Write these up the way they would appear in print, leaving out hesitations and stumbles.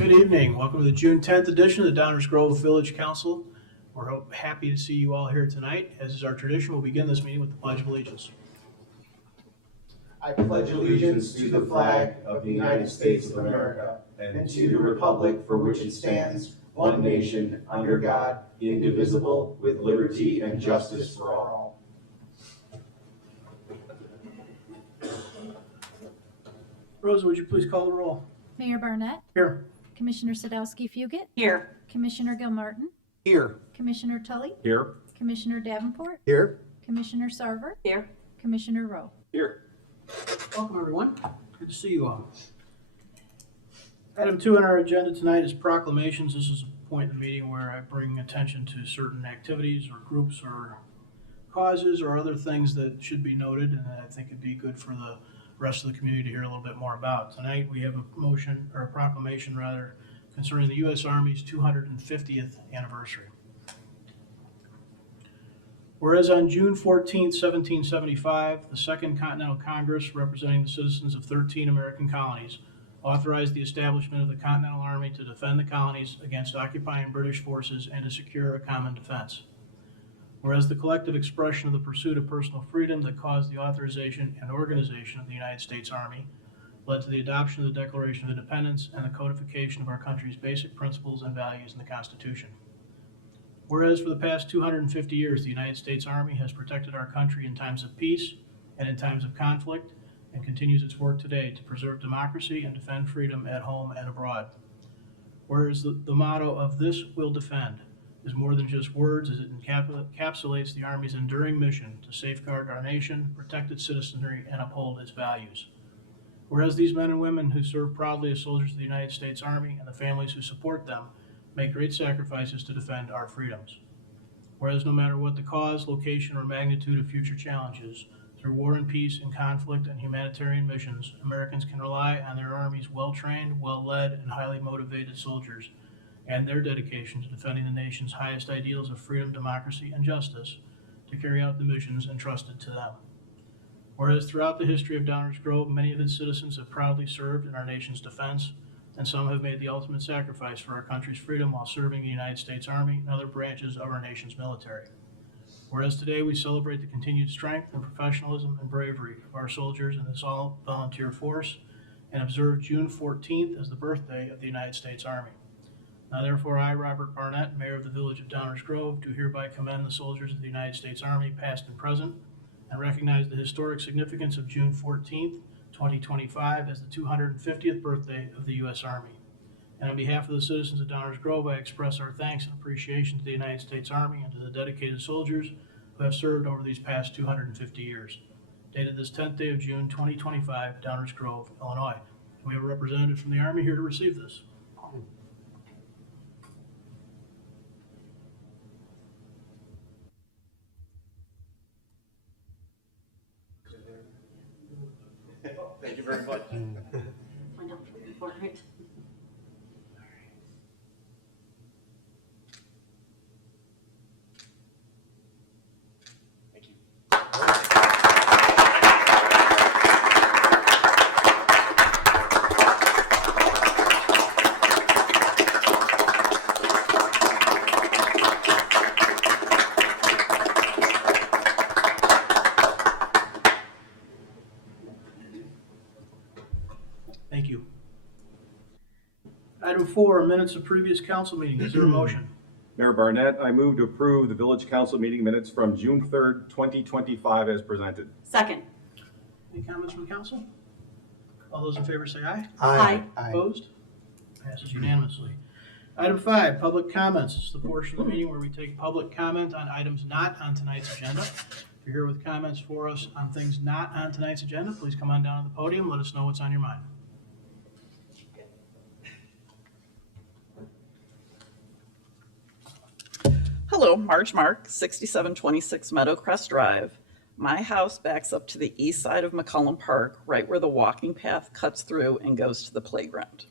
Good evening. Welcome to the June 10th edition of the Downers Grove Village Council. We're happy to see you all here tonight. As is our tradition, we'll begin this meeting with the Pledge of Allegiance. I pledge allegiance to the flag of the United States of America and to the republic for which it stands, one nation, under God, indivisible, with liberty and justice for all. Rosa, would you please call the roll? Mayor Barnett, Here. Commissioner Sadowski-Fugit, Here. Commissioner Gilmartin, Here. Commissioner Tully, Here. Commissioner Davenport, Here. Commissioner Sarver, Here. Commissioner Rowe. Here. Welcome, everyone. Good to see you all. Item 2 on our agenda tonight is proclamations. This is a point in the meeting where I bring attention to certain activities or groups or causes or other things that should be noted and that I think would be good for the rest of the community to hear a little bit more about. Tonight we have a motion, or a proclamation rather, concerning the U.S. Army's 250th anniversary. Whereas on June 14, 1775, the Second Continental Congress, representing the citizens of 13 American colonies, authorized the establishment of the Continental Army to defend the colonies against occupying British forces and to secure a common defense. Whereas the collective expression of the pursuit of personal freedom that caused the authorization and organization of the United States Army led to the adoption of the Declaration of Independence and the codification of our country's basic principles and values in the Constitution. Whereas for the past 250 years, the United States Army has protected our country in times of peace and in times of conflict and continues its work today to preserve democracy and defend freedom at home and abroad. Whereas the motto of "This We'll Defend" is more than just words, as it encapsulates the Army's enduring mission to safeguard our nation, protect its citizenry, and uphold its values. Whereas these men and women who serve proudly as soldiers of the United States Army and the families who support them make great sacrifices to defend our freedoms. Whereas no matter what the cause, location, or magnitude of future challenges, through war and peace and conflict and humanitarian missions, Americans can rely on their Army's well-trained, well-led, and highly motivated soldiers and their dedication to defending the nation's highest ideals of freedom, democracy, and justice to carry out the missions entrusted to them. Whereas throughout the history of Downers Grove, many of its citizens have proudly served in our nation's defense, and some have made the ultimate sacrifice for our country's freedom while serving the United States Army and other branches of our nation's military. Whereas today we celebrate the continued strength and professionalism and bravery of our soldiers in this all-volunteer force and observe June 14th as the birthday of the United States Army. Now therefore I, Robert Barnett, Mayor of the Village of Downers Grove, do hereby commend the soldiers of the United States Army, past and present, and recognize the historic significance of June 14th, 2025 as the 250th birthday of the U.S. Army. And on behalf of the citizens of Downers Grove, I express our thanks and appreciation to the United States Army and to the dedicated soldiers who have served over these past 250 years. Dated this 10th day of June, 2025, Downers Grove, Illinois. We have a representative from the Army here to receive this. Thank you very much. Find out before, right? Thank you. Thank you. Item 4, minutes of previous council meeting. Is there a motion? Mayor Barnett, I move to approve the Village Council meeting minutes from June 3rd, 2025 as presented. Second. Any comments from council? All those in favor say aye. Aye. Opposed? Passes unanimously. Item 5, public comments. This is the portion of the meeting where we take public comment on items not on tonight's agenda. If you're here with comments for us on things not on tonight's agenda, please come on down to the podium. Let us know what's on your mind. Hello, Marge Mark, 6726 Meadowcrest Drive. My house backs up to the east side of McCullum Park, right where the walking path cuts through and goes to the playground.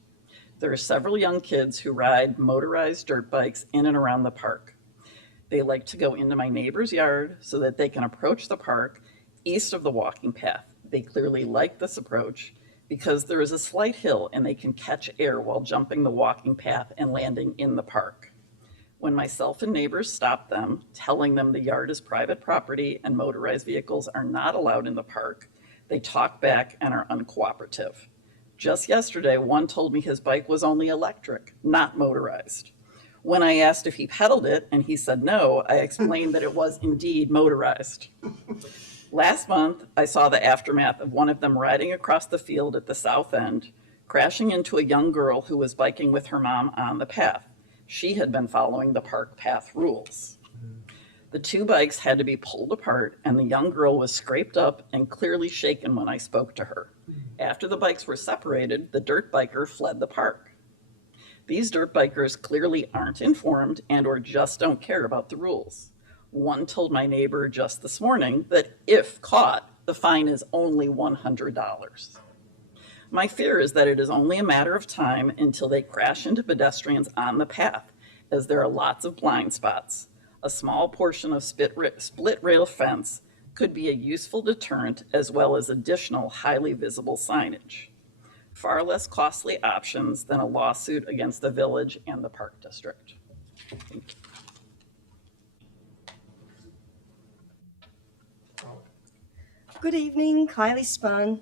There are several young kids who ride motorized dirt bikes in and around the park. They like to go into my neighbor's yard so that they can approach the park east of the walking path. They clearly like this approach because there is a slight hill and they can catch air while jumping the walking path and landing in the park. When myself and neighbors stopped them, telling them the yard is private property and motorized vehicles are not allowed in the park, they talk back and are uncooperative. Just yesterday, one told me his bike was only electric, not motorized. When I asked if he pedaled it and he said no, I explained that it was indeed motorized. Last month, I saw the aftermath of one of them riding across the field at the south end, crashing into a young girl who was biking with her mom on the path. She had been following the park path rules. The two bikes had to be pulled apart, and the young girl was scraped up and clearly shaken when I spoke to her. After the bikes were separated, the dirt biker fled the park. These dirt bikers clearly aren't informed and or just don't care about the rules. One told my neighbor just this morning that if caught, the fine is only $100. My fear is that it is only a matter of time until they crash into pedestrians on the path, as there are lots of blind spots. A small portion of split rail fence could be a useful deterrent, as well as additional highly visible signage. Far less costly options than a lawsuit against the village and the park district. Thank you. Good evening, Kylie Spun.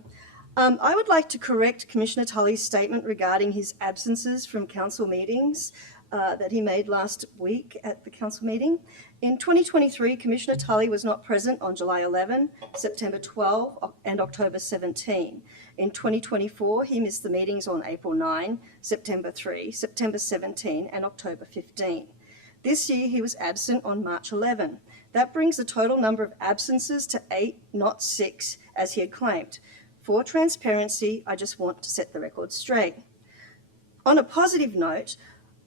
I would like to correct Commissioner Tully's statement regarding his absences from council meetings that he made last week at the council meeting. In 2023, Commissioner Tully was not present on July 11, September 12, and October 17. In 2024, he missed the meetings on April 9, September 3, September 17, and October 15. This year, he was absent on March 11. That brings the total number of absences to 8, not 6, as he had claimed. For transparency, I just want to set the record straight. On a positive note,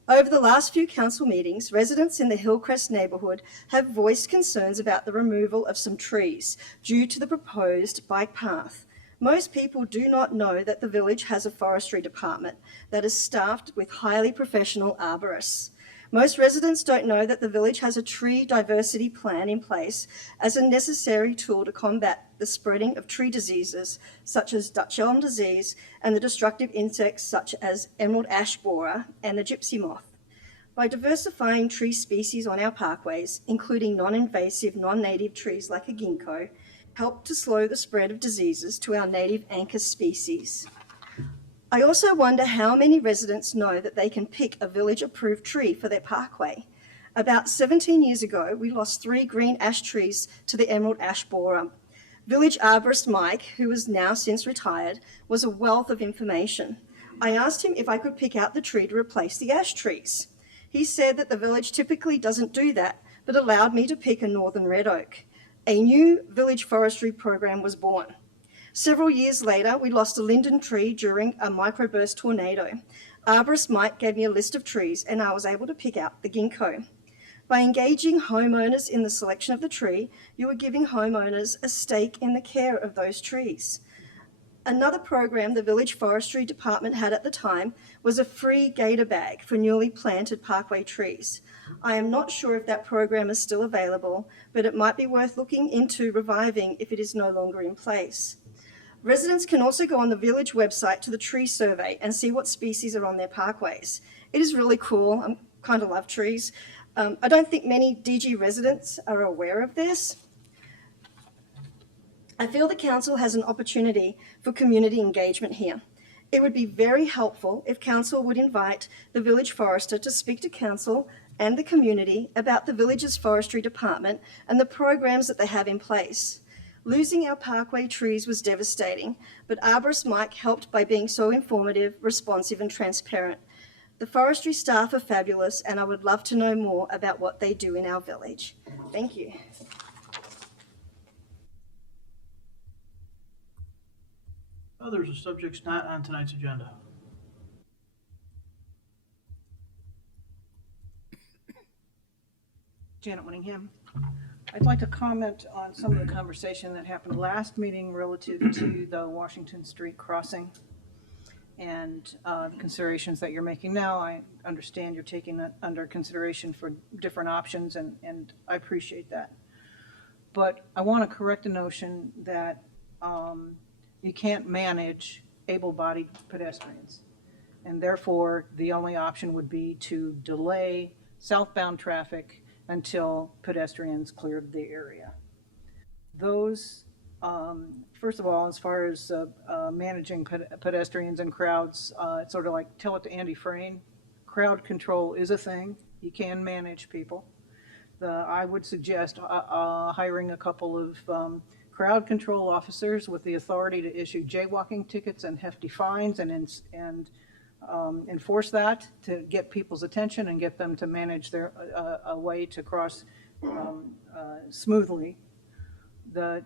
over the last few council meetings, residents in the Hillcrest neighbourhood have voiced concerns about the removal of some trees due to the proposed bike path. Most people do not know that the village has a forestry department that is staffed with highly professional arborists. Most residents don't know that the village has a tree diversity plan in place as a necessary tool to combat the spreading of tree diseases such as Dutch elm disease and the destructive insects such as emerald ash borer and the gypsy moth. By diversifying tree species on our parkways, including non-invasive, non-native trees like a ginkgo, help to slow the spread of diseases to our native anchor species. I also wonder how many residents know that they can pick a village-approved tree for their parkway. About 17 years ago, we lost 3 green ash trees to the emerald ash borer. Village arborist Mike, who is now since retired, was a wealth of information. I asked him if I could pick out the tree to replace the ash trees. He said that the village typically doesn't do that, but allowed me to pick a northern red oak. A new village forestry program was born. Several years later, we lost a linden tree during a microburst tornado. Arborist Mike gave me a list of trees and I was able to pick out the ginkgo. By engaging homeowners in the selection of the tree, you are giving homeowners a stake in the care of those trees. Another program the village forestry department had at the time was a free gator bag for newly planted parkway trees. I am not sure if that program is still available, but it might be worth looking into reviving if it is no longer in place. Residents can also go on the village website to the tree survey and see what species are on their parkways. It is really cool. I kind of love trees. I don't think many DG residents are aware of this. I feel the council has an opportunity for community engagement here. It would be very helpful if council would invite the village forester to speak to council and the community about the village's forestry department and the programs that they have in place. Losing our parkway trees was devastating, but Arborist Mike helped by being so informative, responsive, and transparent. The forestry staff are fabulous, and I would love to know more about what they do in our village. Thank you. Others or subjects not on tonight's agenda? Janet Winningham. I'd like to comment on some of the conversation that happened last meeting relative to the Washington Street crossing and the considerations that you're making now. I understand you're taking that under consideration for different options, and I appreciate that. But I want to correct the notion that you can't manage able-bodied pedestrians. And therefore, the only option would be to delay southbound traffic until pedestrians cleared the area. Those, first of all, as far as managing pedestrians and crowds, it's sort of like tell it to Andy Frayne. Crowd control is a thing. You can manage people. I would suggest hiring a couple of crowd control officers with the authority to issue jaywalking tickets and hefty fines and enforce that to get people's attention and get them to manage their a way to cross smoothly. The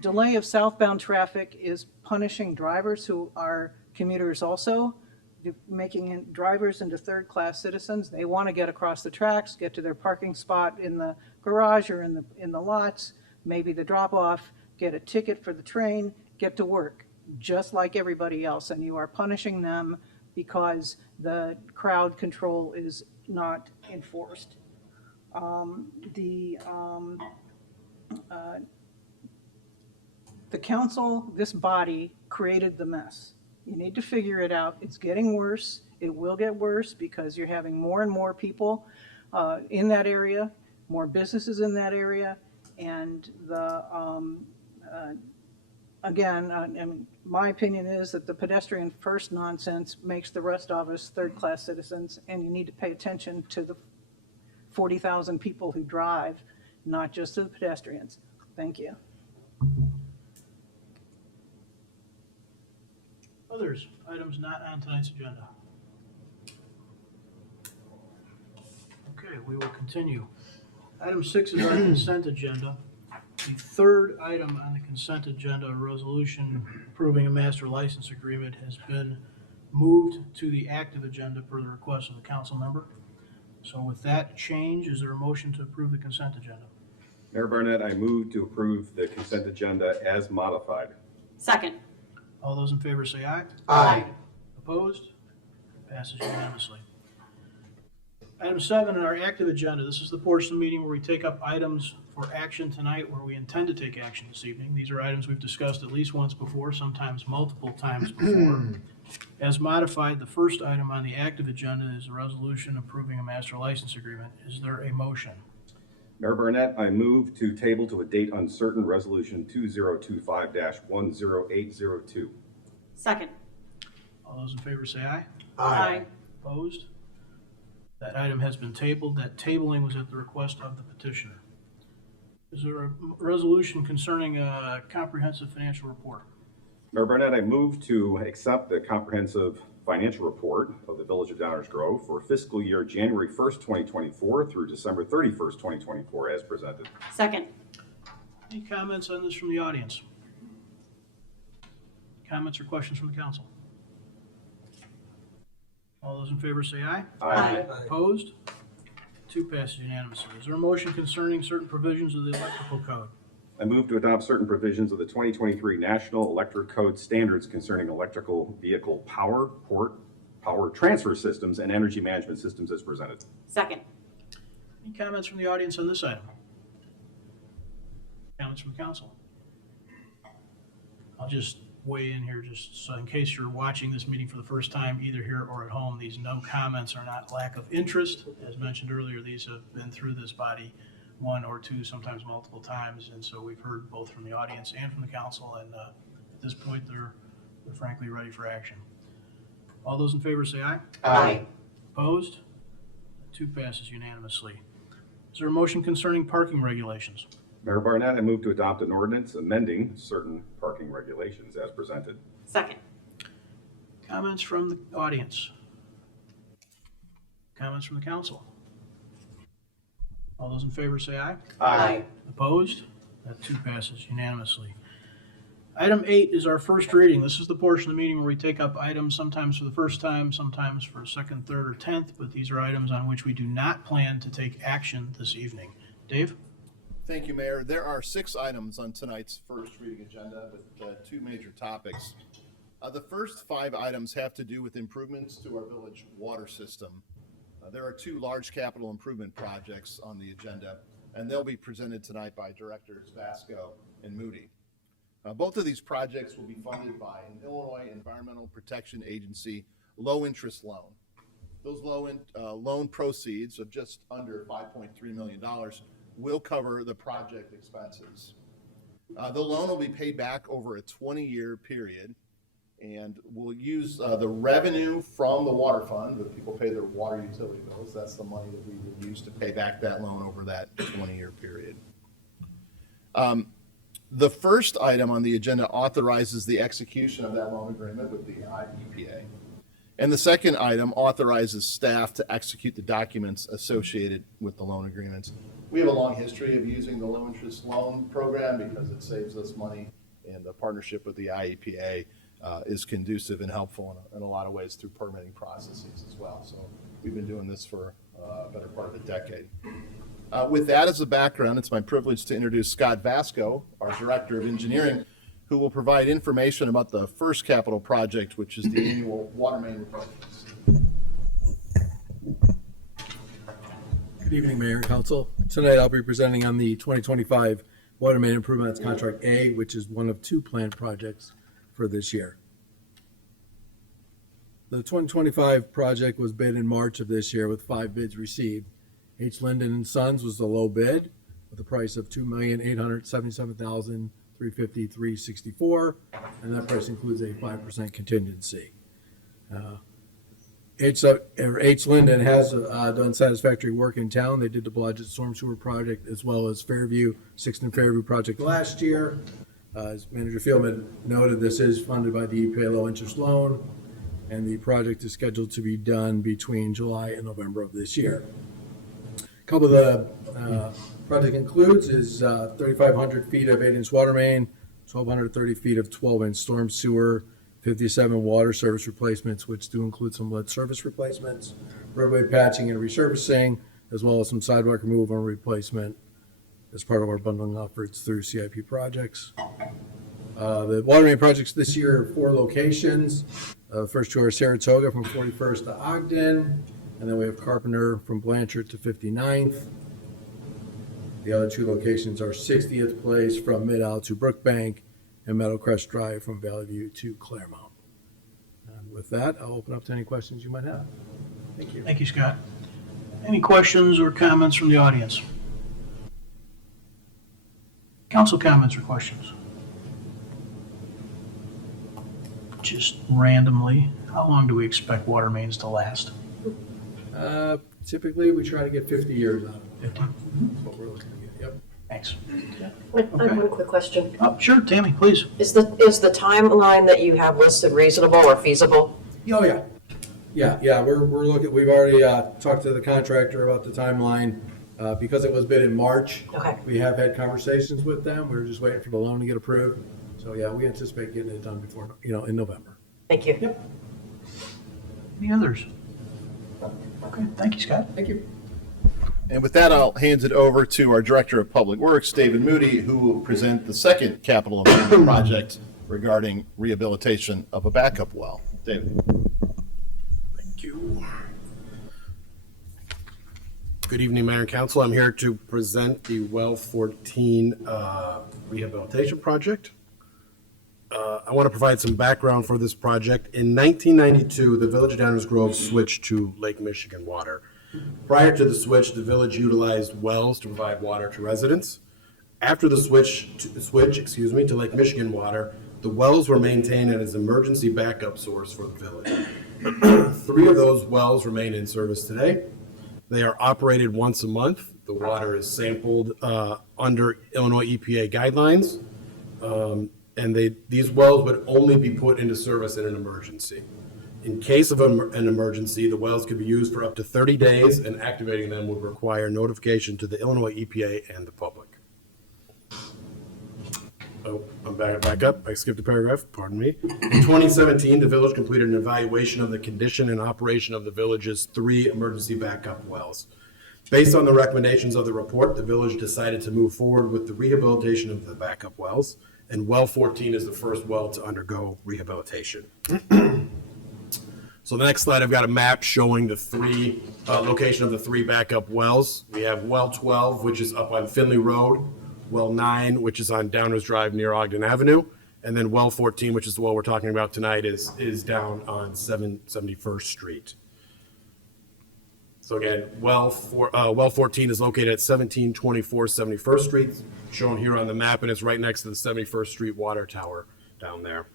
delay of southbound traffic is punishing drivers who are commuters also, making drivers into third-class citizens. They want to get across the tracks, get to their parking spot in the garage or in the lots, maybe the drop-off, get a ticket for the train, get to work, just like everybody else. And you are punishing them because the crowd control is not enforced. The council, this body, created the mess. You need to figure it out. It's getting worse. It will get worse because you're having more and more people in that area, more businesses in that area, and again, my opinion is that the pedestrian first nonsense makes the rest of us third-class citizens, and you need to pay attention to the 40,000 people who drive, not just to the pedestrians. Thank you. Others, items not on tonight's agenda. Okay, we will continue. Item 6 is our consent agenda. The third item on the consent agenda, a resolution approving a master license agreement, has been moved to the active agenda per the request of the council member. So with that change, is there a motion to approve the consent agenda? Mayor Barnett, I move to approve the consent agenda as modified. Second. All those in favor say aye. Aye. Opposed? Passes unanimously. Item 7 on our active agenda. This is the portion of the meeting where we take up items for action tonight, where we intend to take action this evening. These are items we've discussed at least once before, sometimes multiple times before. As modified, the first item on the active agenda is a resolution approving a master license agreement. Is there a motion? Mayor Barnett, I move to table to a date uncertain resolution 2025-10802. Second. All those in favor say aye. Aye. Opposed? That item has been tabled. That tabling was at the request of the petitioner. Is there a resolution concerning a comprehensive financial report? Mayor Barnett, I move to accept the comprehensive financial report of the Village of Downers Grove for fiscal year January 1st, 2024 through December 31st, 2024 as presented. Second. Any comments on this from the audience? Comments or questions from the council? All those in favor say aye. Aye. Opposed? 2 passes unanimously. Is there a motion concerning certain provisions of the electrical code? I move to adopt certain provisions of the 2023 National Electric Code standards concerning electrical vehicle power, port, power transfer systems, and energy management systems as presented. Second. Any comments from the audience on this item? Comments from council? I'll just weigh in here just so in case you're watching this meeting for the first time, either here or at home. These no comments are not lack of interest. As mentioned earlier, these have been through this body one or two, sometimes multiple times, and so we've heard both from the audience and from the council, and at this point, they're frankly ready for action. All those in favor say aye. Aye. Opposed? 2 passes unanimously. Is there a motion concerning parking regulations? Mayor Barnett, I move to adopt an ordinance amending certain parking regulations as presented. Second. Comments from the audience? Comments from the council? All those in favor say aye. Aye. Opposed? That 2 passes unanimously. Item 8 is our first reading. This is the portion of the meeting where we take up items sometimes for the first time, sometimes for second, third, or 10th, but these are items on which we do not plan to take action this evening. Dave? Thank you, Mayor. There are 6 items on tonight's first reading agenda with 2 major topics. The first 5 items have to do with improvements to our village water system. There are 2 large capital improvement projects on the agenda, and they'll be presented tonight by Directors Vasco and Moody. Both of these projects will be funded by an Illinois Environmental Protection Agency low-interest loan. Those loan proceeds of just under $5.3 million will cover the project expenses. The loan will be paid back over a 20-year period, and we'll use the revenue from the water fund, that people pay their water utility bills. That's the money that we would use to pay back that loan over that 20-year period. The first item on the agenda authorizes the execution of that loan agreement with the EPA. And the second item authorizes staff to execute the documents associated with the loan agreements. We have a long history of using the low interest loan program because it saves us money, and the partnership with the IEPA is conducive and helpful in a lot of ways through permitting processes as well. So we've been doing this for a better part of a decade. With that as a background, it's my privilege to introduce Scott Vasco, our Director of Engineering, who will provide information about the first capital project, which is the annual water main replacements. Good evening, Mayor and Council. Tonight I'll be presenting on the 2025 Water Main Improvements Contract A, which is one of two planned projects for this year. The 2025 project was bid in March of this year with 5 bids received. H. Linden and Sons was the low bid with a price of $2,877,353.64, and that price includes a 5% contingency. H. Linden has done satisfactory work in town. They did the Blodgett Storm Sewer project as well as Fairview, Sixton Fairview project last year. As Manager Fieldman noted, this is funded by the EPA low interest loan, and the project is scheduled to be done between July and November of this year. A couple of the project includes is 3,500 feet of 8-inch water main, 1,230 feet of 12-inch storm sewer, 57 water service replacements, which do include some lead service replacements, roadway patching and resurfacing, as well as some sidewalk removal and replacement as part of our bundling efforts through CIP projects. The water main projects this year are 4 locations. First two are Saratoga from 41st to Ogden, and then we have Carpenter from Blanchard to 59th. The other 2 locations are 60th Place from Mid-Isle to Brookbank, and Meadowcrest Drive from Valley View to Claremont. And with that, I'll open up to any questions you might have. Thank you. Thank you, Scott. Any questions or comments from the audience? Council comments or questions? Just randomly, how long do we expect water mains to last? Typically, we try to get 50 years out of it. 50? That's what we're looking to get. Yep. Thanks. I have one quick question. Oh, sure, Tammy, please. Is the timeline that you have listed reasonable or feasible? Oh, yeah. Yeah, we're looking, we've already talked to the contractor about the timeline. Because it was bid in March. Okay. We have had conversations with them. We're just waiting for the loan to get approved. So yeah, we anticipate getting it done before, in November. Thank you. Yep. Any others? Okay, thank you, Scott. Thank you. And with that, I'll hand it over to our Director of Public Works, David Moody, who will present the second capital improvement project regarding rehabilitation of a backup well. David. Thank you. Good evening, Mayor and Council. I'm here to present the Well 14 rehabilitation project. I want to provide some background for this project. In 1992, the Village of Downers Grove switched to Lake Michigan water. Prior to the switch, the village utilized wells to provide water to residents. After the switch to Lake Michigan water, the wells were maintained as an emergency backup source for the village. 3 of those wells remain in service today. They are operated once a month. The water is sampled under Illinois EPA guidelines. And these wells would only be put into service in an emergency. In case of an emergency, the wells could be used for up to 30 days, and activating them would require notification to the Illinois EPA and the public. Oh, I'm back up. I skipped a paragraph. Pardon me. In 2017, the village completed an evaluation of the condition and operation of the village's 3 emergency backup wells. Based on the recommendations of the report, the village decided to move forward with the rehabilitation of the backup wells, and Well 14 is the first well to undergo rehabilitation. So the next slide, I've got a map showing the 3 location of the 3 backup wells. We have Well 12, which is up on Finley Road, Well 9, which is on Downers Drive near Ogden Avenue, And then well 14, which is the well we're talking about tonight, is down on 71st Street. So again, well 14 is located at 1724 71st Street, shown here on the map, and it's right next to the 71st Street water tower down there.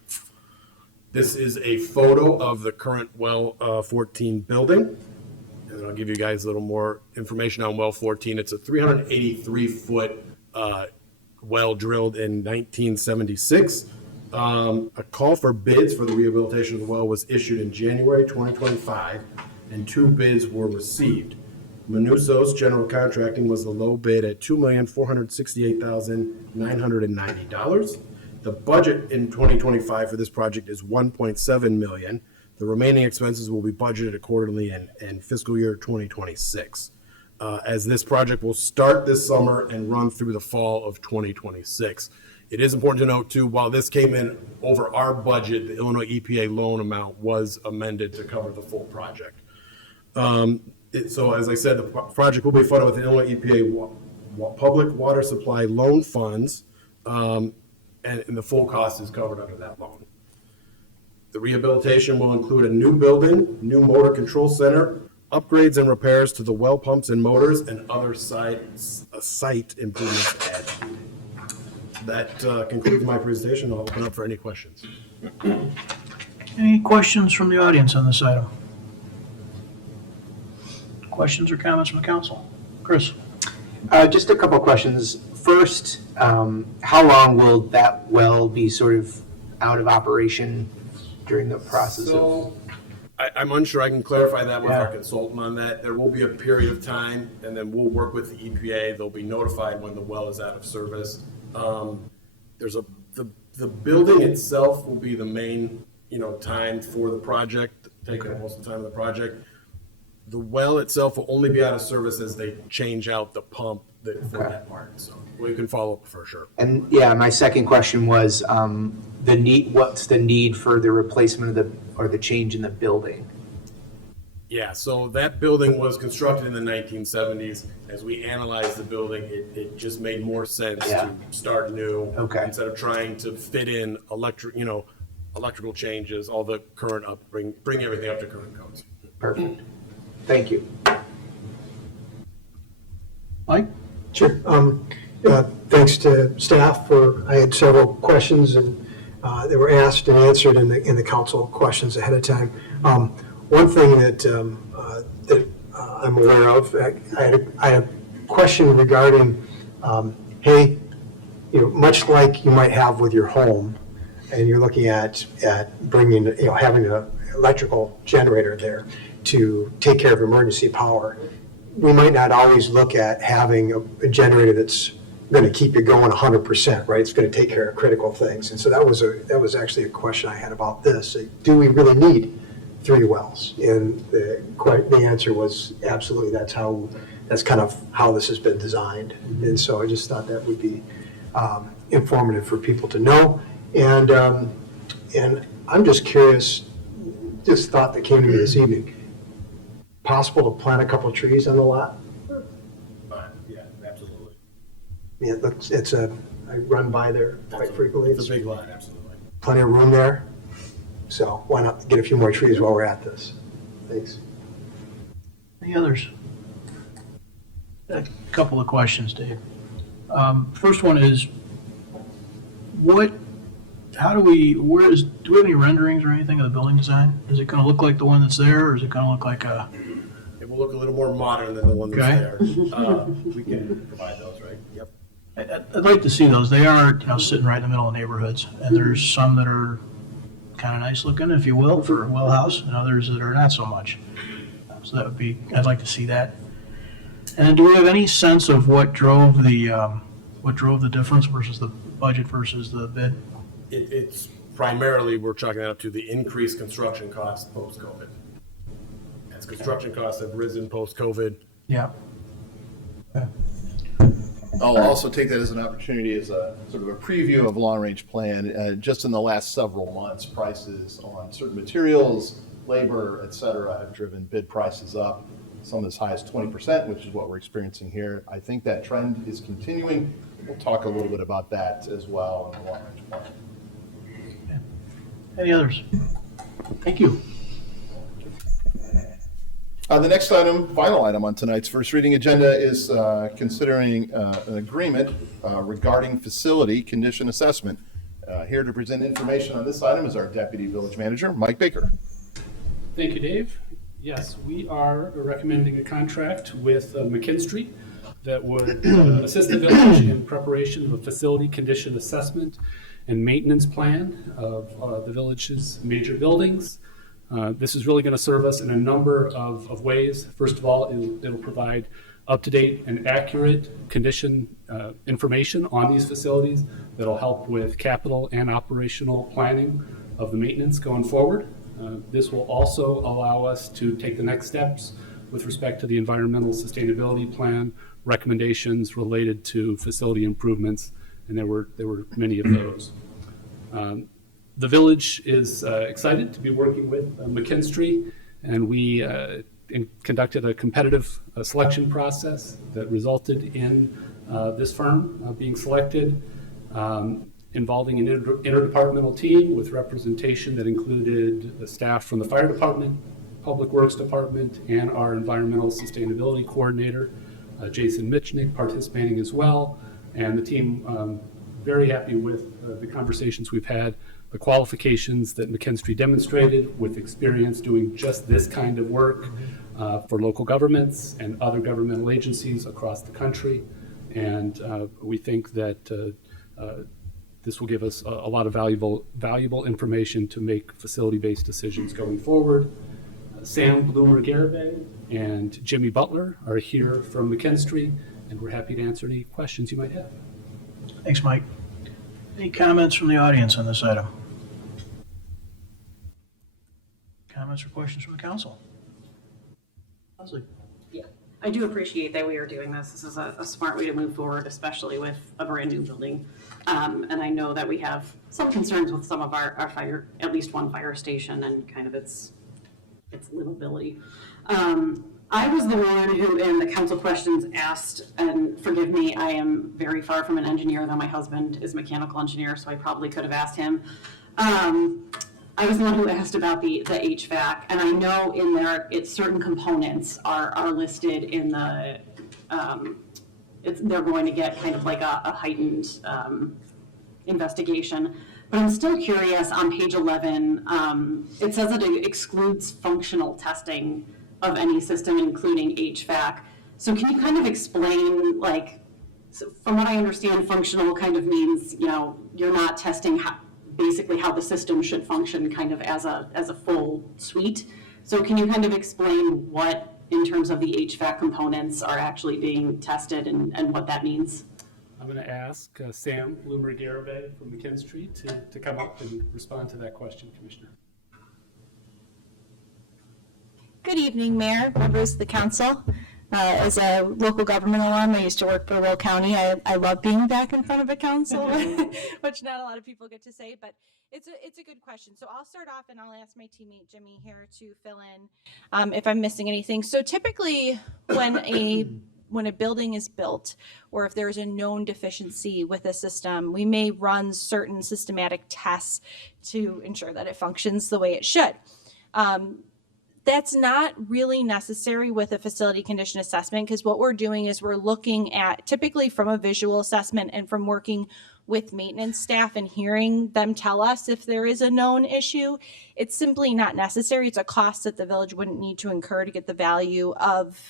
This is a photo of the current well 14 building. And then I'll give you guys a little more information on well 14. It's a 383-foot well drilled in 1976. A call for bids for the rehabilitation of the well was issued in January 2025, and 2 bids were received. Manusos General Contracting was the low bid at $2,468,990. The budget in 2025 for this project is $1.7 million. The remaining expenses will be budgeted accordingly in fiscal year 2026. As this project will start this summer and run through the fall of 2026. It is important to note too, while this came in over our budget, the Illinois EPA loan amount was amended to cover the full project. So as I said, the project will be funded with the Illinois EPA Public Water Supply Loan Funds, and the full cost is covered under that loan. The rehabilitation will include a new building, new motor control center, upgrades and repairs to the well pumps and motors, and other site improvements added. That concludes my presentation. I'll open up for any questions. Any questions from the audience on this item? Questions or comments from the council? Chris? Just a couple of questions. First, how long will that well be sort of out of operation during the process of? So, I'm unsure. I can clarify that with our consultant on that. There will be a period of time, and then we'll work with the EPA. They'll be notified when the well is out of service. The building itself will be the main, time for the project, taking most of the time of the project. The well itself will only be out of service as they change out the pump for that part. So we can follow up for sure. And my second question was what's the need for the replacement of the change in the building? Yeah, so that building was constructed in the 1970s. As we analyzed the building, it just made more sense to start new instead of trying to fit in electrical changes, all the current bring everything up to current codes. Perfect. Thank you. Mike? Sure. Thanks to staff I had several questions and they were asked and answered in the council questions ahead of time. One thing that I'm aware of, I had a question regarding, much like you might have with your home, and you're looking at bringing, having an electrical generator there to take care of emergency power. We might not always look at having a generator that's going to keep you going 100%, right? It's going to take care of critical things. And so that was actually a question I had about this. Do we really need 3 wells? And the answer was absolutely. That's kind of how this has been designed. And so I just thought that would be informative for people to know. And I'm just curious, this thought that came to me this evening. Possible to plant a couple of trees on the lot? Yeah, absolutely. Yeah, I run by there quite frequently. It's a big lot, absolutely. Plenty of room there. So why not get a few more trees while we're at this? Thanks. Any others? A couple of questions, Dave. First one is, do we have any renderings or anything of the building design? Is it gonna look like the one that's there, or is it gonna look like a? It will look a little more modern than the one that's there. We can provide those, right? Yep. I'd like to see those. They are, sitting right in the middle of neighborhoods, and there's some that are kind of nice looking, if you will, for a well house, and others that are not so much. So I'd like to see that. And then do we have any sense of what drove the difference versus the budget versus the bid? It's primarily, we're chalking that up to the increased construction costs post-COVID. As construction costs have risen post-COVID. Yeah. I'll also take that as an opportunity as a sort of a preview of long-range plan. Just in the last several months, prices on certain materials, labor, et cetera, have driven bid prices up, some as high as 20%, which is what we're experiencing here. I think that trend is continuing. We'll talk a little bit about that as well in the long-range plan. Any others? Thank you. The next item, final item on tonight's first reading agenda is considering an agreement regarding facility condition assessment. Here to present information on this item is our Deputy Village Manager, Mike Baker. Thank you, Dave. Yes, we are recommending a contract with McKinstry that would assist the village in preparation of a facility condition assessment and maintenance plan of the village's major buildings. This is really going to serve us in a number of ways. First of all, it'll provide up-to-date and accurate condition information on these facilities that'll help with capital and operational planning of the maintenance going forward. This will also allow us to take the next steps with respect to the environmental sustainability plan recommendations related to facility improvements, and there were many of those. The village is excited to be working with McKinstry, and we conducted a competitive selection process that resulted in this firm being selected, involving an interdepartmental team with representation that included the staff from the fire department, public works department, and our environmental sustainability coordinator, Jason Michnick, participating as well. And the team very happy with the conversations we've had, the qualifications that McKinstry demonstrated with experience doing just this kind of work for local governments and other governmental agencies across the country. And we think that this will give us a lot of valuable information to make facility-based decisions going forward. Sam Bloomer-Garibay and Jimmy Butler are here from McKinstry, and we're happy to answer any questions you might have. Thanks, Mike. Any comments from the audience on this item? Comments or questions from the council? Leslie? I do appreciate that we are doing this. This is a smart way to move forward, especially with a brand new building. And I know that we have some concerns with some of our fire, at least one fire station and kind of its livability. I was the one who in the council questions asked, and forgive me, I am very far from an engineer, though my husband is a mechanical engineer, so I probably could have asked him. I was the one who asked about the HVAC, and I know in there, certain components are listed in the, they're going to get kind of like a heightened investigation. But I'm still curious, on page 11, it says that it excludes functional testing of any system, including HVAC. So can you kind of explain, like, so from what I understand, functional kind of means, you know, you're not testing basically how the system should function kind of as a full suite. So can you kind of explain what, in terms of the HVAC components, are actually being tested and what that means? I'm going to ask Sam Bloomer-Garibay from McKinstry to come up and respond to that question, Commissioner. Good evening, Mayor, members of the council. As a local government alum, I used to work for Will County. I love being back in front of a council, which not a lot of people get to say, but it's a good question. So I'll start off and I'll ask my teammate Jimmy here to fill in if I'm missing anything. So typically when a building is built, or if there's a known deficiency with a system, we may run certain systematic tests to ensure that it functions the way it should. That's not really necessary with a facility condition assessment, because what we're doing is we're looking at, typically from a visual assessment and from working with maintenance staff and hearing them tell us if there is a known issue. It's simply not necessary. It's a cost that the village wouldn't need to incur to get the value of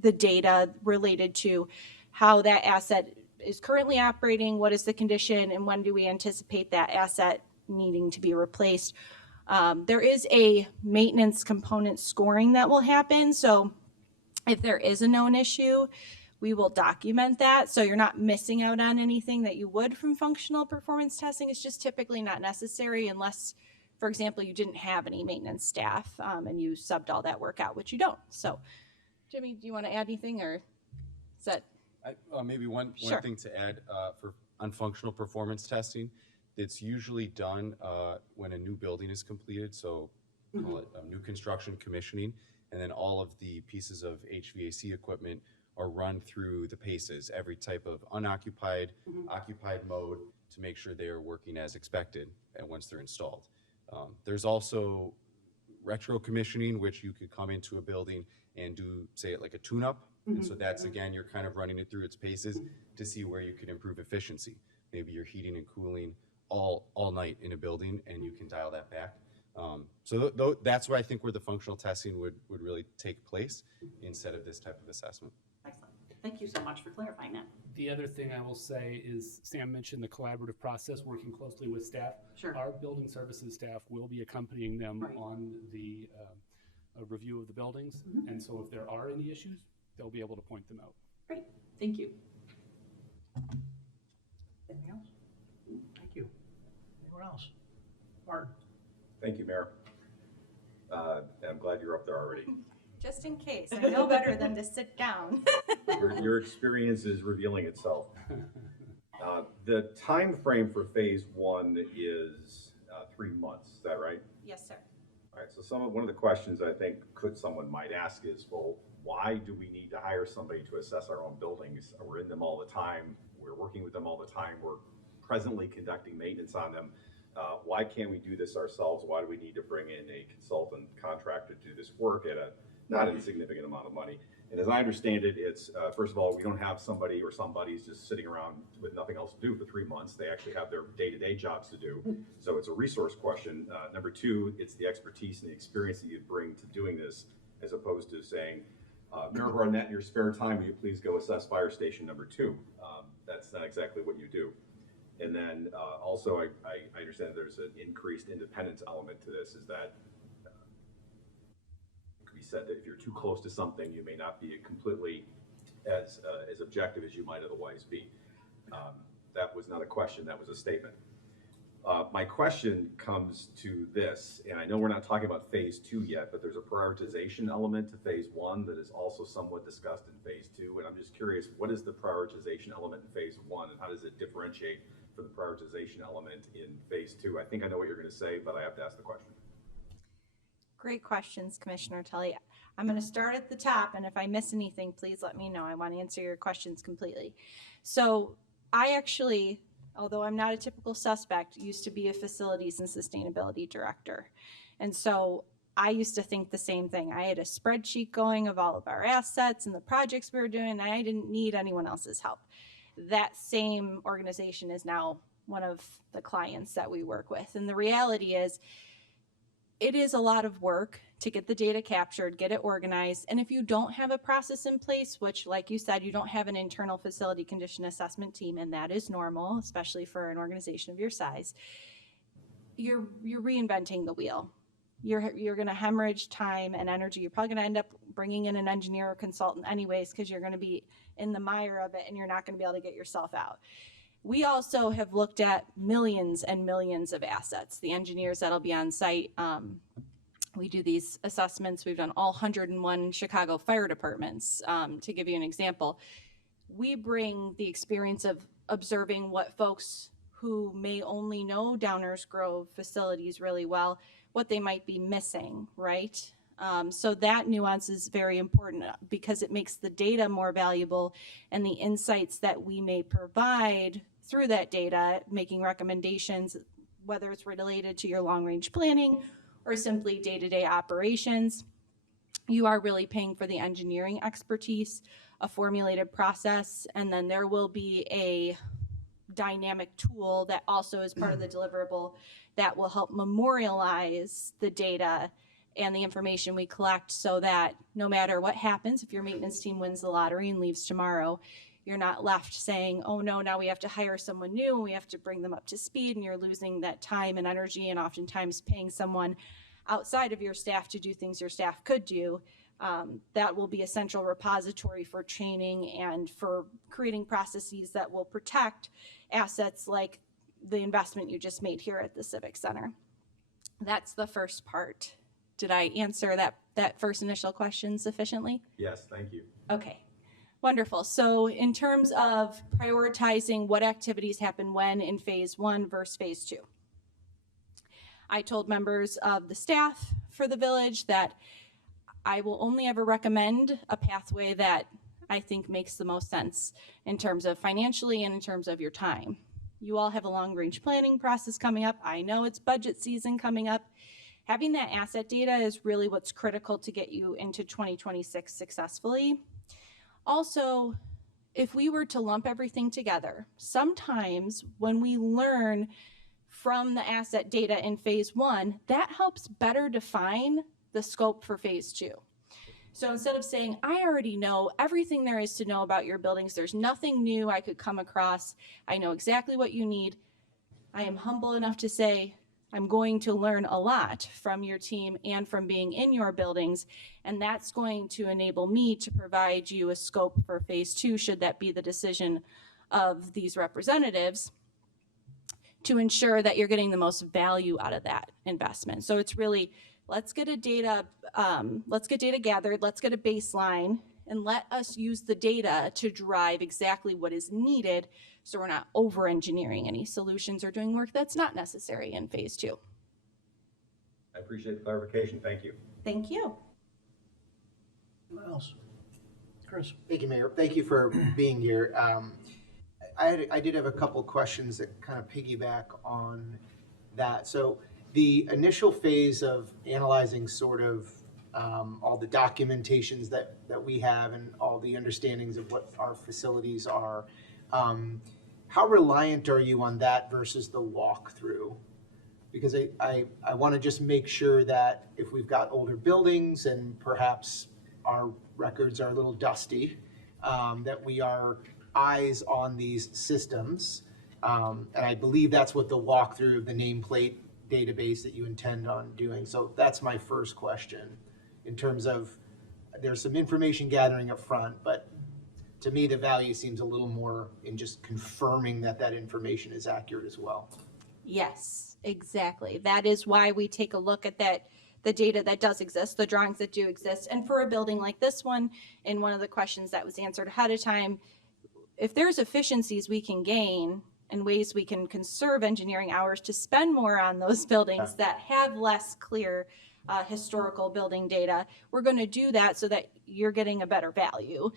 the data related to how that asset is currently operating, what is the condition, and when do we anticipate that asset needing to be replaced. There is a maintenance component scoring that will happen. So if there is a known issue, we will document that. So you're not missing out on anything that you would from functional performance testing. It's just typically not necessary unless, for example, you didn't have any maintenance staff and you subbed all that work out, which you don't. So Jimmy, do you want to add anything, or is that? Maybe one thing to add on functional performance testing. It's usually done when a new building is completed, so call it new construction commissioning, and then all of the pieces of HVAC equipment are run through the paces, every type of unoccupied, occupied mode, to make sure they are working as expected and once they're installed. There's also retro commissioning, which you could come into a building and do, say, like a tune-up. And so that's, again, you're kind of running it through its paces to see where you can improve efficiency. Maybe you're heating and cooling all night in a building, and you can dial that back. So that's where I think where the functional testing would really take place instead of this type of assessment. Excellent. Thank you so much for clarifying that. The other thing I will say is Sam mentioned the collaborative process, working closely with staff. Sure. Our building services staff will be accompanying them Right. on the review of the buildings. And so if there are any issues, they'll be able to point them out. Great. Thank you. Anything else? Thank you. Anyone else? Martin? Thank you, Mayor. I'm glad you're up there already. Just in case, I know better than to sit down. Your experience is revealing itself. The time frame for phase one is 3 months, is that right? Yes, sir. All right, so one of the questions I think someone might ask is, well, why do we need to hire somebody to assess our own buildings? We're in them all the time. We're working with them all the time. We're presently conducting maintenance on them. Why can't we do this ourselves? Why do we need to bring in a consultant contractor to do this work at a not insignificant amount of money? And as I understand it, it's, first of all, we don't have somebody or somebody's just sitting around with nothing else to do for 3 months. They actually have their day-to-day jobs to do. So it's a resource question. Number two, it's the expertise and the experience that you bring to doing this, as opposed to saying, Mayor Barnett, in your spare time, will you please go assess fire station number 2? That's not exactly what you do. And then also, I understand there's an increased independence element to this, is that said that if you're too close to something, you may not be completely as objective as you might otherwise be. That was not a question, that was a statement. My question comes to this, and I know we're not talking about phase 2 yet, but there's a prioritization element to phase 1 that is also somewhat discussed in phase 2, and I'm just curious, what is the prioritization element in phase 1, and how does it differentiate from the prioritization element in phase 2? I think I know what you're going to say, but I have to ask the question. Great questions, Commissioner Tully. I'm going to start at the top, and if I miss anything, please let me know. I want to answer your questions completely. So I actually, although I'm not a typical suspect, used to be a facilities and sustainability director. And so I used to think the same thing. I had a spreadsheet going of all of our assets and the projects we were doing, and I didn't need anyone else's help. That same organization is now one of the clients that we work with. And the reality is, it is a lot of work to get the data captured, get it organized. And if you don't have a process in place, which, like you said, you don't have an internal facility condition assessment team, and that is normal, especially for an organization of your size, you're reinventing the wheel. You're going to hemorrhage time and energy. You're probably going to end up bringing in an engineer or consultant anyways, because you're going to be in the mire of it and you're not going to be able to get yourself out. We also have looked at millions and millions of assets, the engineers that'll be on site. We do these assessments. We've done all 101 Chicago fire departments, to give you an example. We bring the experience of observing what folks who may only know Downers Grove facilities really well, what they might be missing, right? So that nuance is very important because it makes the data more valuable, and the insights that we may provide through that data, making recommendations, whether it's related to your long-range planning or simply day-to-day operations. You are really paying for the engineering expertise, a formulated process, and then there will be a dynamic tool that also is part of the deliverable that will help memorialize the data and the information we collect, so that no matter what happens, if your maintenance team wins the lottery and leaves tomorrow, you're not left saying, oh no, now we have to hire someone new and we have to bring them up to speed, and you're losing that time and energy and oftentimes paying someone outside of your staff to do things your staff could do. That will be a central repository for training and for creating processes that will protect assets like the investment you just made here at the Civic Center. That's the first part. Did I answer that first initial question sufficiently? Yes, thank you. Okay. Wonderful. So in terms of prioritizing what activities happen when in phase 1 versus phase 2, I told members of the staff for the village that I will only ever recommend a pathway that I think makes the most sense in terms of financially and in terms of your time. You all have a long-range planning process coming up. I know it's budget season coming up. Having that asset data is really what's critical to get you into 2026 successfully. Also, if we were to lump everything together, sometimes when we learn from the asset data in phase 1, that helps better define the scope for phase 2. So instead of saying, I already know everything there is to know about your buildings, there's nothing new I could come across, I know exactly what you need, I am humble enough to say, I'm going to learn a lot from your team and from being in your buildings, and that's going to enable me to provide you a scope for phase 2, should that be the decision of these representatives, to ensure that you're getting the most value out of that investment. So it's really, let's get data gathered, let's get a baseline, and let us use the data to drive exactly what is needed, so we're not over-engineering any solutions or doing work that's not necessary in phase 2. I appreciate the clarification. Thank you. Thank you. Anyone else? Chris? Thank you, Mayor. Thank you for being here. I did have a couple questions that kind of piggyback on that. So the initial phase of analyzing sort of all the documentations that we have and all the understandings of what our facilities are, how reliant are you on that versus the walkthrough? Because I want to just make sure that if we've got older buildings and perhaps our records are a little dusty, that we are eyes on these systems. And I believe that's what the walkthrough of the nameplate database that you intend on doing. So that's my first question, in terms of there's some information gathering up front, but to me, the value seems a little more in just confirming that that information is accurate as well. Yes, exactly. That is why we take a look at the data that does exist, the drawings that do exist. And for a building like this one, in one of the questions that was answered ahead of time, if there's efficiencies we can gain and ways we can conserve engineering hours to spend more on those buildings that have less clear historical building data, we're going to do that so that you're getting a better value.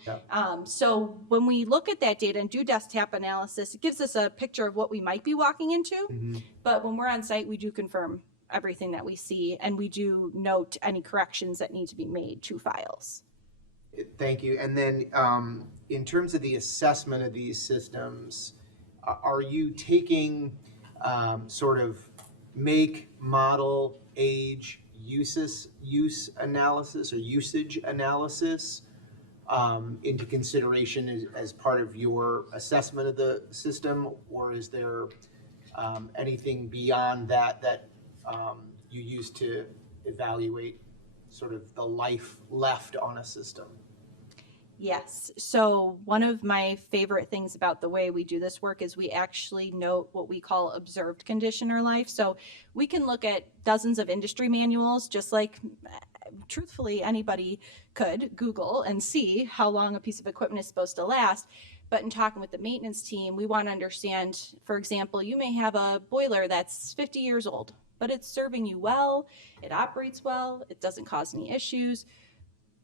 So when we look at that data and do desktop analysis, it gives us a picture of what we might be walking into. But when we're on site, we do confirm everything that we see, and we do note any corrections that need to be made to files. Thank you. And then in terms of the assessment of these systems, are you taking sort of make, model, age, use analysis or usage analysis into consideration as part of your assessment of the system, or is there anything beyond that you use to evaluate sort of the life left on a system? Yes. So one of my favorite things about the way we do this work is we actually note what we call observed condition or life. So we can look at dozens of industry manuals, just like truthfully anybody could Google and see how long a piece of equipment is supposed to last. But in talking with the maintenance team, we want to understand, for example, you may have a boiler that's 50 years old, but it's serving you well, it operates well, it doesn't cause any issues.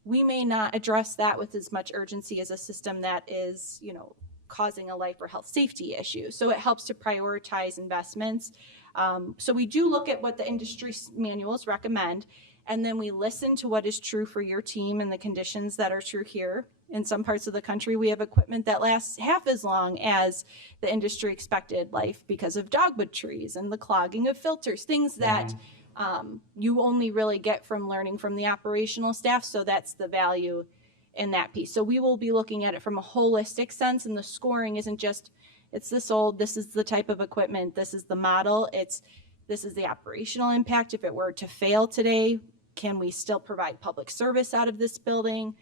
We may not address that with as much urgency as a system that is, causing a life or health safety issue. So it helps to prioritize investments. So we do look at what the industry manuals recommend, and then we listen to what is true for your team and the conditions that are true here. In some parts of the country, we have equipment that lasts half as long as the industry expected life because of dogwood trees and the clogging of filters, things that you only really get from learning from the operational staff. So that's the value in that piece. So we will be looking at it from a holistic sense, and the scoring isn't just, it's this old, this is the type of equipment, this is the model, this is the operational impact. If it were to fail today, can we still provide public service out of this building?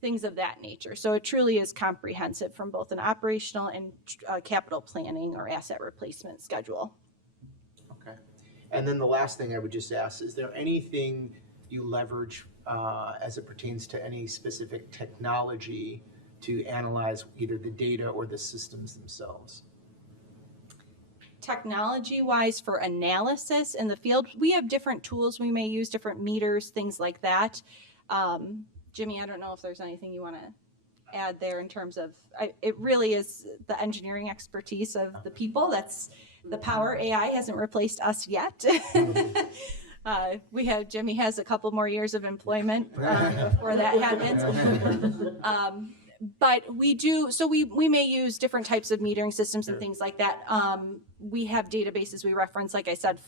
Things of that nature. So it truly is comprehensive from both an operational and capital planning or asset replacement schedule. Okay. And then the last thing I would just ask, is there anything you leverage as it pertains to any specific technology to analyze either the data or the systems themselves? Technology-wise, for analysis in the field, we have different tools we may use, different meters, things like that. Jimmy, I don't know if there's anything you want to add there in terms of, it really is the engineering expertise of the people. That's the power. AI hasn't replaced us yet. Jimmy has a couple more years of employment before that happens. But we do, so we may use different types of metering systems and things like that. We have databases we reference, like I said,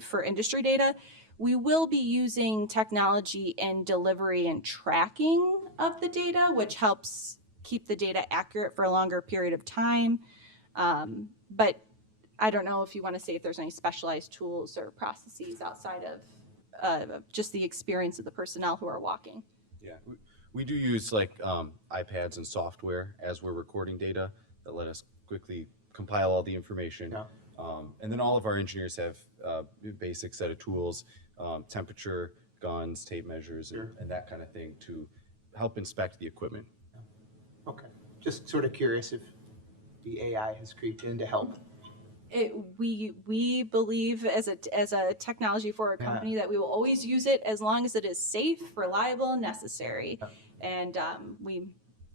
for industry data. We will be using technology in delivery and tracking of the data, which helps keep the data accurate for a longer period of time. But I don't know if you want to say if there's any specialized tools or processes outside of just the experience of the personnel who are walking. Yeah, we do use like iPads and software as we're recording data that let us quickly compile all the information. And then all of our engineers have a basic set of tools, temperature, guns, tape measures, and that kind of thing to help inspect the equipment. Okay, just sort of curious if the AI has creeped in to help. We believe as a technology for a company that we will always use it as long as it is safe, reliable, and necessary. And we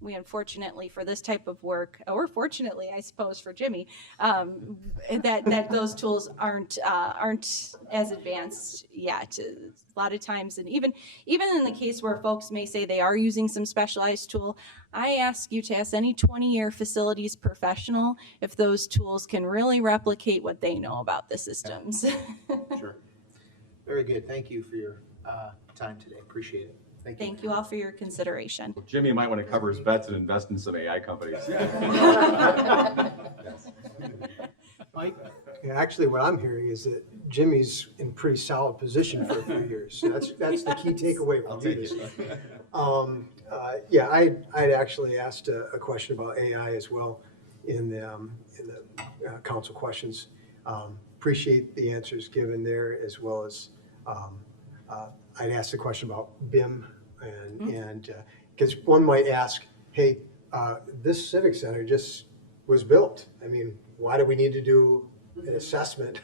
unfortunately for this type of work, or fortunately I suppose for Jimmy, that those tools aren't as advanced yet. A lot of times, and even in the case where folks may say they are using some specialized tool, I ask you to ask any 20-year facilities professional if those tools can really replicate what they know about the systems. Sure. Very good. Thank you for your time today. Appreciate it. Thank you. Thank you all for your consideration. Jimmy might want to cover his bets and invest in some AI companies. Mike? Yeah, actually, what I'm hearing is that Jimmy's in pretty solid position for a few years. So that's the key takeaway from this. Yeah, I'd actually asked a question about AI as well in the council questions. Appreciate the answers given there, as well as I'd asked a question about BIM, and because one might ask, hey, this Civic Center just was built. I mean, why do we need to do an assessment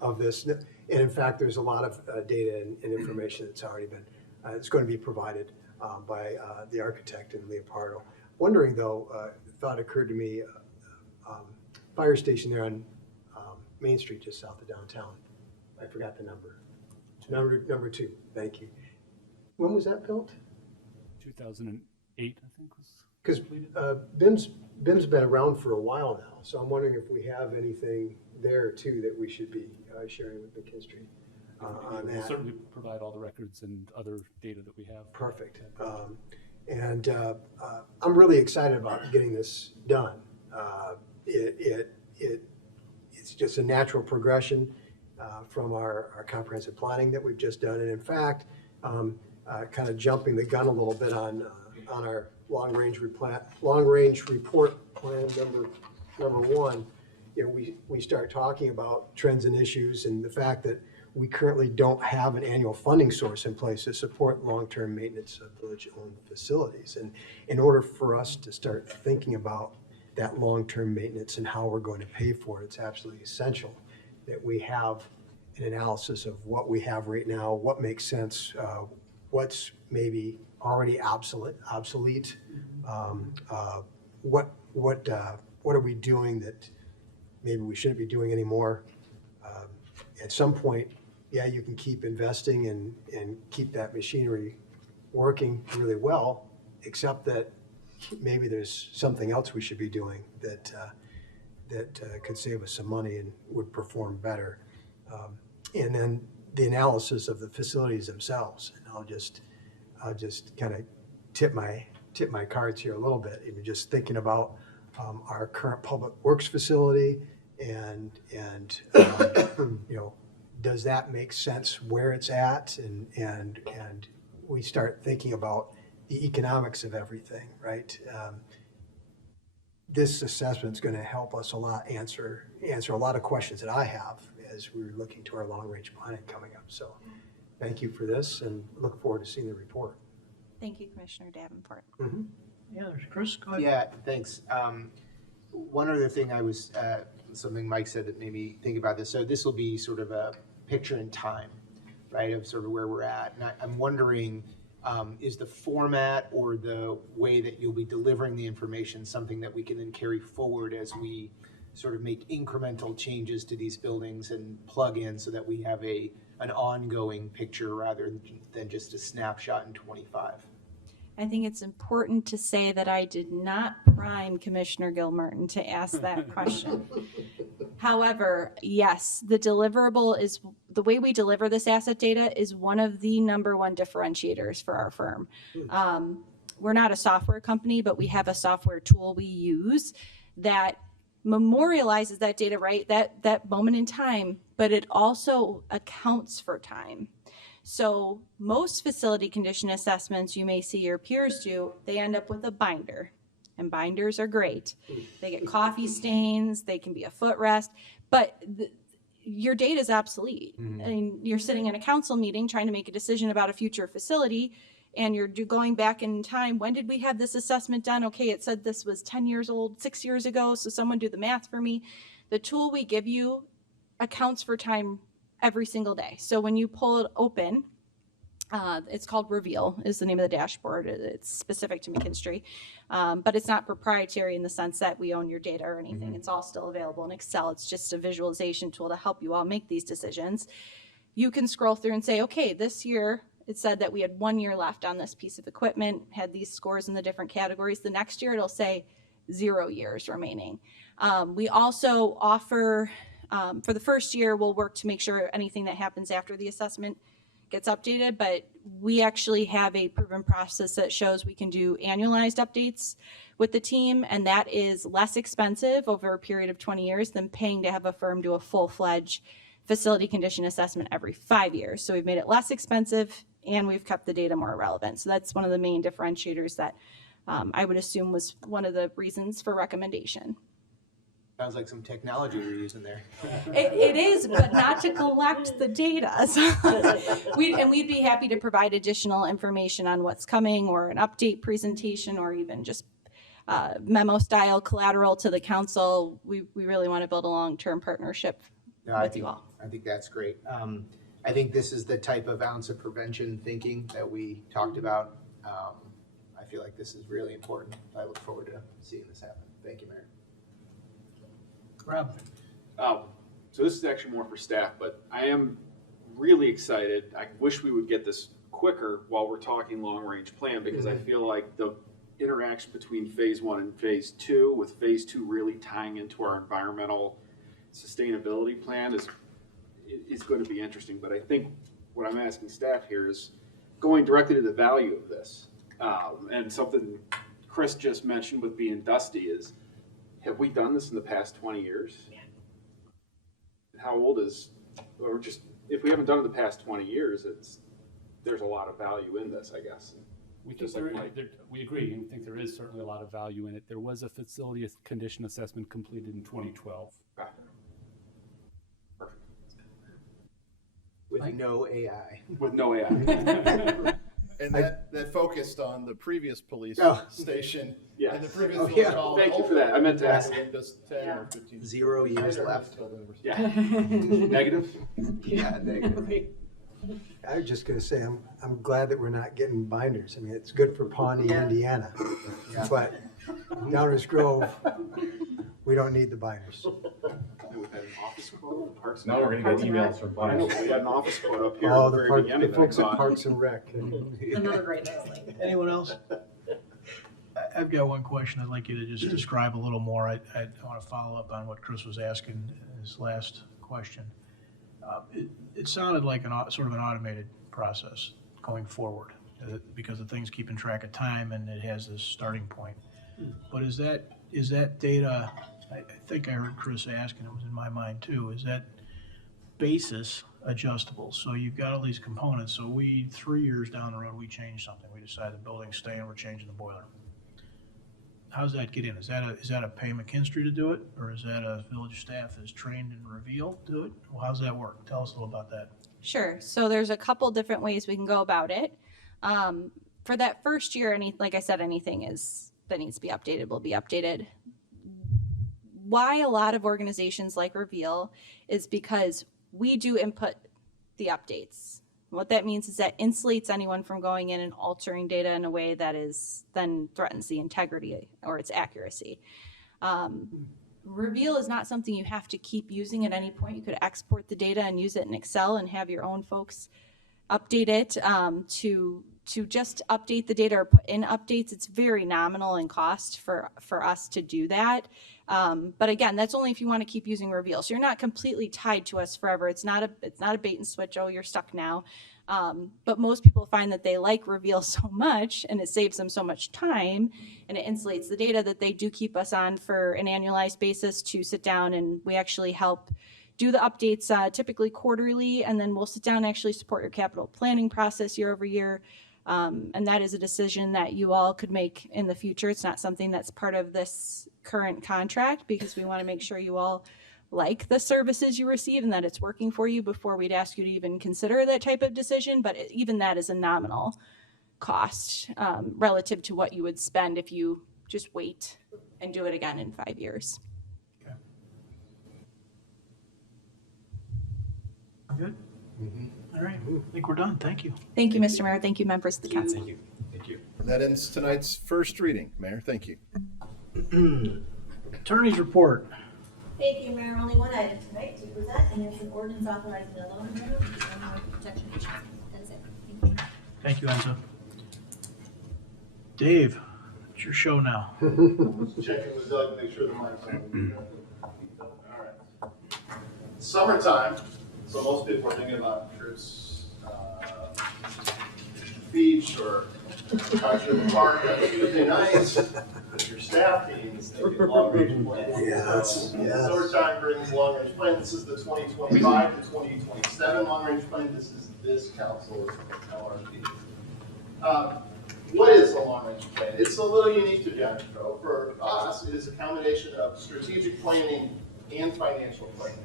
of this? And in fact, there's a lot of data and information that's already been, it's going to be provided by the architect in Leopardo. Wondering though, thought occurred to me, fire station there on Main Street, just south of downtown. I forgot the number. Number 2, thank you. When was that built? 2008, I think was. Because BIM's been around for a while now, so I'm wondering if we have anything there too that we should be sharing with McKinstry on We'll that. certainly provide all the records and other data that we have. Perfect. And I'm really excited about getting this done. It's just a natural progression from our comprehensive planning that we've just done. And in fact, kind of jumping the gun a little bit on our long-range report plan number 1, you know, we start talking about trends and issues and the fact that we currently don't have an annual funding source in place to support long-term maintenance of village-owned facilities. And in order for us to start thinking about that long-term maintenance and how we're going to pay for it, it's absolutely essential that we have an analysis of what we have right now, what makes sense, what's maybe already obsolete, what are we doing that maybe we shouldn't be doing anymore. At some point, yeah, you can keep investing and keep that machinery working really well, except that maybe there's something else we should be doing that could save us some money and would perform better. And then the analysis of the facilities themselves. And I'll just kind of tip my cards here a little bit. Even just thinking about our current public works facility and you know, does that make sense where it's at? And we start thinking about the economics of everything, right? This assessment is going to help us a lot answer a lot of questions that I have as we're looking to our long-range planning coming up. So thank you for this and look forward to seeing the report. Thank you, Commissioner Davenport. Mm-hmm. Yeah, there's Chris. Go ahead. Yeah, thanks. One other thing something Mike said that made me think about this. So this will be sort of a picture in time, right, of sort of where we're at. And I'm wondering, Is the format or the way that you'll be delivering the information something that we can then carry forward as we sort of make incremental changes to these buildings and plug in so that we have an ongoing picture rather than just a snapshot in 25? I think it's important to say that I did not prime Commissioner Gilmartin to ask that question. However, yes, the deliverable is, the way we deliver this asset data is one of the number one differentiators for our firm. We're not a software company, but we have a software tool we use that memorializes that data, right? That moment in time, but it also accounts for time. So most facility condition assessments you may see your peers do, they end up with a binder. And binders are great. They get coffee stains, they can be a footrest, but your data is obsolete. I mean, you're sitting in a council meeting trying to make a decision about a future facility, and you're going back in time. When did we have this assessment done? Okay, it said this was 10 years old, 6 years ago, so someone do the math for me. The tool we give you accounts for time every single day. So when you pull it open, it's called Reveal is the name of the dashboard. It's specific to McKinstry, but it's not proprietary in the sense that we own your data or anything. It's all still available in Excel. It's just a visualization tool to help you all make these decisions. You can scroll through and say, okay, this year it said that we had 1 year left on this piece of equipment, had these scores in the different categories. The next year it'll say 0 years remaining. We also offer, for the first year, we'll work to make sure anything that happens after the assessment gets updated, but we actually have a proven process that shows we can do annualized updates with the team, and that is less expensive over a period of 20 years than paying to have a firm do a full-fledged facility condition assessment every 5 years. So we've made it less expensive and we've kept the data more relevant. So that's one of the main differentiators that I would assume was one of the reasons for recommendation. Sounds like some technology we're using there. It is, but not to collect the data. So we'd be happy to provide additional information on what's coming or an update presentation or even just memo style collateral to the council. We really want to build a long-term partnership with you all. I think that's great. I think this is the type of ounce of prevention thinking that we talked about. I feel like this is really important. I look forward to seeing this happen. Thank you, Mayor. Rob? So this is actually more for staff, but I am really excited. I wish we would get this quicker while we're talking long-range plan, because I feel like the interaction between phase 1 and phase 2, with phase 2 really tying into our environmental sustainability plan is going to be interesting. But I think what I'm asking staff here is going directly to the value of this. And something Chris just mentioned with being dusty is, have we done this in the past 20 years? Yeah. How old is, or just, if we haven't done it in the past 20 years, there's a lot of value in this, I guess. We agree, and we think there is certainly a lot of value in it. There was a facility condition assessment completed in 2012. With no AI. With no AI. And that focused on the previous police station. Yeah. And the previous Thank you for that. I meant to ask. 10 or 15. 0 years left. Yeah. Negative? Yeah, negative. I was just gonna say, I'm glad that we're not getting binders. I mean, it's good for Pawnee, Indiana. But Downers Grove, we don't need the binders. We've had an office quote, Parks. Now we're gonna get emails from I know, Parks. we had an office quote up here. Oh, at the very beginning the that I folks at caught. Parks and Rec. Another great thing. Anyone else? I've got one question I'd like you to just describe a little more. I want to follow up on what Chris was asking in his last question. It sounded like sort of an automated process going forward because the thing's keeping track of time and it has this starting point. But is that data, I think I heard Chris ask, and it was in my mind too, is that basis adjustable? So you've got all these components. So 3 years down the road, we change something. We decide the building's staying, we're changing the boiler. How's that get in? Is that a pay McKinstry to do it? Or is that a village staff is trained and Reveal to do it? Well, how's that work? Tell us a little about that. Sure. So there's a couple different ways we can go about it. For that first year, like I said, anything that needs to be updated will be updated. Why a lot of organizations like Reveal is because we do input the updates. What that means is that insulates anyone from going in and altering data in a way that is then threatens the integrity or its accuracy. Reveal is not something you have to keep using at any point. You could export the data and use it in Excel and have your own folks update it to just update the data or put in updates. It's very nominal in cost for us to do that. But again, that's only if you want to keep using Reveal. So you're not completely tied to us forever. It's not a bait and switch. Oh, you're stuck now. But most people find that they like Reveal so much and it saves them so much time and it insulates the data that they do keep us on for an annualized basis to sit down, and we actually help do the updates typically quarterly, and then we'll sit down and actually support your capital planning process year over year. And that is a decision that you all could make in the future. It's not something that's part of this current contract because we want to make sure you all like the services you receive and that it's working for you before we'd ask you to even consider that type of decision. But even that is a nominal cost relative to what you would spend if you just wait and do it again in 5 years. Good? All right, I think we're done. Thank you. Thank you, Mr. Mayor. Thank you, members of the council. Thank you. That ends tonight's first reading. Mayor, thank you. Attorney's report. Thank you, Mayor. Only one item tonight to present, and it's an ordinance authorizing the loan amendment of the Illinois Protection Agency. That's it. Thank you. Thank you, Enzo. Dave, it's your show now. Checking with Doug to make sure the mic's on. All right. Summertime, so most people are thinking about trips, beach or out to the park on Tuesday nights. But your staff team is thinking long-range plan. Yes. Summertime brings long-range plan. This is the 2025 to 2027 long-range plan. This is this council's LRP. What is a long-range plan? It's a little unique to Genetro. For us, it is a combination of strategic planning and financial planning.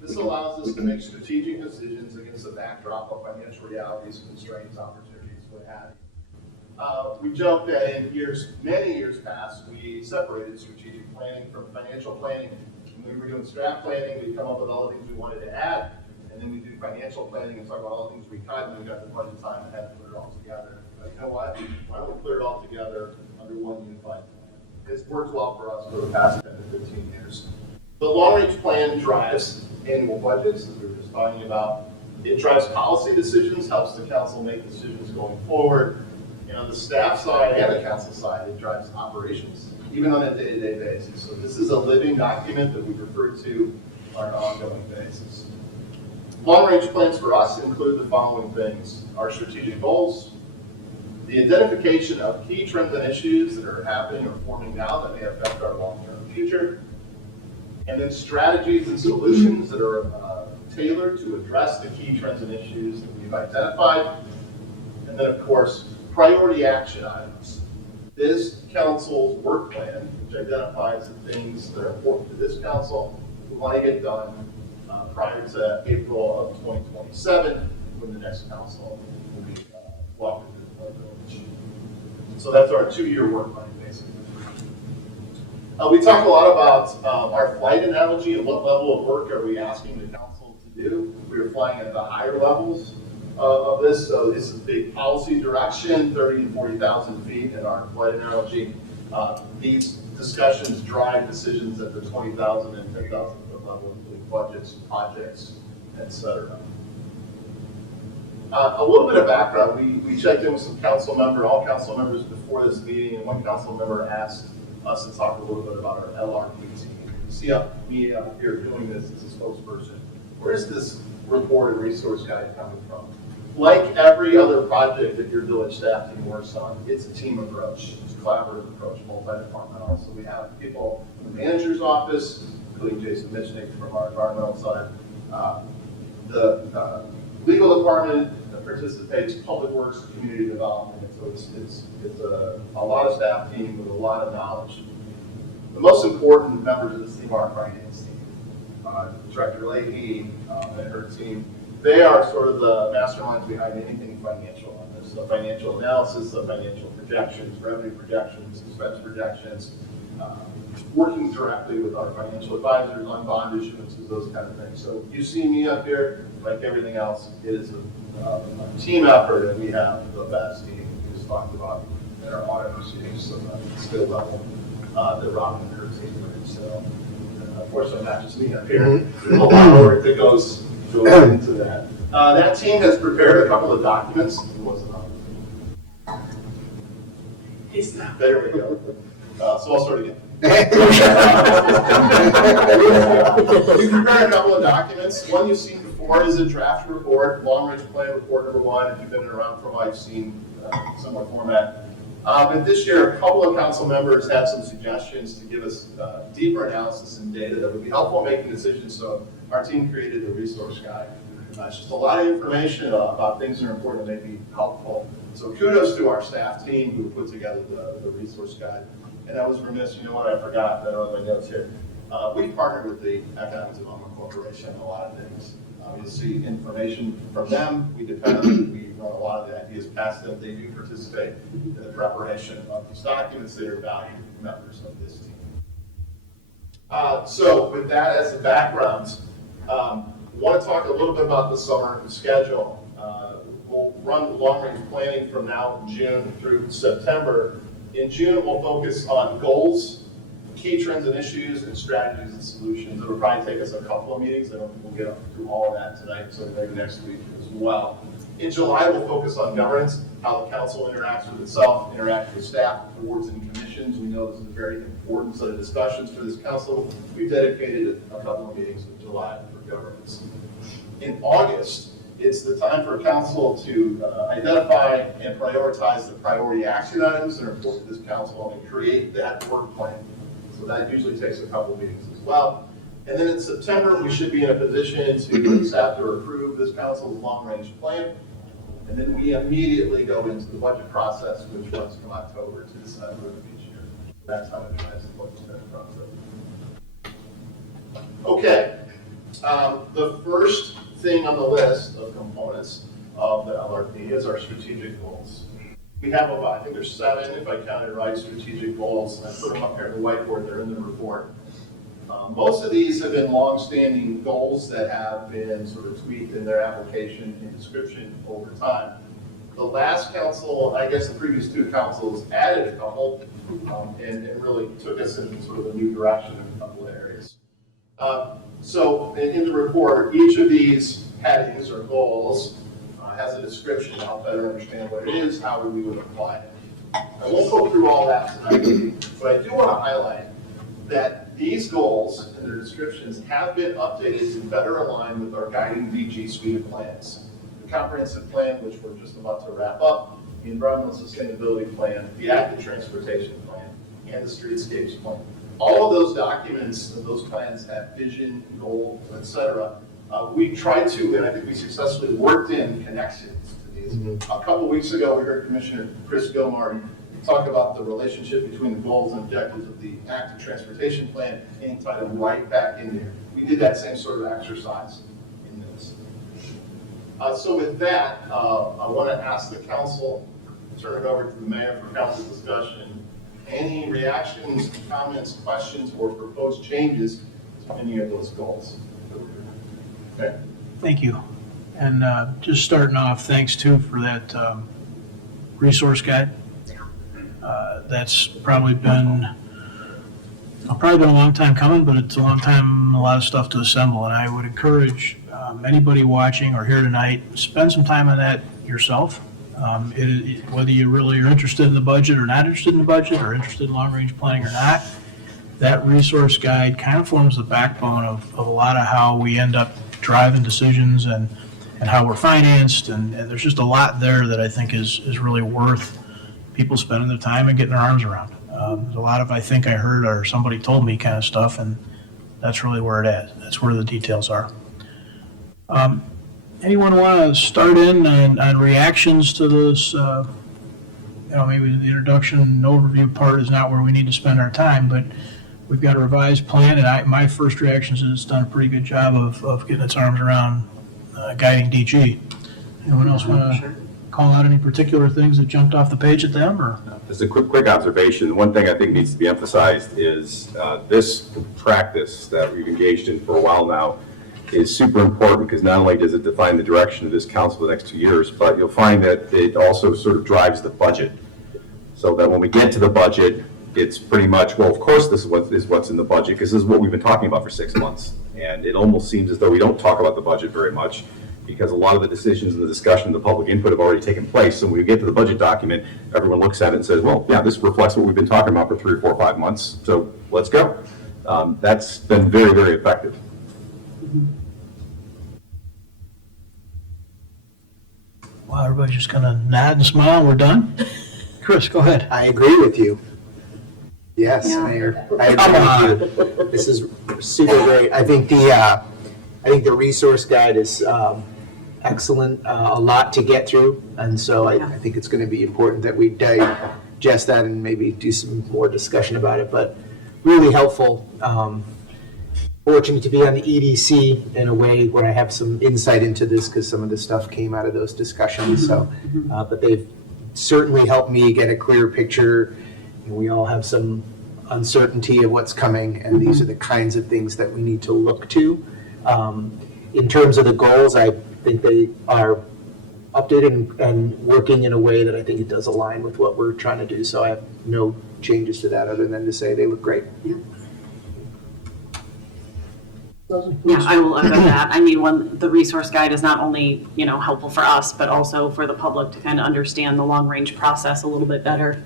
This allows us to make strategic decisions against a backdrop of financial realities, constraints, opportunities, what have you. We joked that in many years past, we separated strategic planning from financial planning. When we were doing strat planning, we'd come up with all the things we wanted to add, and then we do financial planning and talk about all the things we cut, and then we got the budget time and had to put it all together. But you know what? Why don't we put it all together under one unified plan? It's worked well for us for the past 10 to 15 years. The long-range plan drives annual budgets, as we were just talking about. It drives policy decisions, helps the council make decisions going forward. And on the staff side and the council side, it drives operations, even on a day-to-day basis. So this is a living document that we refer to on an ongoing basis. Long-range plans for us include the following things: our strategic goals, the identification of key trends and issues that are happening or forming now that may affect our long-term future, and then strategies and solutions that are tailored to address the key trends and issues that we've identified, and then, of course, priority action items. This council's work plan, which identifies the things that are important to this council, we want to get done prior to April of 2027, when the next council will be walking through the village. So that's our 2-year work plan, basically. We talk a lot about our flight analogy and what level of work are we asking the council to do. We are flying at the higher levels of this, so this is big policy direction, 30 and 40,000 feet in our flight analogy. These discussions drive decisions at the 20,000 and 10,000 foot level, including budgets, projects, etc. A little bit of background. We checked in with some all council members before this meeting, and one council member asked us to talk a little bit about our LRP team. You see me up here doing this as a spokesperson. Where is this report and resource guide coming from? Like every other project that your village staff team works on, it's a team approach. It's a collaborative approach, multi-departmental. So we have people in the manager's office, including Jason Mitchnick from our environmental side. The legal department participates, public works, community development. So it's a lot of staff team with a lot of knowledge. The most important members of this team are our finance team. Director Leahy and her team. They are sort of the masterminds behind anything financial on this. The financial analysis, the financial projections, revenue projections, expense projections, working directly with our financial advisors on bond issuances, those kind of things. So you see me up here, like everything else, it is a a team effort, and we have the best team we just talked about in our audit proceedings, so the skill level that Robin and her team brings. So unfortunately, not just me up here. There's a lot of work that goes into that. That team has prepared a couple of documents. It wasn't on. There we go. So I'll start again. We prepared a couple of documents. One you've seen before is a draft report, long range plan report number 1. If you've been around for a while, you've seen similar format. But this year, a couple of council members had some suggestions to give us deeper analysis and data that would be helpful in making decisions. So our team created the resource guide. It's just a lot of information about things that are important that may be helpful. So kudos to our staff team who put together the resource guide. And I was remiss, you know what, I forgot that on my notes here. We partnered with the Economic Development Corporation on a lot of things. You'll see information from them. We depend on them. We run a lot of the ideas past them. They do participate in the preparation of these documents. They are valued members of this team. So with that as the background, I want to talk a little bit about the summer schedule. We'll run long-range planning from now June through September. In June, we'll focus on goals, key trends and issues, and strategies and solutions. It'll probably take us a couple of meetings. I don't think we'll get through all of that tonight, so maybe next week as well. In July, we'll focus on governance, how the council interacts with itself, interacts with staff, boards, and commissions. We know this is a very important set of discussions for this council. We've dedicated a couple of meetings in July for governance. In August, it's the time for council to identify and prioritize the priority action items that are important to this council and create that work plan. So that usually takes a couple of meetings as well. And then in September, we should be in a position to accept or approve this council's long-range plan. And then we immediately go into the budget process, which runs from October to December of each year. That's how it drives the budget process. Okay. The first thing on the list of components of the LRP is our strategic goals. We have about, I think there's 7, if I counted right, strategic goals. I put them up here on the whiteboard. They're in the report. Most of these have been long-standing goals that have been sort of tweaked in their application and description over time. The last council, I guess the previous 2 councils, added a couple and really took us in sort of a new direction in a couple of areas. So in the report, each of these headings or goals has a description to help better understand what it is, how we would apply it. I won't go through all that tonight, but I do want to highlight that these goals and their descriptions have been updated to better align with our guiding DG suite of plans. The comprehensive plan, which we're just about to wrap up, the environmental sustainability plan, the active transportation plan, and the streetscapes plan. All of those documents and those plans have vision, goal, etc. We tried to, and I think we successfully worked in connections to these. A couple weeks ago, we heard Commissioner Chris Gilmar talk about the relationship between the goals and objectives of the active transportation plan, and he tied them right back in there. We did that same sort of exercise in this. So with that, I want to ask the council, turn it over to the mayor for council discussion. Any reactions, comments, questions, or proposed changes to any of those goals? Okay. Thank you. And just starting off, thanks too for that resource guide. That's probably been a long time coming, but it's a long time, a lot of stuff to assemble. And I would encourage anybody watching or here tonight, spend some time on that yourself. Whether you really are interested in the budget or not interested in the budget, or interested in long-range planning or not, that resource guide kind of forms the backbone of a lot of how we end up driving decisions and how we're financed. And there's just a lot there that I think is really worth people spending their time and getting their arms around. There's a lot of, I think I heard or somebody told me kind of stuff, and that's really where it is. That's where the details are. Anyone want to start in on reactions to this? Maybe the introduction and overview part is not where we need to spend our time, but we've got a revised plan, and my first reaction is it's done a pretty good job of getting its arms around guiding DG. Anyone else want to call out any particular things that jumped off the page at them, or? Just a quick observation. One thing I think needs to be emphasized is this practice that we've engaged in for a while now is super important because not only does it define the direction of this council for the next 2 years, but you'll find that it also sort of drives the budget. So that when we get to the budget, it's pretty much, well, of course, this is what's in the budget, because this is what we've been talking about for 6 months. And it almost seems as though we don't talk about the budget very much, because a lot of the decisions and the discussion, the public input have already taken place. So when we get to the budget document, everyone looks at it and says, well, yeah, this reflects what we've been talking about for 3 or 4 or 5 months, so let's go. That's been very, very effective. Well, everybody's just gonna nod and smile, and we're done? Chris, go ahead. I agree with you. Yes, Mayor, I agree with you. This is super great. I think the resource guide is excellent, a lot to get through. And so I think it's going to be important that we digest that and maybe do some more discussion about it, but really helpful. Fortunate to be on the EDC in a way where I have some insight into this because some of the stuff came out of those discussions. So, but they've certainly helped me get a clearer picture. We all have some uncertainty of what's coming, and these are the kinds of things that we need to look to. In terms of the goals, I think they are updated and working in a way that I think it does align with what we're trying to do. So I have no changes to that other than to say they look great. Yeah, I will echo that. I mean, the resource guide is not only, helpful for us, but also for the public to kind of understand the long-range process a little bit better.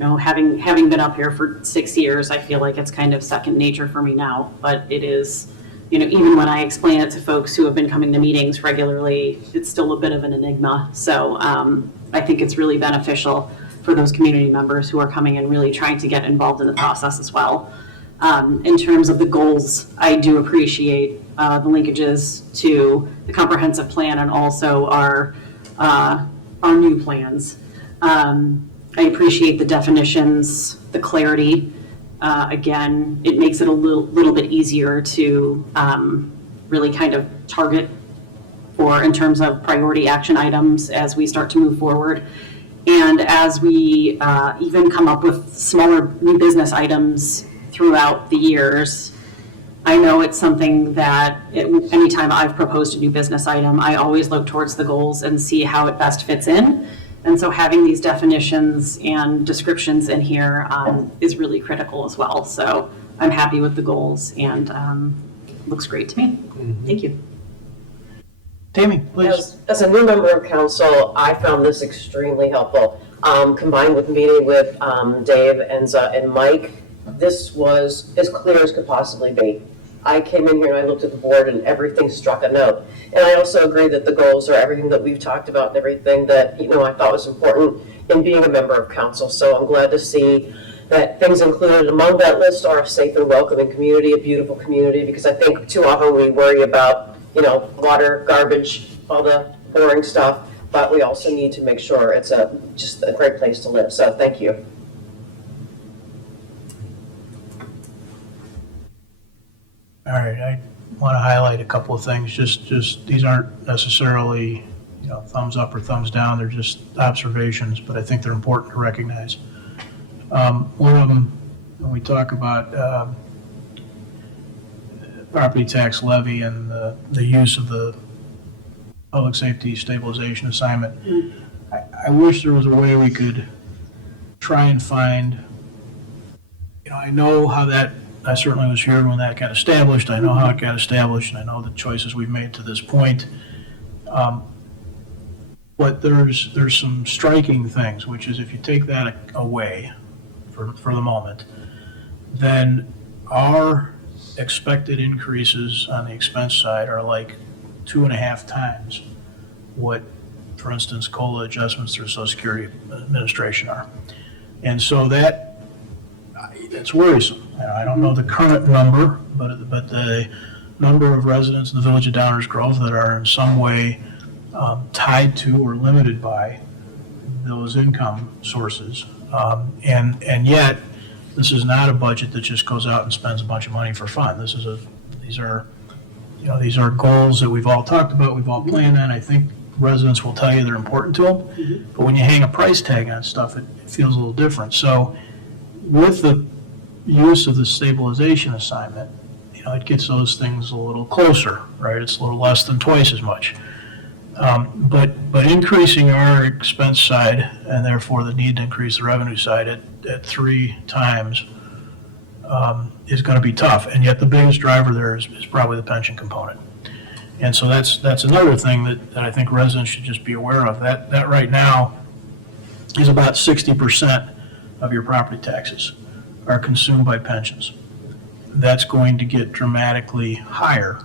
Having been up here for 6 years, I feel like it's kind of second nature for me now, but it is, even when I explain it to folks who have been coming to meetings regularly, it's still a bit of an enigma. So I think it's really beneficial for those community members who are coming and really trying to get involved in the process as well. In terms of the goals, I do appreciate the linkages to the comprehensive plan and also our new plans. I appreciate the definitions, the clarity. Again, it makes it a little bit easier to really kind of target in terms of priority action items as we start to move forward. And as we even come up with smaller new business items throughout the years, I know it's something that anytime I've proposed a new business item, I always look towards the goals and see how it best fits in. And so having these definitions and descriptions in here is really critical as well. So I'm happy with the goals and looks great to me. Thank you. Tammy, please. As a new member of council, I found this extremely helpful. Combined with meeting with Dave, Enza, and Mike, this was as clear as could possibly be. I came in here and I looked at the board and everything struck a note. And I also agree that the goals are everything that we've talked about and everything that, I thought was important in being a member of council. So I'm glad to see that things included among that list are a safe and welcoming community, a beautiful community, because I think too often we worry about, water, garbage, all the boring stuff, but we also need to make sure it's just a great place to live. So thank you. All right, I want to highlight a couple of things. Just these aren't necessarily, thumbs up or thumbs down. They're just observations, but I think they're important to recognize. One of them, when we talk about property tax levy and the use of the public safety stabilization assignment, I wish there was a way we could try and find, I know how that, I certainly was here when that got established. I know how it got established, and I know the choices we've made to this point. But there's some striking things, which is if you take that away for the moment, then our expected increases on the expense side are like 2.5 times what, for instance, COLA adjustments through Social Security Administration are. And so it's worrisome. I don't know the current number, but the number of residents in the village of Downers Grove that are in some way tied to or limited by those income sources. And yet, this is not a budget that just goes out and spends a bunch of money for fun. These are goals that we've all talked about, we've all planned on. I think residents will tell you they're important to them. But when you hang a price tag on stuff, it feels a little different. So with the use of the stabilization assignment it gets those things a little closer, right? It's a little less than twice as much. But increasing our expense side and therefore the need to increase the revenue side at 3 times is going to be tough. And yet the biggest driver there is probably the pension component. And so that's another thing that I think residents should just be aware of. That right now is about 60% of your property taxes are consumed by pensions. That's going to get dramatically higher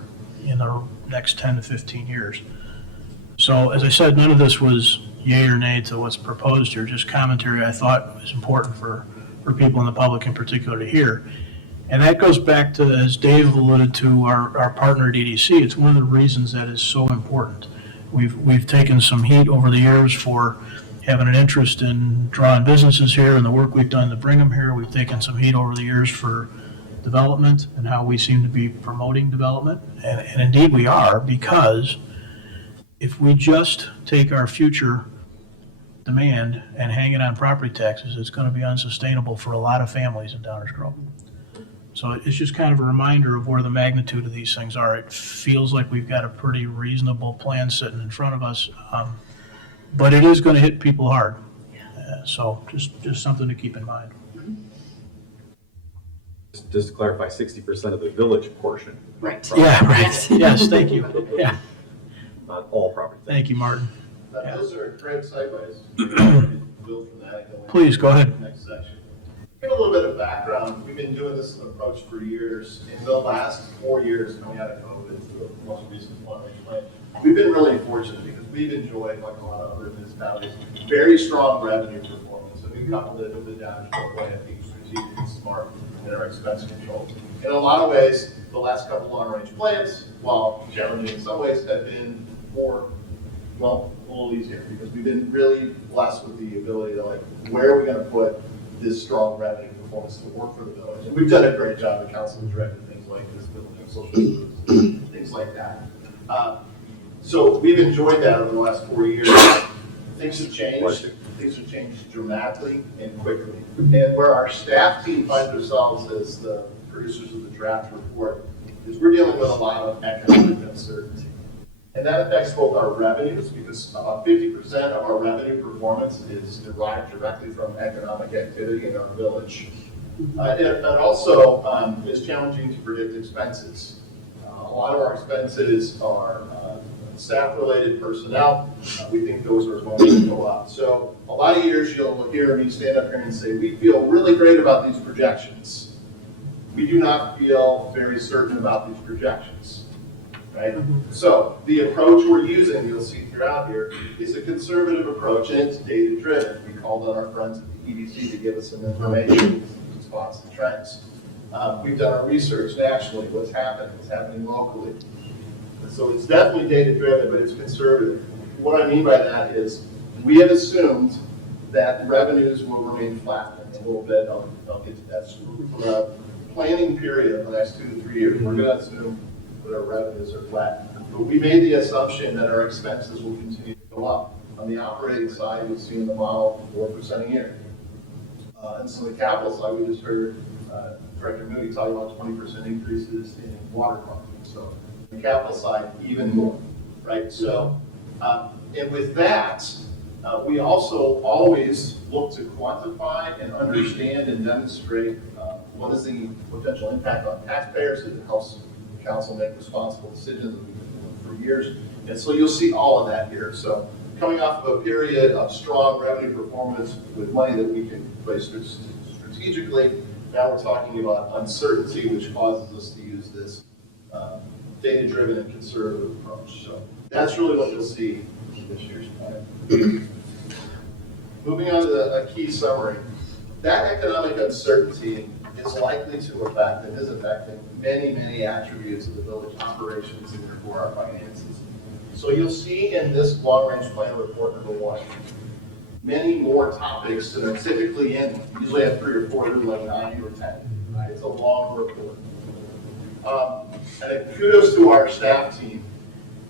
in the next 10 to 15 years. So as I said, none of this was yay or nay to what's proposed here, just commentary I thought was important for people in the public in particular to hear. And that goes back to, as Dave alluded to, our partner at EDC. It's one of the reasons that is so important. We've taken some heat over the years for having an interest in drawing businesses here and the work we've done to bring them here. We've taken some heat over the years for development and how we seem to be promoting development. And indeed we are, because if we just take our future demand and hang it on property taxes, it's going to be unsustainable for a lot of families in Downers Grove. So it's just kind of a reminder of where the magnitude of these things are. It feels like we've got a pretty reasonable plan sitting in front of us, but it is going to hit people hard. So just something to keep in mind. Just to clarify, 60% of the village portion. Right. Yeah, right. Yes, thank you. Yeah. Not all property. Thank you, Martin. Those are great segues. Build from that and go into Please, go ahead. the next section. Give a little bit of background. We've been doing this approach for years. In the last 4 years, coming out of COVID, the most recent long-range plan, we've been really fortunate because we've enjoyed, like a lot of other municipalities, very strong revenue performance. And we've coupled it with the Downers Grove way of being strategic and smart in our expense control. In a lot of ways, the last couple long-range plans, while challenging in some ways, have been more, well, a little easier because we've been really blessed with the ability to, like, where are we going to put this strong revenue performance to work for the village? And we've done a great job. The council has directed things like this building, social services, things like that. So we've enjoyed that over the last 4 years. Things have changed. Things have changed dramatically and quickly. And where our staff team finds ourselves as the producers of the draft report is we're dealing with a lot of economic uncertainty. And that affects both our revenues, because about 50% of our revenue performance is derived directly from economic activity in our village. It also is challenging to predict expenses. A lot of our expenses are staff-related personnel. We think those are going to go up. So a lot of years you'll hear me stand up here and say, we feel really great about these projections. We do not feel very certain about these projections. Right? So the approach we're using, you'll see throughout here, is a conservative approach, and it's data-driven. We called on our friends at the EDC to give us some information, spots and trends. We've done our research nationally, what's happening locally. And so it's definitely data-driven, but it's conservative. What I mean by that is we have assumed that revenues will remain flat in a little bit. I'll get to that. For the planning period of the next 2 to 3 years, we're going to assume that our revenues are flat. But we made the assumption that our expenses will continue to go up. On the operating side, you'll see in the model 4% a year. And so the capital side, we just heard Director Moody talk about 20% increases in water marketing. So the capital side, even more, right? So, and with that, we also always look to quantify and understand and demonstrate what is the potential impact on taxpayers. It helps the council make responsible decisions that we've been doing for years. And so you'll see all of that here. So coming off of a period of strong revenue performance with money that we can place strategically, now we're talking about uncertainty, which causes us to use this data-driven and conservative approach. So that's really what you'll see in this year's plan. Moving on to a key summary. That economic uncertainty is likely to affect and is affecting many, many attributes of the village operations and therefore our finances. So you'll see in this long-range plan report number 1, many more topics that are typically in, usually have 3 or 4, like 9 or 10. Right? It's a long report. And kudos to our staff team.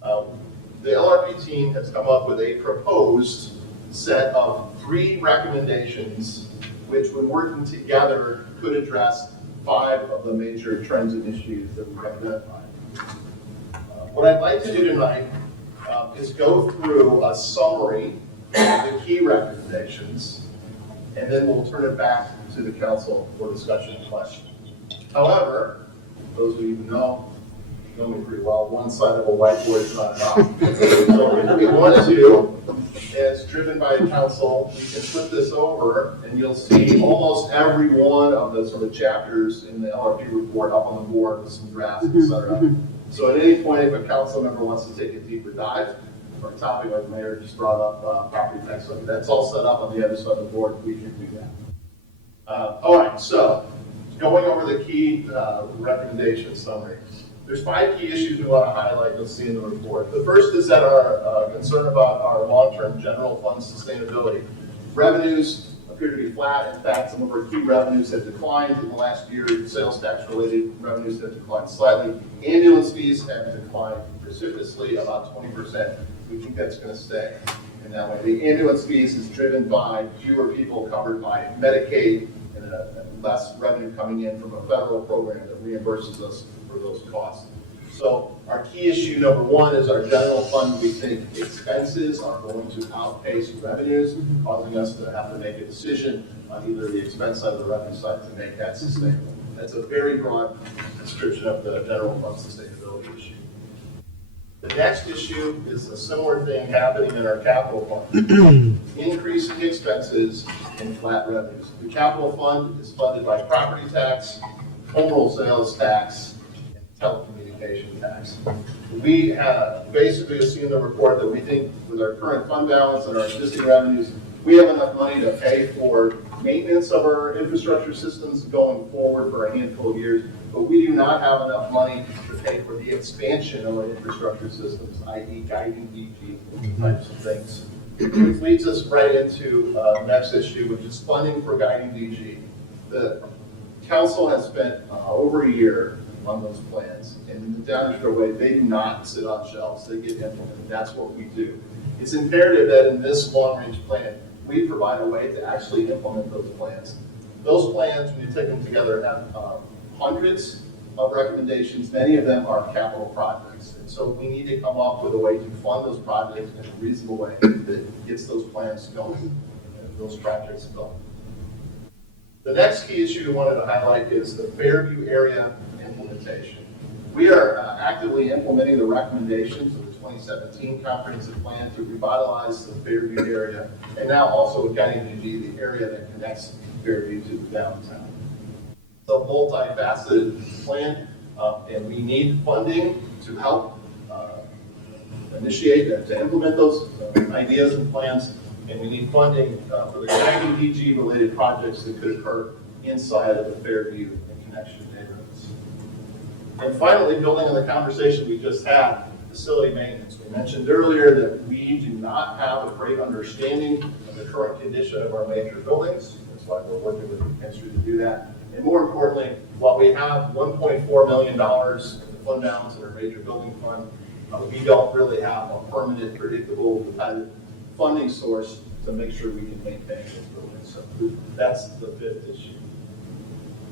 The LRP team has come up with a proposed set of 3 recommendations which, when working together, could address 5 of the major trends and issues that we've identified. What I'd like to do tonight is go through a summary of the key recommendations, and then we'll turn it back to the council for discussion and questions. However, those of you who know me pretty well, one side of a whiteboard is not enough. So if we want to, as driven by council, we can flip this over and you'll see almost every one of the sort of chapters in the LRP report up on the board with some drafts, et cetera. So at any point, if a council member wants to take a deeper dive, or a topic like the mayor just brought up, property tax, so that's all set up on the other side of the board, we can do that. All right, so going over the key recommendation summary. There's 5 key issues we want to highlight, you'll see in the report. The first is that our concern about our long-term general fund sustainability. Revenues appear to be flat. In fact, some of our key revenues have declined in the last year. Sales tax-related revenues have declined slightly. Ambulance fees have declined precipitously, about 20%. We think that's going to stay in that way. The ambulance fees is driven by fewer people covered by Medicaid and less revenue coming in from a federal program that reimburses us for those costs. So our key issue number 1 is our general fund. We think expenses are going to outpace revenues, causing us to have to make a decision on either the expense side or the revenue side to make that sustainable. That's a very broad description of the general fund sustainability issue. The next issue is a similar thing happening in our capital fund. Increasing expenses and flat revenues. The capital fund is funded by property tax, home rule sales tax, telecommunication tax. We have basically seen in the report that we think with our current fund balance and our existing revenues, we have enough money to pay for maintenance of our infrastructure systems going forward for a handful of years, but we do not have enough money to pay for the expansion of our infrastructure systems, i.e. guiding DG types of things. Which leads us right into the next issue, which is funding for guiding DG. The council has spent over a year on those plans. And in the Downers way, they do not sit on shelves, they get implemented. That's what we do. It's imperative that in this long-range plan, we provide a way to actually implement those plans. Those plans, when you take them together, have hundreds of recommendations. Many of them are capital projects. And so we need to come up with a way to fund those projects in a reasonable way that gets those plans going, and those projects going. The next key issue we wanted to highlight is the Fairview area implementation. We are actively implementing the recommendations of the 2017 comprehensive plan to revitalize the Fairview area, and now also guiding DG, the area that connects Fairview to the downtown. It's a multifaceted plan, and we need funding to help initiate and to implement those ideas and plans, and we need funding for the guiding DG related projects that could occur inside of the Fairview and connection neighborhoods. And finally, building on the conversation we just had, facility maintenance. We mentioned earlier that we do not have a great understanding of the current condition of our major buildings. That's why we're working with McKinstry to do that. And more importantly, while we have $1.4 million in the fund balance in our major building fund, we don't really have a permanent, predictable, repetitive funding source to make sure we can maintain those buildings. So that's the 5th issue.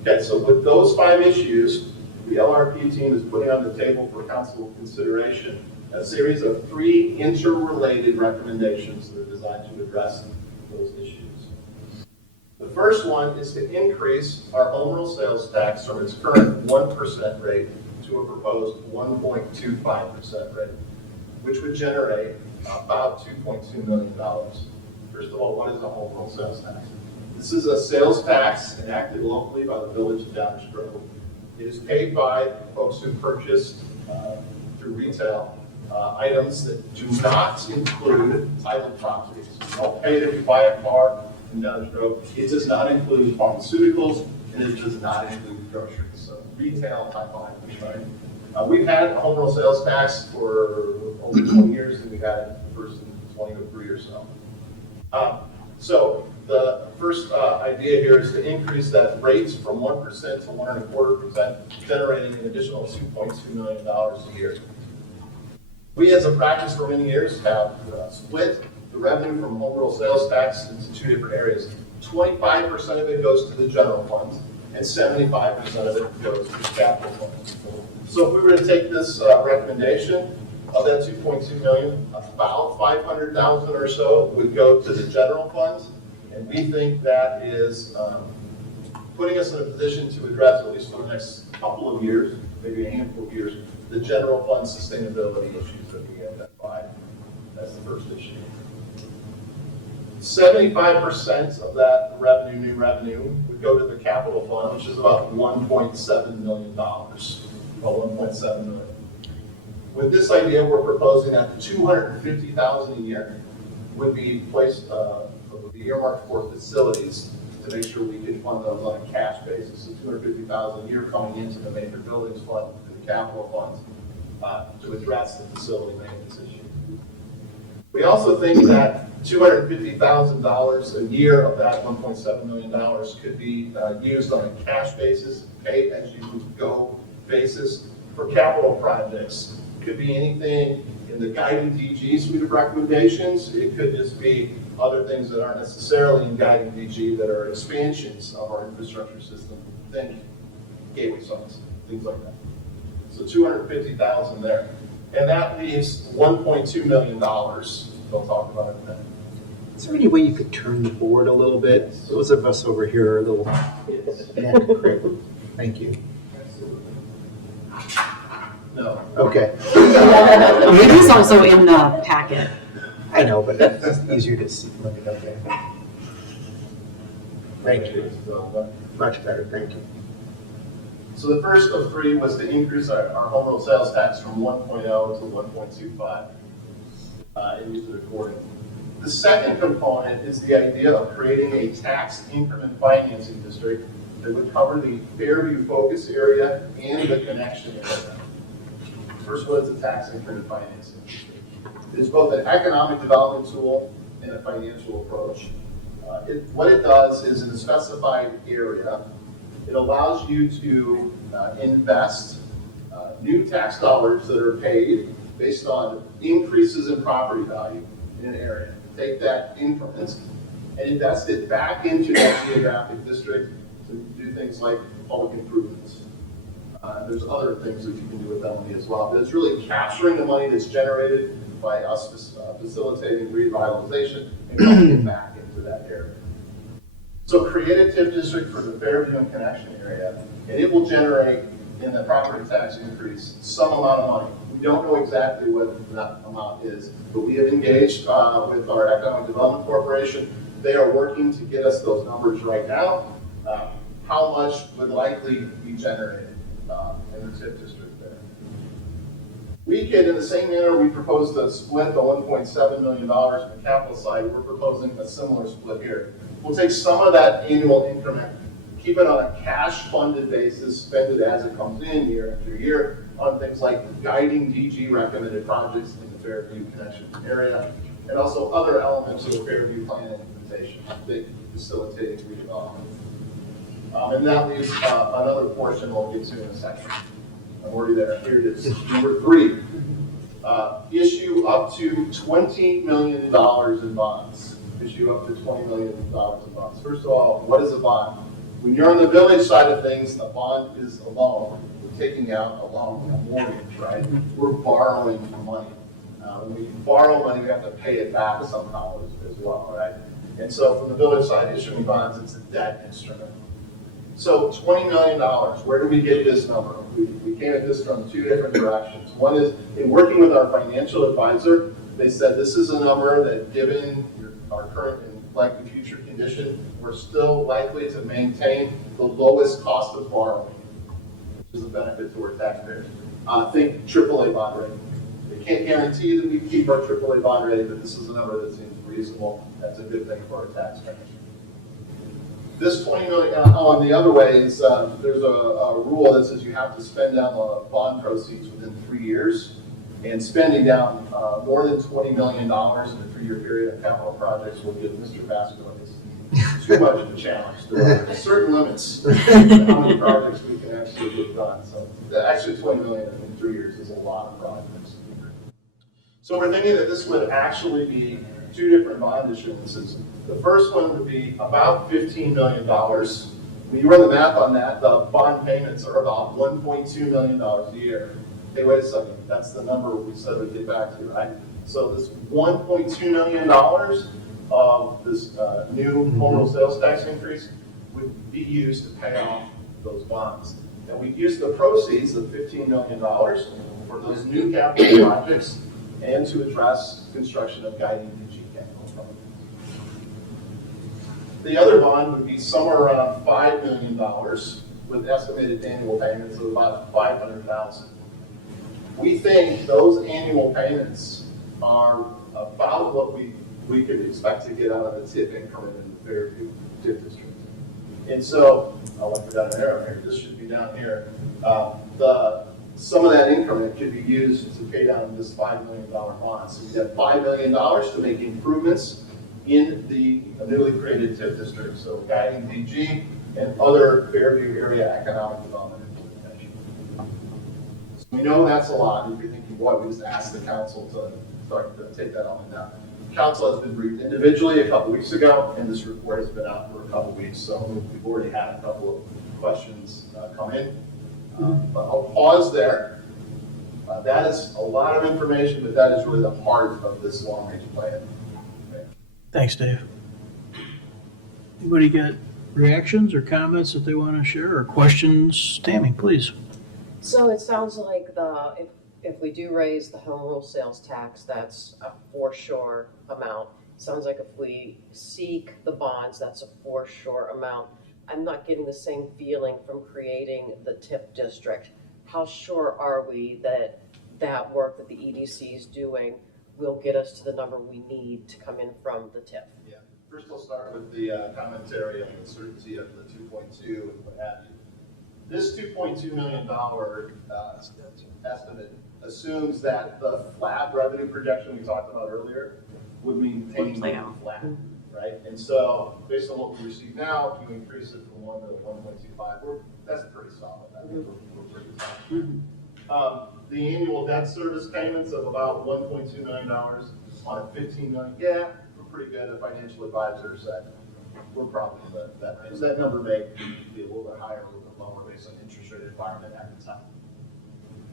Okay, so with those 5 issues, the LRP team is putting on the table for council consideration a series of 3 interrelated recommendations that are designed to address those issues. The first one is to increase our home rule sales tax from its current 1% rate to a proposed 1.25% rate, which would generate about $2.2 million. First of all, what is a home rule sales tax? This is a sales tax enacted locally by the village of Downers Grove. It is paid by folks who purchase through retail items that do not include titled properties. You don't pay it if you buy a car in Downers Grove. It does not include pharmaceuticals, and it does not include groceries. So retail type items, right? We've had a home rule sales tax for over 20 years, and we've had it first in 2003 or so. So the first idea here is to increase that rates from 1% to 1.25%, generating an additional $2.2 million a year. We, as a practice for many years, have split the revenue from home rule sales tax into 2 different areas. 25% of it goes to the general fund, and 75% of it goes to capital funds. So if we were to take this recommendation, of that 2.2 million, about 500,000 or so would go to the general funds, and we think that is putting us in a position to address, at least for the next couple of years, maybe a handful of years, the general fund sustainability issues that we identified. That's the first issue. 75% of that revenue, new revenue, would go to the capital fund, which is about $1.7 million. About 1.7 million. With this idea, we're proposing that the $250,000 a year would be placed, would be earmarked for facilities to make sure we can fund those on a cash basis. So $250,000 a year coming into the major buildings fund, to the capital funds, to address the facility maintenance issue. We also think that $250,000 a year of that $1.7 million could be used on a cash basis, pay as you go basis for capital projects. Could be anything in the guiding DG suite of recommendations. It could just be other things that aren't necessarily in guiding DG that are expansions of our infrastructure system. Think gateway sites, things like that. So $250,000 there. And that leaves $1.2 million. They'll talk about it in a minute. Is there any way you could turn the board a little bit? Those of us over here are a little. Yeah, great. Thank you. No. Okay. It is also in the packet. I know, but it's easier to see. Look it up there. Thank you. Much better, thank you. So the first of three was to increase our home rule sales tax from 1.0 to 1.25 and use it accordingly. The second component is the idea of creating a tax increment financing district that would cover the Fairview focus area and the connection area. First, what is a tax increment financing district? It is both an economic development tool and a financial approach. What it does is in a specified area, it allows you to invest new tax dollars that are paid based on increases in property value in an area. Take that increment and invest it back into that geographic district to do things like public improvements. There's other things that you can do with that money as well, but it's really capturing the money that's generated by us facilitating revitalization and putting it back into that area. So create a TIF district for the Fairview and Connection area, and it will generate in the property tax increase some amount of money. We don't know exactly what that amount is, but we have engaged with our Economic Development Corporation. They are working to get us those numbers right now. How much would likely be generated in the TIF district there? We could, in the same manner, we proposed to split the $1.7 million from the capital side. We're proposing a similar split here. We'll take some of that annual increment, keep it on a cash-funded basis, spend it as it comes in year after year on things like guiding DG recommended projects in the Fairview Connection area, and also other elements of the Fairview plan implementation, facilitating redevelopment. And that leaves another portion we'll get to in a second. I'm already there. Here it is. Number 3, issue up to $20 million in bonds. Issue up to $20 million in bonds. First of all, what is a bond? When you're on the village side of things, a bond is a loan. We're taking out a loan, a mortgage, right? We're borrowing money. When we borrow money, we have to pay it back somehow as well, right? And so from the village side, issuing bonds, it's a debt instrument. So $20 million, where do we get this number? We came at this from 2 different directions. One is, in working with our financial advisor, they said this is a number that given our current and likely future condition, we're still likely to maintain the lowest cost of borrowing, which is a benefit to our taxpayers. Think AAA bond rating. They can't guarantee that we keep our AAA bond rating, but this is a number that seems reasonable. That's a good thing for our taxpayers. This $20 million, on the other way is there's a rule that says you have to spend down the bond proceeds within 3 years, and spending down more than $20 million in a 3-year period of capital projects will give Mr. Vasquez too much of a challenge. There are certain limits to how many projects we can actually get done. So actually $20 million in 3 years is a lot of projects. So we're thinking that this would actually be 2 different bond issuances. The first one would be about $15 million When you run the math on that, the bond payments are about $1.2 million a year. Hey, wait a second, that's the number we said we'd get back to, right? So this $1.2 million of this new home rule sales tax increase would be used to pay off those bonds. And we'd use the proceeds of $15 million for those new capital projects and to address construction of guiding PG capital projects. The other bond would be somewhere around $5 million with estimated annual payments of about $500,000. We think those annual payments are about what we could expect to get out of the TIF increment in the Fairview TIF district. And so, I'll put down an arrow here, this should be down here. Some of that increment could be used to pay down this $5 million bond. So we have $5 million to make improvements in the newly created TIF district. So guiding DG and other Fairview area economic development implementation. So we know that's a lot. If you're thinking, boy, we just asked the council to start to take that on down. Council has been briefed individually a couple weeks ago, and this report has been out for a couple weeks. So we've already had a couple of questions come in. But I'll pause there. That is a lot of information, but that is really the heart of this long-range plan. Okay. Thanks, Dave. Anybody got reactions or comments that they want to share or questions? Tammy, please. So it sounds like if we do raise the home rule sales tax, that's a for sure amount. Sounds like if we seek the bonds, that's a for sure amount. I'm not getting the same feeling from creating the TIF district. How sure are we that that work that the EDC is doing will get us to the number we need to come in from the TIF? Yeah. First, I'll start with the commentary on the certainty of the 2.2 and what have you. This $2.2 million estimate assumes that the flat revenue projection we talked about earlier would maintain flat, right? And so, based on what we receive now, if you increase it from 1 to 1.25, that's pretty solid. I think we're pretty solid. The annual debt service payments of about $1.2 million on a $15 million, yeah, we're pretty good. The financial advisor said we're probably in that range. That number may be a little bit higher, a little bit lower based on interest rate environment at the time.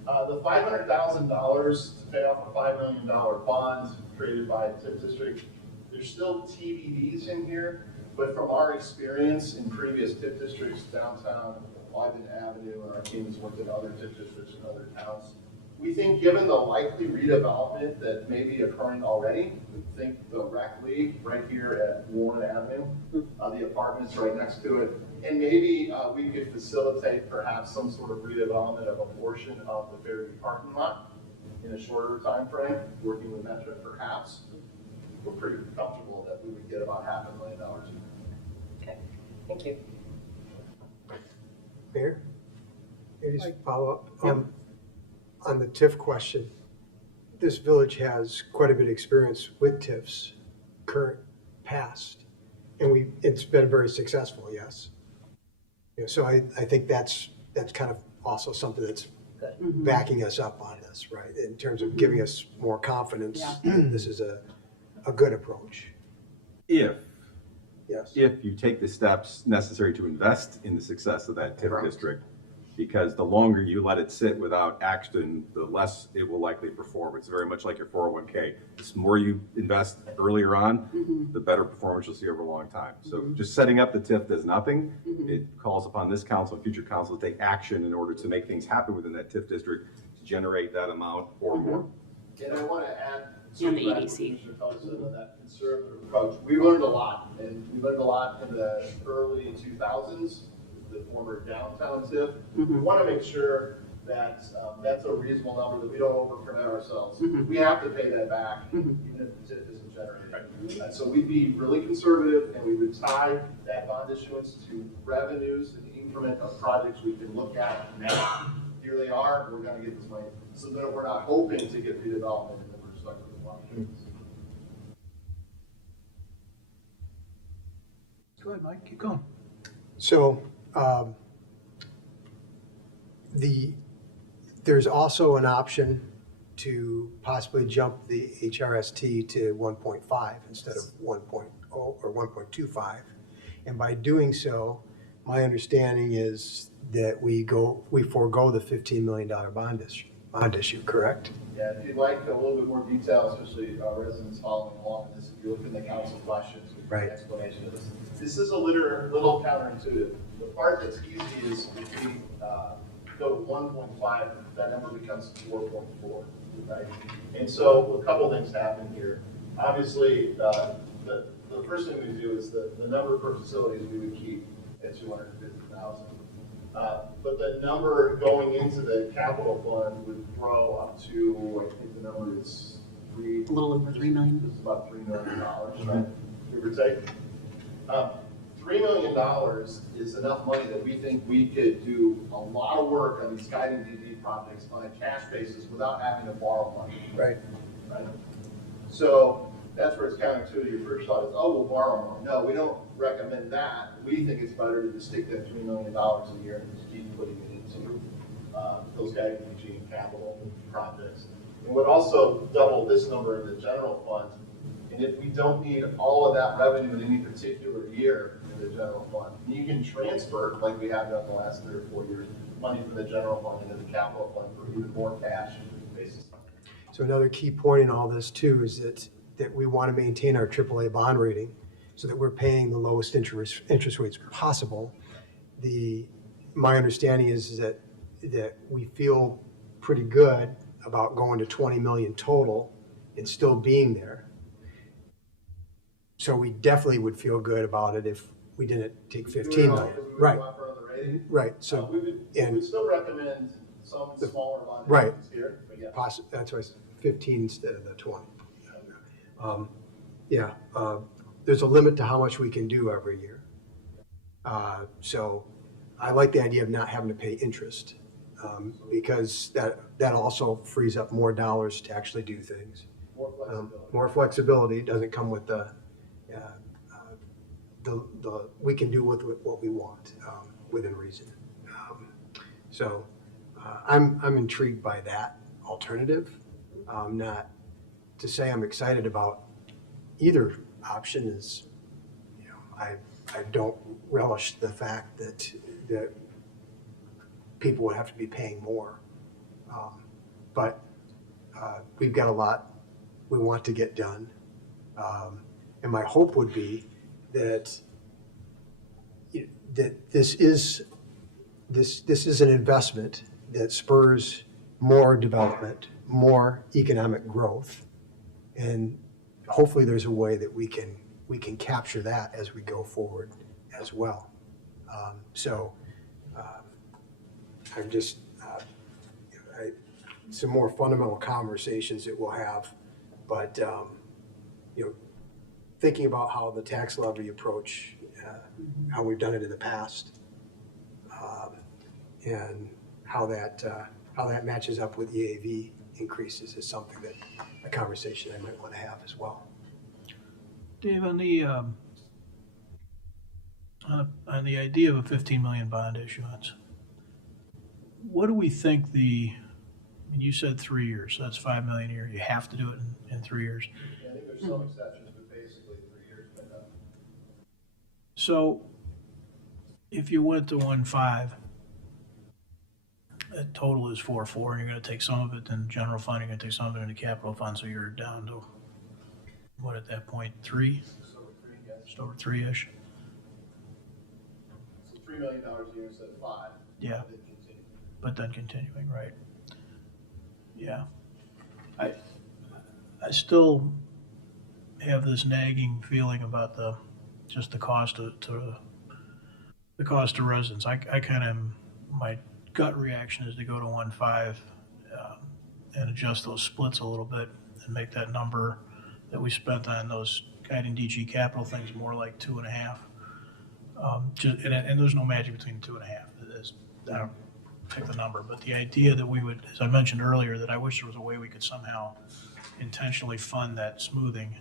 The $500,000 to pay off a $5 million bond created by the TIF district, there's still TBDs in here, but from our experience in previous TIF districts, downtown, Ogden Avenue, and our team has worked in other TIF districts in other towns, we think given the likely redevelopment that may be occurring already, we think the rec league right here at Warren Avenue, the apartments right next to it, and maybe we could facilitate perhaps some sort of redevelopment of a portion of the Fairview parking lot in a shorter time frame, working with Metro perhaps. We're pretty comfortable that we would get about $500,000. Okay, thank you. Mayor, maybe just follow up on the TIF question. This village has quite a bit of experience with TIFs, current, past, and it's been very successful, yes. You know, so I think that's kind of also something that's backing us up on this, right? In terms of giving us more confidence, this is a good approach. If Yes. if you take the steps necessary to invest in the success of that TIF district, because the longer you let it sit without action, the less it will likely perform. It's very much like your 401k. The more you invest earlier on, the better performance you'll see over a long time. So just setting up the TIF does nothing. It calls upon this council and future council to take action in order to make things happen within that TIF district to generate that amount or more. And I want to add And the to that, EDC. Commissioner Tully said on that conservative approach. We learned a lot, and we learned a lot in the early 2000s, the former downtown TIF. We want to make sure that that's a reasonable number, that we don't overcommit ourselves. We have to pay that back, even if the TIF isn't generated. And so we'd be really conservative, and we would tie that bond issuance to revenues and the increment of projects we can look at now. Here they are, we're going to get this money. So that we're not hoping to get redevelopment and then we're stuck with the block. Go ahead, Mike, keep going. So there's also an option to possibly jump the HRST to 1.5 instead of 1.0 or 1.25. And by doing so, my understanding is that we forego the $15 million bond issue, correct? Yeah, if you'd like a little bit more detail, especially our residents following along with this, if you look in the council questions, we Right. an explanation of this. This is a little counterintuitive. The part that's easy is if we go to 1.5, that number becomes 4.4, right? And so a couple things happen here. Obviously, the first thing we do is the number per facilities we would keep at 250,000. But the number going into the capital fund would grow up to, I think the number is A little over 3 million. It's about $3 million, right? Give or take. $3 million is enough money that we think we could do a lot of work on these guiding DD projects on a cash basis without having to borrow money. Right. Right? So that's where it's counterintuitive. Your first thought is, oh, we'll borrow more. No, we don't recommend that. We think it's better to just take that $3 million a year and just keep putting it into those guiding DD and capital projects. It would also double this number in the general fund. And if we don't need all of that revenue in any particular year in the general fund, you can transfer, like we have done the last 3 or 4 years, money from the general fund into the capital fund for even more cash basis. So another key point in all this too is that we want to maintain our AAA bond rating so that we're paying the lowest interest rates possible. My understanding is that we feel pretty good about going to 20 million total and still being there. So we definitely would feel good about it if we didn't take 15 million. Right. Right. So we would still recommend some smaller bond right. here, but yeah. That's why it's 15 instead of the 20. There's a limit to how much we can do every year. So I like the idea of not having to pay interest because that also frees up more dollars to actually do things. More flexibility doesn't come with the we can do with what we want within reason. So I'm intrigued by that alternative. Not to say I'm excited about either option is, I don't relish the fact that people would have to be paying more. But we've got a lot we want to get done. And my hope would be that this is an investment that spurs more development, more economic growth, and hopefully there's a way that we can capture that as we go forward as well. I'm just some more fundamental conversations that we'll have, but thinking about how the tax levy approach, how we've done it in the past, and how that matches up with EAV increases is something that a conversation I might want to have as well. Dave, on the idea of a 15 million bond issuance, what do we think you said 3 years, so that's 5 million a year. You have to do it in 3 years. Yeah, I think there's some exceptions, but basically 3 years. So if you went to 1.5, that total is 4.4, and you're going to take some of it in general fund, you're going to take some of it into capital fund, so you're down to, what at that point, 3? Just over 3-ish? So $3 million a year instead of 5. Yeah. But then continuing, right? Yeah. I still have this nagging feeling about the cost to residents. I kind of, my gut reaction is to go to 1.5 and adjust those splits a little bit and make that number that we spent on those guiding DG capital things more like 2.5. And there's no magic between 2.5. I don't pick the number, but the idea that we would, as I mentioned earlier, that I wish there was a way we could somehow intentionally fund that smoothing.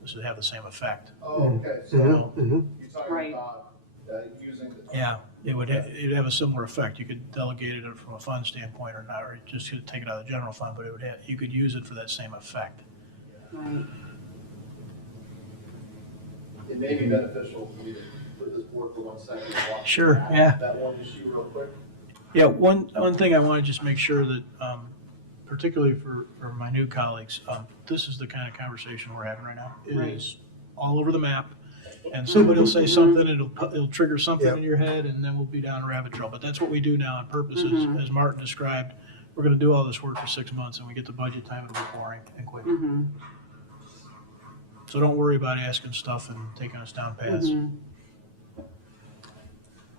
This would have the same effect. Oh, okay. So you're talking about using the. Yeah, it'd have a similar effect. You could delegate it from a fund standpoint or not, or just take it out of the general fund, but you could use it for that same effect. Right. It may be beneficial for you to put with this board for 1 second? Sure, yeah. That one issue real quick. Yeah, one thing I want to just make sure that, particularly for my new colleagues, this is the kind of conversation we're having right now. It Right. is all over the map, and somebody will say something, it'll trigger something in your head, and then we'll be down a rabbit trail. But that's what we do now on purpose, as Martin described. We're gonna do all this work for 6 months, and we get to budget time, it'll be boring and quick. So don't worry about asking stuff and taking us down paths.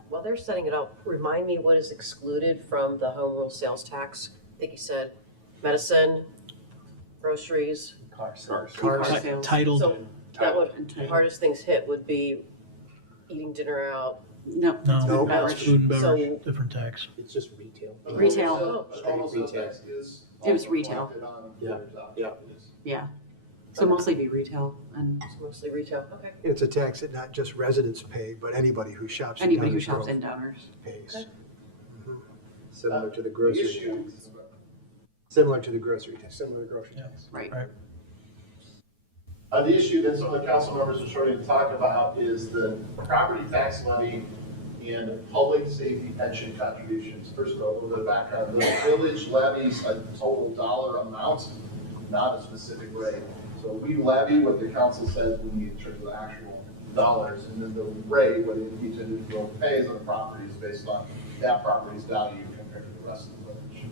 While they're setting it up, remind me what is excluded from the home rule sales tax? I think you said medicine, groceries. Cars. Car Ti- sales. titled- So that would, the hardest things hit would be eating dinner out. No. No, beverage. it's food and beverage, So- different tax. It's just retail. Retail. Home sales tax is It was also retail. collected on Yeah, village option. yeah. It is. Yeah. So mostly be retail and It's mostly retail, okay. It's a tax that not just residents pay, but anybody who shops. in anybody who Downers shops Grove in Downers. Pays. Okay. Similar to the The grocery issue, tax. Similar to the grocery tax, similar to grocery tax. Right. the issue that some of the council members are starting to talk about is the property tax levy and public safety pension contributions. First of all, a little bit of background. The village levies a total dollar amount, not a specific rate. So we levy what the council says we need in terms of actual dollars, and then the rate, what each individual pays on the property is based on that property's value compared to the rest of the village.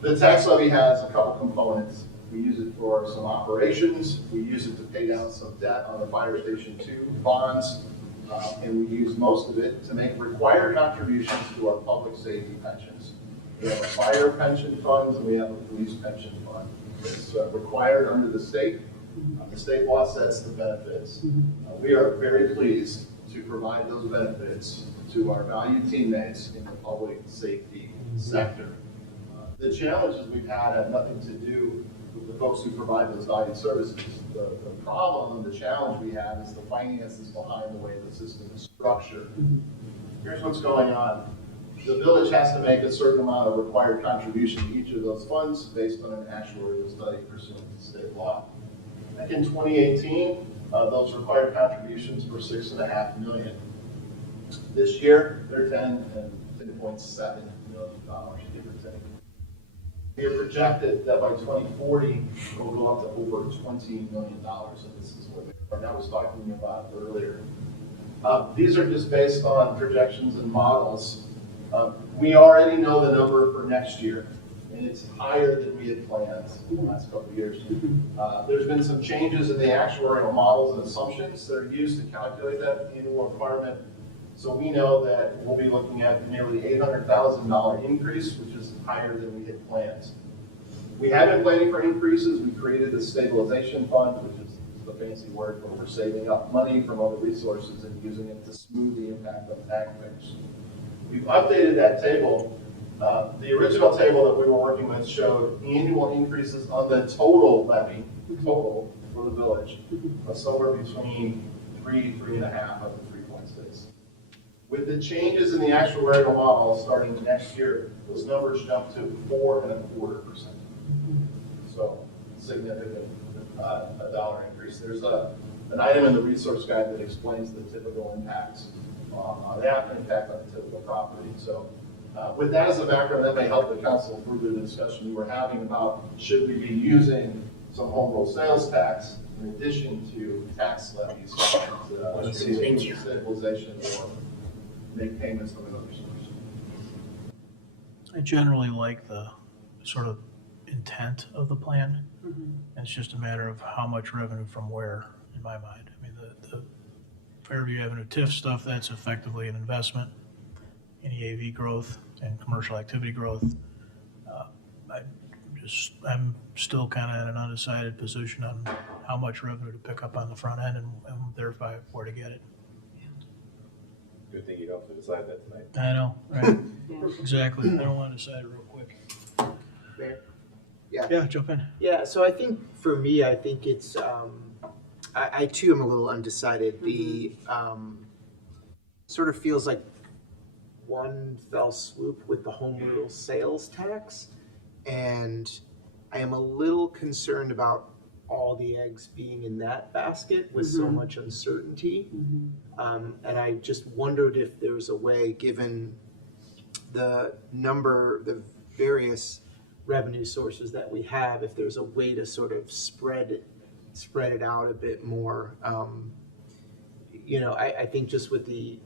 The tax levy has a couple components. We use it for some operations, we use it to pay down some debt on the Fire Station 2 bonds, and we use most of it to make required contributions to our public safety pensions. We have a fire pension fund and we have a police pension fund. It's required under the state. The state law sets the benefits. We are very pleased to provide those benefits to our valued teammates in the public safety sector. The challenges we've had have nothing to do with the folks who provide those valued services. The problem and the challenge we have is the finances behind the way the system is structured. Here's what's going on. The village has to make a certain amount of required contribution to each of those funds based on an actuarial study pursuant to state law. Back in 2018, those required contributions were $6.5 million. This year, they're $10.7 million, give or take. We have projected that by 2040, we'll go up to over $20 million, and this is what I was talking about earlier. These are just based on projections and models. We already know the number for next year, and it's higher than we had planned in the last couple of years. There's been some changes in the actuarial models and assumptions that are used to calculate that annual requirement. So we know that we'll be looking at nearly $800,000 increase, which is higher than we had planned. We have been planning for increases. We created a stabilization fund, which is the fancy word where we're saving up money from other resources and using it to smooth the impact on taxpayers. We've updated that table. The original table that we were working with showed annual increases on the total levy, total for the village, of somewhere between 3.5 up to 3.6. With the changes in the actuarial model starting next year, those numbers jump to 4.25%. So significant a dollar increase. There's an item in the resource guide that explains the typical impacts on that, impact on the typical property. So with that as a background, that may help the council further the discussion we were having about should we be using some home rule sales tax in addition to tax levies to stabilization or make payments from another source. I generally like the sort of intent of the plan. It's just a matter of how much revenue from where, in my mind. I mean, the Fairview Avenue TIF stuff, that's effectively an investment in EAV growth and commercial activity growth. I'm still kind of in an undecided position on how much revenue to pick up on the front end and thereby where to get it. Good thing you don't have to decide that tonight. I know, right? Exactly. I don't want to decide it real quick. Yeah, jump in. Yeah, so I think for me, I think it's, I too am a little undecided. The, sort of feels like one fell swoop with the home rule sales tax. And I am a little concerned about all the eggs being in that basket with so much uncertainty. And I just wondered if there's a way, given the various revenue sources that we have, if there's a way to sort of spread it out a bit more. I think just with the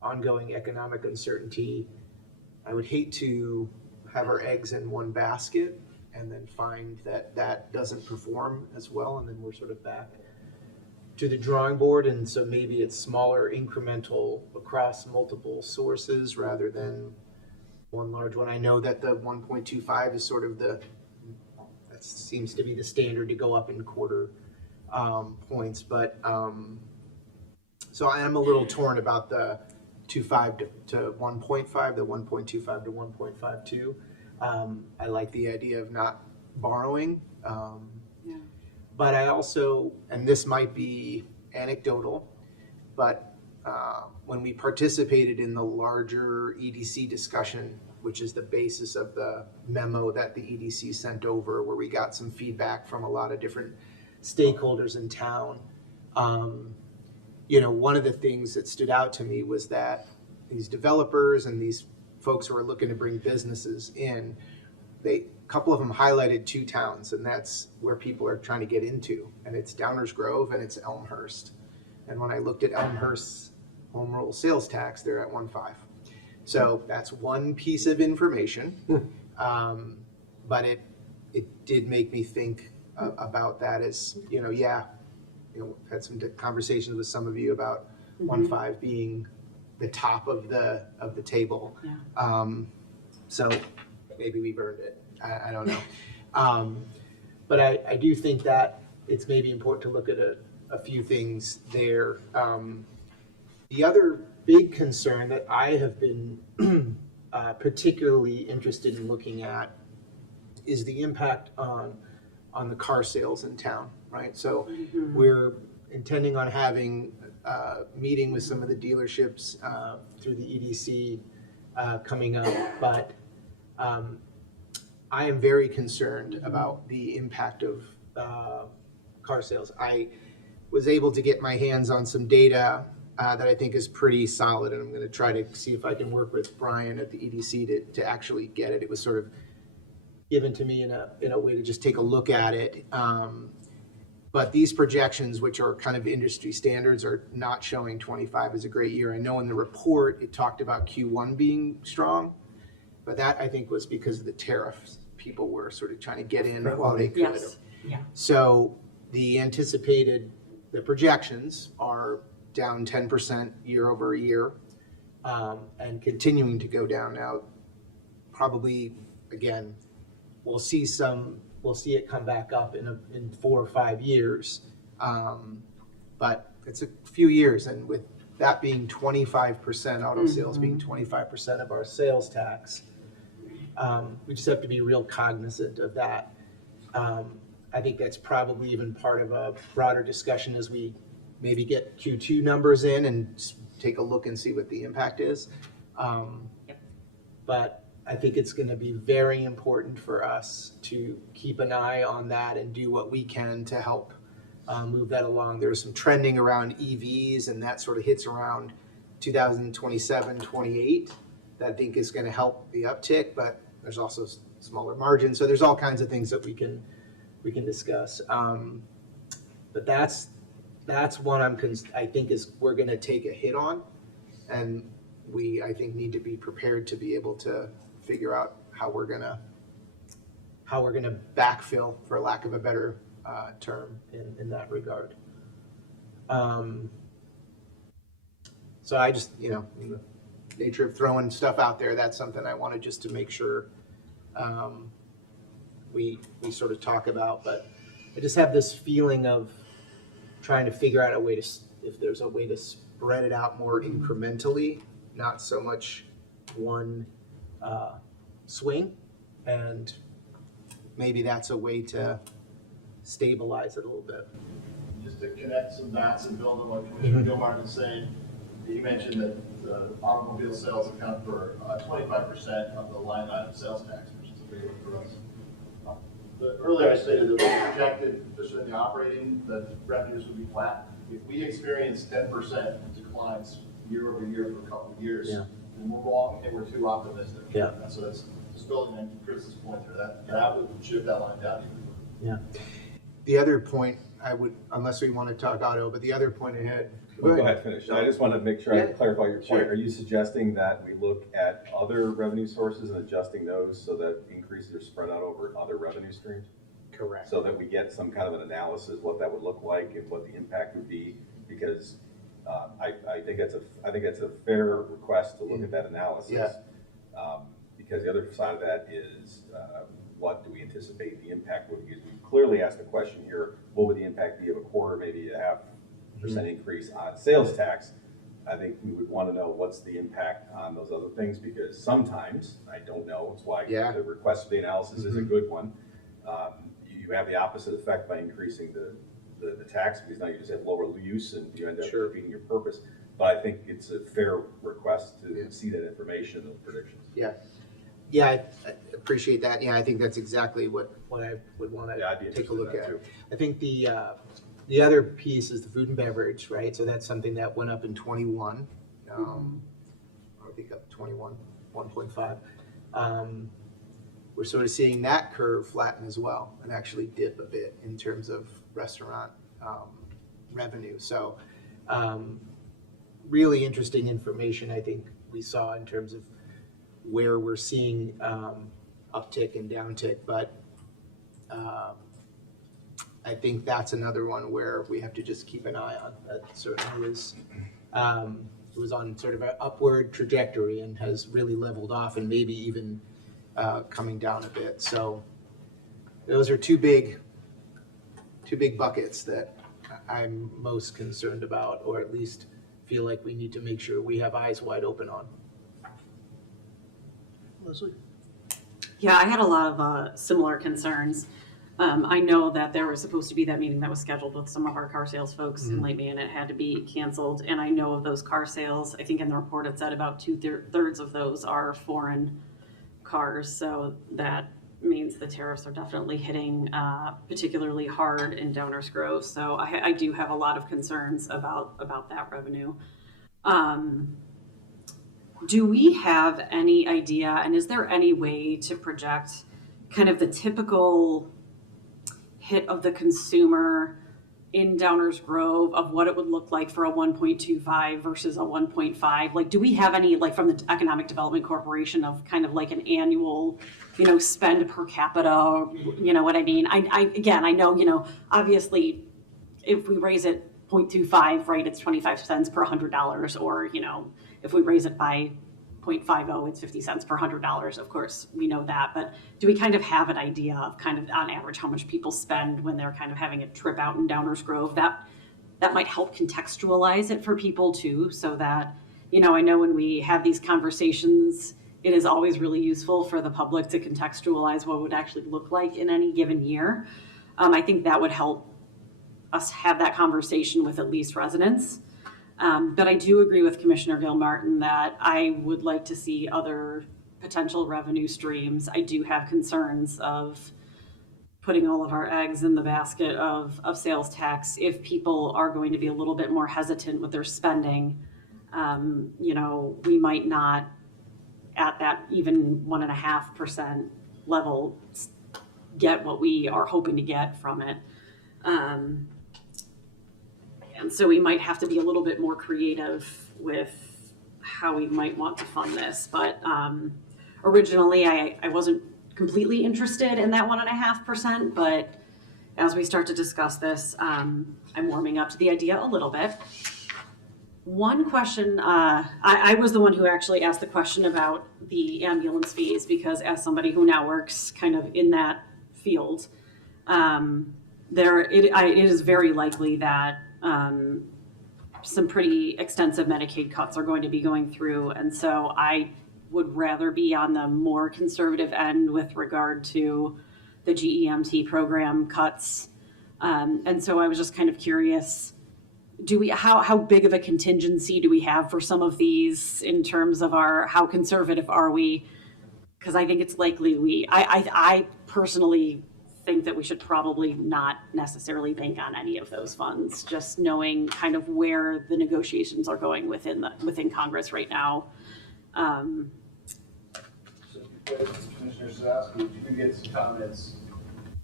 ongoing economic uncertainty, I would hate to have our eggs in one basket and then find that that doesn't perform as well, and then we're sort of back to the drawing board. And so maybe it's smaller, incremental across multiple sources rather than one large one. I know that the 1.25 is sort of that seems to be the standard to go up in quarter points, but so I am a little torn about the 2.5 to 1.5, the 1.25 to 1.52. I like the idea of not borrowing, but I also, and this might be anecdotal, but when we participated in the larger EDC discussion, which is the basis of the memo that the EDC sent over, where we got some feedback from a lot of different stakeholders in town, one of the things that stood out to me was that these developers and these folks who are looking to bring businesses in, a couple of them highlighted two towns, and that's where people are trying to get into, and it's Downers Grove and it's Elmhurst. And when I looked at Elmhurst's home rule sales tax, they're at 1.5. So that's one piece of information, but it did make me think about that as, had some conversations with some of you about 1.5 being the top of the table. So maybe we burned it. I don't know. But I do think that it's maybe important to look at a few things there. The other big concern that I have been particularly interested in looking at is the impact on the car sales in town, right? So we're intending on having a meeting with some of the dealerships through the EDC coming up, but I am very concerned about the impact of car sales. I was able to get my hands on some data that I think is pretty solid, and I'm going to try to see if I can work with Brian at the EDC to actually get it. It was sort of given to me in a way to just take a look at it. But these projections, which are kind of industry standards, are not showing 25 as a great year. I know in the report it talked about Q1 being strong, but that I think was because of the tariffs. People were sort of trying to get in while they could. Yes. Yeah. So the projections are down 10% year over year, and continuing to go down now. Probably, again, we'll see it come back up in 4 or 5 years, but it's a few years, and with that being 25%, auto sales being 25% of our sales tax, we just have to be real cognizant of that. I think that's probably even part of a broader discussion as we maybe get Q2 numbers in and take a look and see what the impact is. But I think it's going to be very important for us to keep an eye on that and do what we can to help move that along. There's some trending around EVs, and that sort of hits around 2027, 28. That I think is going to help the uptick, but there's also smaller margins. So there's all kinds of things that we can discuss. But that's one I think we're going to take a hit on, and I think need to be prepared to be able to figure out how we're gonna backfill, for lack of a better term, in that regard. So I just, in the nature of throwing stuff out there, that's something I wanted just to make sure we sort of talk about. But I just have this feeling of trying to figure out if there's a way to spread it out more incrementally, not so much one swing, and maybe that's a way to stabilize it a little bit. Just to connect some dots and build on what Commissioner Gilmartin is saying, you mentioned that the automobile sales account for 25% of the line item sales tax, which is a big one for us. Earlier I stated that we projected, just in the operating, that revenues would be flat. If we experience 10% declines year over year for a couple of years, Yeah. then we're wrong and we're too optimistic. Yeah. And so that's just building on Chris's point there, that would shift that line down. Yeah. The other point I would, unless we want to talk auto, but the other point I had. Go ahead, finish. I just want to make sure I Yeah. clarify your point. Sure. Are you suggesting that we look at other revenue sources and adjusting those so that increases are spread out over other revenue streams? Correct. So that we get some kind of an analysis, what that would look like and what the impact would be? Because I think it's a fair request to look at that analysis. Yeah. Because the other side of that is, what do we anticipate the impact would be? Because we clearly asked the question here, what would the impact be of a quarter, maybe a 0.5% increase on sales tax? I think we would want to know what's the impact on those other things, because sometimes, I don't know, it's why Yeah. the request for the analysis is a good one. You have the opposite effect by increasing the tax, because now you just have lower use and you end up defeating your purpose. But I think it's a fair request to see that information in those predictions. Yeah. Yeah, I appreciate that. Yeah, I think that's exactly what I would want Yeah, I'd be to take a interested in look that at. too. I think the other piece is the food and beverage, right? So that's something that went up in 21. I think up 21, 1.5. We're sort of seeing that curve flatten as well and actually dip a bit in terms of restaurant revenue. So really interesting information I think we saw in terms of where we're seeing uptick and downtick, but I think that's another one where we have to just keep an eye on. That certainly is, it was on sort of an upward trajectory and has really leveled off and maybe even coming down a bit. So those are two big buckets that I'm most concerned about, or at least feel like we need to make sure we have eyes wide open on. Leslie? Yeah, I had a lot of similar concerns. I know that there was supposed to be that meeting that was scheduled with some of our car sales folks in Lake and it had to be canceled. And I know of those car sales, I think in the report it said about 2/3 of those are foreign cars. So that means the tariffs are definitely hitting particularly hard in Downers Grove. So I do have a lot of concerns about that revenue. Do we have any idea, and is there any way to project kind of the typical hit of the consumer in Downers Grove of what it would look like for a 1.25 versus a 1.5? Like, do we have any, like from the Economic Development Corporation, of kind of like an annual, spend per capita, you know what I mean? Again, I know, obviously if we raise it 0.25, right, it's 25 cents per $100, or, if we raise it by 0.50, it's 50 cents per $100. Of course, we know that, but do we kind of have an idea of kind of on average how much people spend when they're kind of having a trip out in Downers Grove? That might help contextualize it for people too, so that, I know when we have these conversations, it is always really useful for the public to contextualize what it would actually look like in any given year. I think that would help us have that conversation with at least residents. But I do agree with Commissioner Gilmartin that I would like to see other potential revenue streams. I do have concerns of putting all of our eggs in the basket of sales tax. If people are going to be a little bit more hesitant with their spending, we might not at that even 1.5% level get what we are hoping to get from it. And so we might have to be a little bit more creative with how we might want to fund this. But originally, I wasn't completely interested in that 1.5%. But as we start to discuss this, I'm warming up to the idea a little bit. One question, I was the one who actually asked the question about the ambulance fees, because as somebody who now works kind of in that field, it is very likely that some pretty extensive Medicaid cuts are going to be going through. And so I would rather be on the more conservative end with regard to the GEMT program cuts. And so I was just kind of curious, how big of a contingency do we have for some of these in terms of how conservative are we? Because I think it's likely I personally think that we should probably not necessarily bank on any of those funds, just knowing kind of where the negotiations are going within Congress right now. Commissioner Sadowski, if you could get some comments,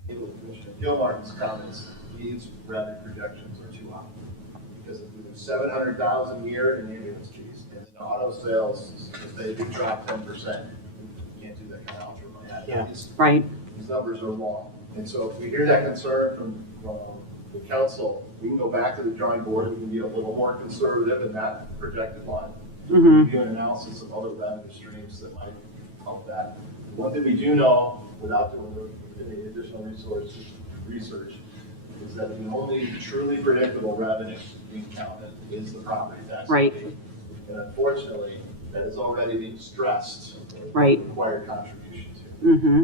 Commissioner Gilmartin's comments, these revenue projections are too high. Because if we do 700,000 a year in ambulance fees, and in auto sales, if they do drop 10%, you can't do that kind of algebra. Yeah. Right. These numbers are long. And so if we hear that concern from the council, we can go back to the drawing board and we can be a little more conservative in that projected line. Mhm. Do an analysis of other revenue streams that might help that. One thing we do know, without doing any additional research, is that the only truly predictable revenue being counted is the property tax. Right. And unfortunately, that is already being stressed. Right. Required contribution to. Mm-hmm.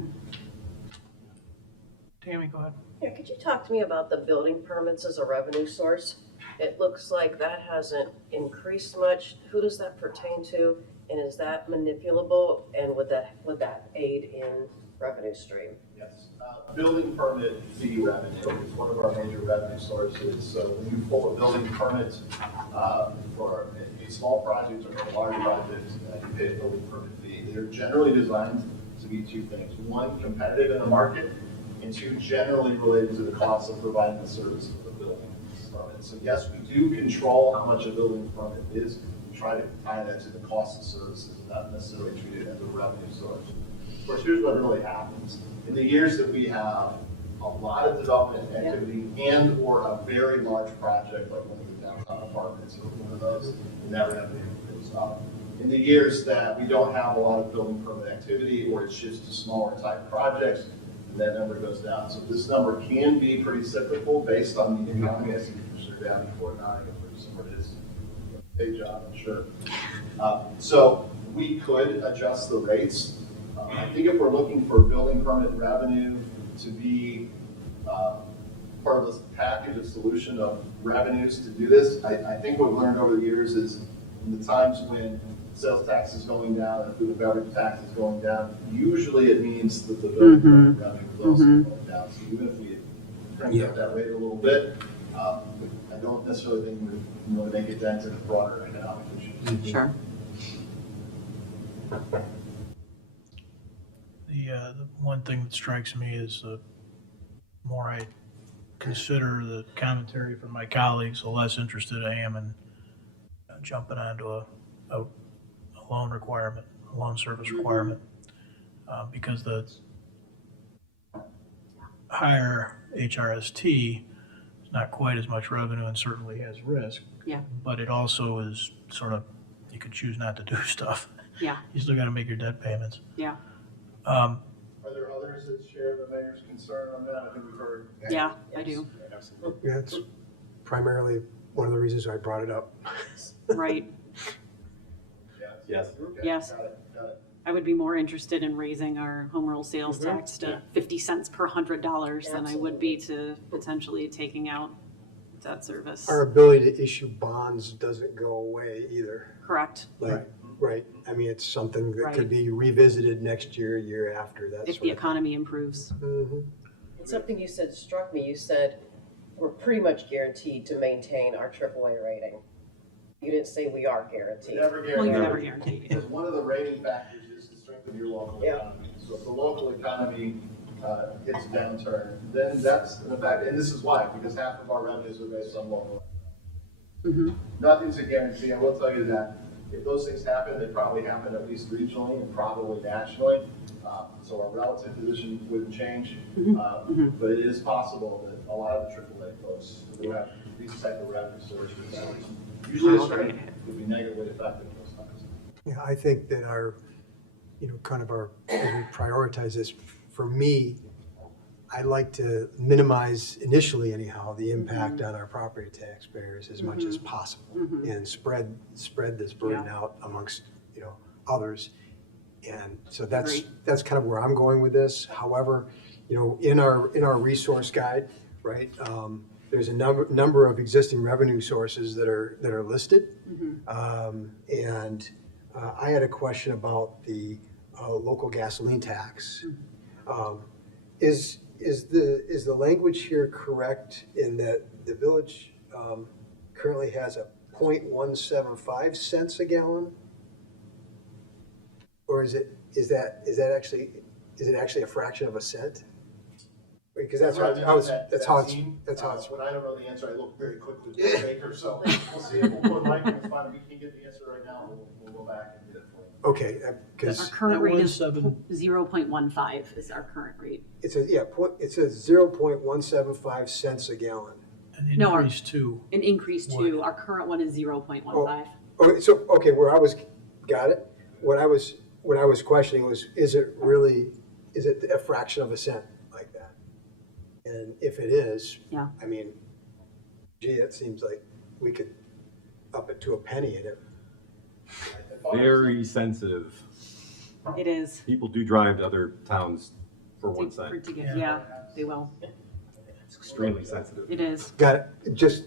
Tammy, go ahead. Yeah, could you talk to me about the building permits as a revenue source? It looks like that hasn't increased much. Who does that pertain to? And is that manipulable? And would that aid in revenue stream? Yes. Building permit fee revenue is one of our major revenue sources. So when you pull a building permit for a small project or a large project, you pay a building permit fee. They're generally designed to be two things. One, competitive in the market, and two, generally related to the cost of providing the service of the building permit. So yes, we do control how much a building permit is. We try to tie that to the cost of services, not necessarily treat it as a revenue source. Of course, here's what really happens. In the years that we have a lot of development activity and or a very large project like one of the downtown apartments or one of those, and that revenue goes up. In the years that we don't have a lot of building permit activity or it shifts to smaller type projects, that number goes down. So this number can be pretty cyclical based on the economy. I see Commissioner Davenport nodding for some of his day job, I'm sure. So we could adjust the rates. I think if we're looking for building permit revenue to be part of this package of solution of revenues to do this, I think what we've learned over the years is in the times when sales tax is going down and food and beverage tax is going down, usually it means that the building permit revenue is also going down. So even if we crank up that rate a little bit, I don't necessarily think we're going to make a dent in the broader economic issues. Sure. The one thing that strikes me is the more I consider the commentary from my colleagues, the less interested I am in jumping onto a loan requirement, a loan service requirement, because the higher HRST is not quite as much revenue and certainly has risk. Yeah. But it also is sort of, you could choose not to do stuff. Yeah. You still got to make your debt payments. Yeah. Are there others that share the mayor's concern on that? I think we've heard. Yeah, I do. Absolutely. Yeah, it's primarily one of the reasons I brought it up. Right. Yes. Yes. Got it. I would be more interested in raising our home rule sales tax to 50 cents per $100 than I would be to potentially taking out debt service. Our ability to issue bonds doesn't go away either. Correct. Right. I mean, it's something that Right. could be revisited next year, year after, that If sort the of economy improves. thing. And something you said struck me. You said we're pretty much guaranteed to maintain our AAA rating. You didn't say we are guaranteed. Never Well, guaranteed. you're never guaranteed. Because one of the rating factors is to strengthen your local economy. So if the local economy hits a downturn, then that's an effect. And this is why, because half of our revenues are based on local. Nothing's a guarantee. I will tell you that if those things happen, they probably happen at least regionally and probably nationally. So our relative position wouldn't change. But it is possible that a lot of the AAA folks who have these type of revenue sources, usually a strength, would be negatively affected in those times. Yeah, I think that our, as we prioritize this, for me, I'd like to minimize initially anyhow, the impact on our property taxpayers as much as possible and spread this burden out amongst, others. And so that's kind of where I'm going with this. However, in our resource guide, right, there's a number of existing revenue sources that are listed. And I had a question about the local gasoline tax. is the language here correct in that the village currently has a 0.175 cents a gallon? Or is it actually a fraction of a cent? Because that's how it's. When I don't know the answer, I look very quickly at the baker, so we'll see if we'll put Mike in the spot. If we can't get the answer right now, we'll go back and get it for you. Okay, Our because current rate is 0.17 0.15 is our current rate. it says 0.175 cents a gallon. An No, increase to, An increase to, our current one is 0.15. Okay, so where I was, got it. What I was questioning was, is it a fraction of a cent like that? And if it is, Yeah. I mean, gee, it seems like we could up it to a penny in it. Very sensitive. It is. People do drive to other towns for 1 cent. Yeah, they will. It's extremely sensitive. It is. Got it. Just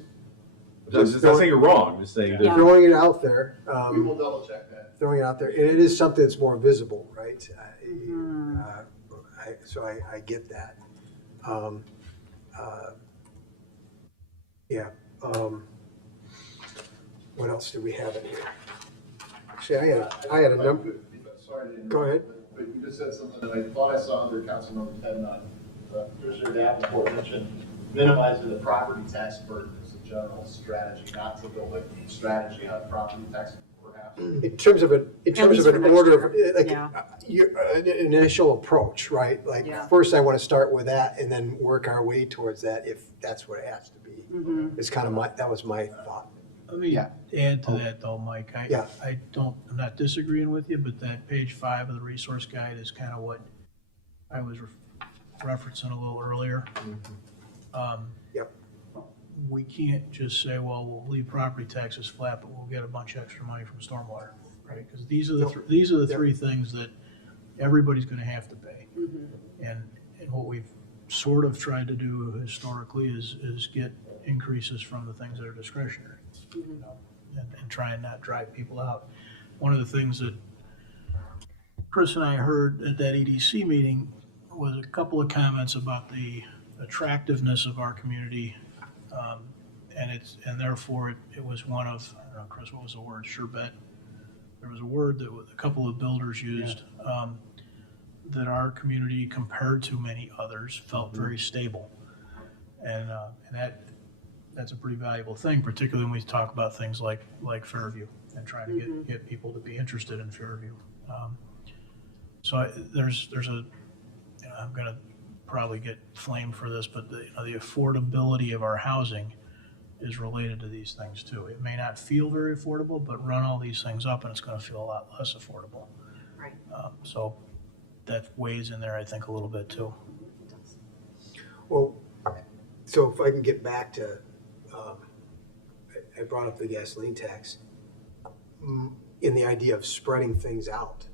I'm just not saying you're wrong, I'm just saying that. throwing it out there. We will double check that. Throwing it out there, and it is something that's more visible, right? So I get that. Yeah. What else do we have in here? Actually, I had a number. Sorry to interrupt, Go ahead. But you just said something that I thought I saw under Councilmember Ted Nunn. Commissioner Davenport mentioned minimizing the property tax burden as a general strategy, not to build a strategy on property tax, perhaps. In terms of an order of, like, an initial approach, right? Like, Yeah. first I want to start with that and then work our way towards that if that's what it has to be. It's kind of that was my thought. let me add to that though, Mike. I'm not disagreeing with you, but that page 5 of the resource guide is kind of what I was referencing a little earlier. Yep. We can't just say, well, we'll leave property taxes flat, but we'll get a bunch of extra money from stormwater, right? Because these are the three things that everybody's going to have to pay. And what we've sort of tried to do historically is get increases from the things that are discretionary, you know, and try and not drive people out. One of the things that Chris and I heard at that EDC meeting was a couple of comments about the attractiveness of our community, and therefore it was one of, I don't know, Chris, what was the word? Sherbet. There was a word that a couple of builders used, that our community, compared to many others, felt very stable, and that's a pretty valuable thing, particularly when we talk about things like Fairview and trying to get people to be interested in Fairview. So there's a, I'm going to probably get flamed for this, but the affordability of our housing is related to these things too. It may not feel very affordable, but run all these things up and it's going to feel a lot less affordable. Right. So that weighs in there, I think, a little bit too. Well, so if I can get back to, I brought up the gasoline tax, in the idea of spreading things out.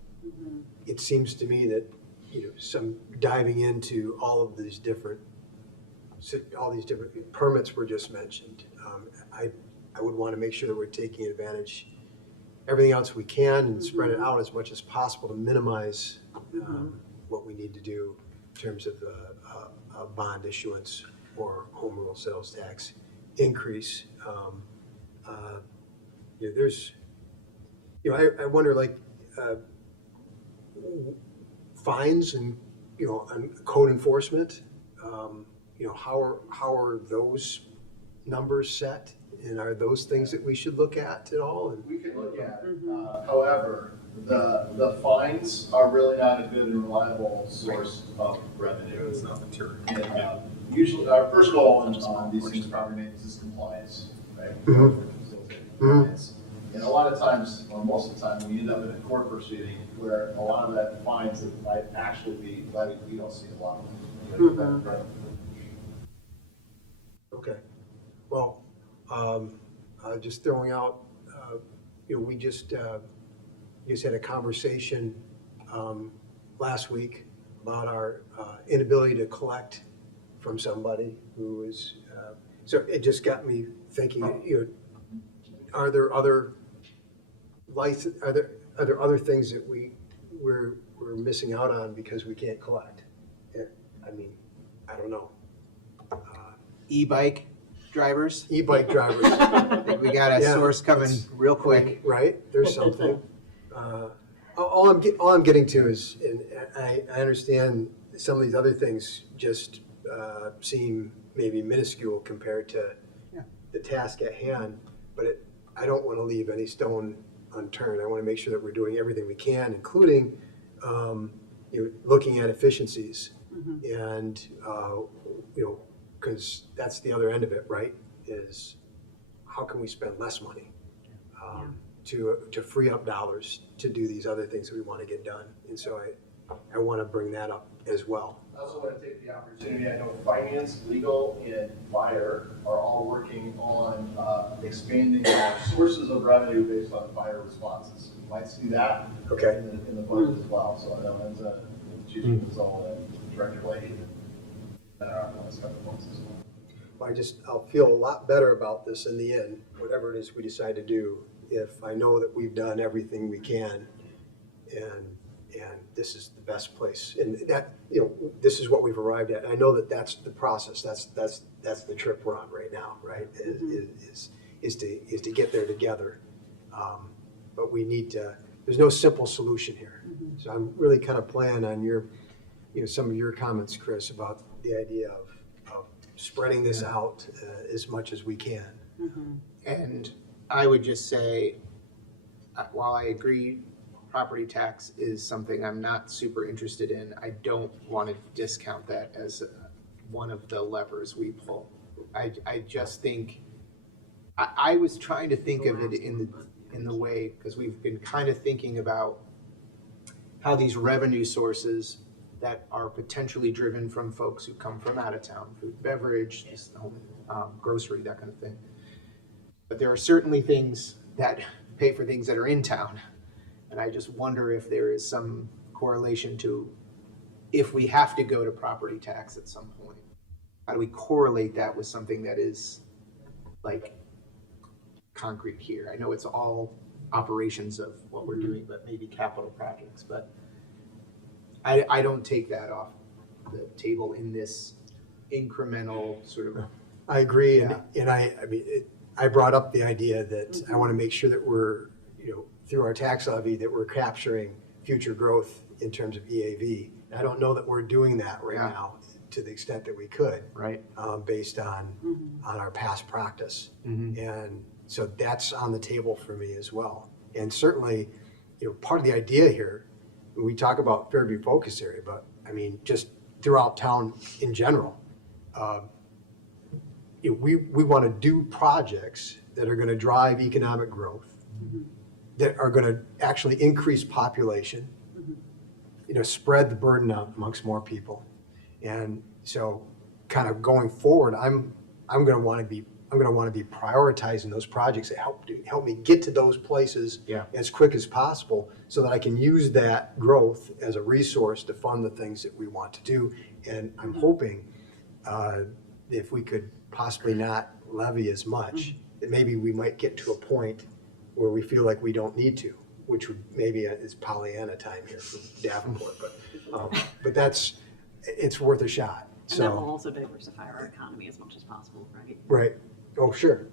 It seems to me that, some diving into all these different permits were just mentioned. I would want to make sure that we're taking advantage, everything else we can, and spread it out as much as possible to minimize what we need to do in terms of a bond issuance or home rule sales tax increase. I wonder, like, fines and, on code enforcement, how are those numbers set? And are those things that we should look at all? And We can look at it. However, the fines are really not a good and reliable source of revenue. It's not material. And, usually, our first goal on these things, property maintenance, is compliance, right? Compliance. And a lot of times, or most of the time, we end up in a court proceeding where a lot of that fines that might actually be levied, we don't see a lot of them. Okay. Well, just throwing out, we just had a conversation last week about our inability to collect from somebody who is, so it just got me thinking, are there other things that we're missing out on because we can't collect? I mean, I don't know. E-bike drivers. E-bike drivers. I think we got a Yeah, source coming that's- real quick. Right, there's something. All I'm getting to is, and I understand some of these other things just seem maybe minuscule compared to the task at hand, but I don't want to leave any stone unturned. I want to make sure that we're doing everything we can, including looking at efficiencies. And, because that's the other end of it, right, is how can we spend less money to free up dollars to do these other things that we want to get done. And so I want to bring that up as well. I also want to take the opportunity, I know finance, legal, and fire are all working on expanding our sources of revenue based on fire responses. You might see that in the budget as well. So I know as a chief consultant and Director Lady, that are on this couple of months as well. I'll feel a lot better about this in the end, whatever it is we decide to do, if I know that we've done everything we can and this is the best place. And that, this is what we've arrived at. I know that that's the process. That's the trip we're on right now, right? Is to get there together. But we need to, there's no simple solution here. So I'm really kind of playing on some of your comments, Chris, about the idea of spreading this out as much as we can. And I would just say, while I agree property tax is something I'm not super interested in, I don't want to discount that as one of the levers we pull. I just think, I was trying to think of it in the way, because we've been kind of thinking about how these revenue sources that are potentially driven from folks who come from out of town, food, beverage, just home, grocery, that kind of thing. But there are certainly things that pay for things that are in town. And I just wonder if there is some correlation to, if we have to go to property tax at some point, how do we correlate that with something that is like concrete here? I know it's all operations of what we're doing, but maybe capital projects, but I don't take that off the table in this incremental sort of. I agree, and I brought up the idea that I want to make sure that we're, through our tax levy, that we're capturing future growth in terms of EAV. I don't know that we're doing that right now to the extent that we could, based on our past practice. And so that's on the table for me as well. And certainly, part of the idea here, we talk about Fairview focus area, but just throughout town in general, we want to do projects that are going to drive economic growth, that are going to actually increase population, spread the burden out amongst more people. And so kind of going forward, I'm going to want to be prioritizing those projects that help me get to those places as quick as possible, so that I can use that growth as a resource to fund the things that we want to do. And I'm hoping if we could possibly not levy as much, that maybe we might get to a point where we feel like we don't need to, which would maybe is Pollyanna time here for Davenport, but it's worth a shot. And that will also diversify our economy as much as possible, right? Right. Oh, sure.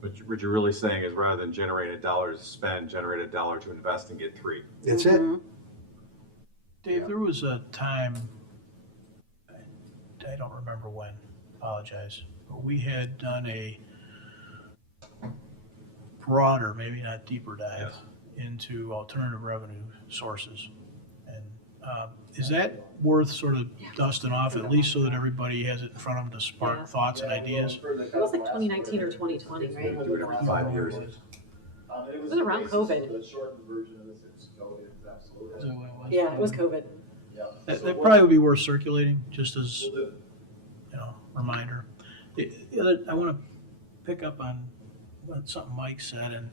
What you're really saying is, rather than generate $1 to spend, generate $1 to invest and get 3. That's it. Dave, there was a time, I don't remember when, apologize, but we had done a broader, maybe not deeper dive into alternative revenue sources. And is that worth sort of dusting off, at least so that everybody has it in front of them to spark thoughts and ideas? It was like 2019 or 2020, right? Do it every 5 years. It was around COVID. The shortened version of this is COVID, absolutely. Is that what it was? Yeah, it was COVID. That probably would be worth circulating, just as, reminder. I want to pick up on something Mike said, and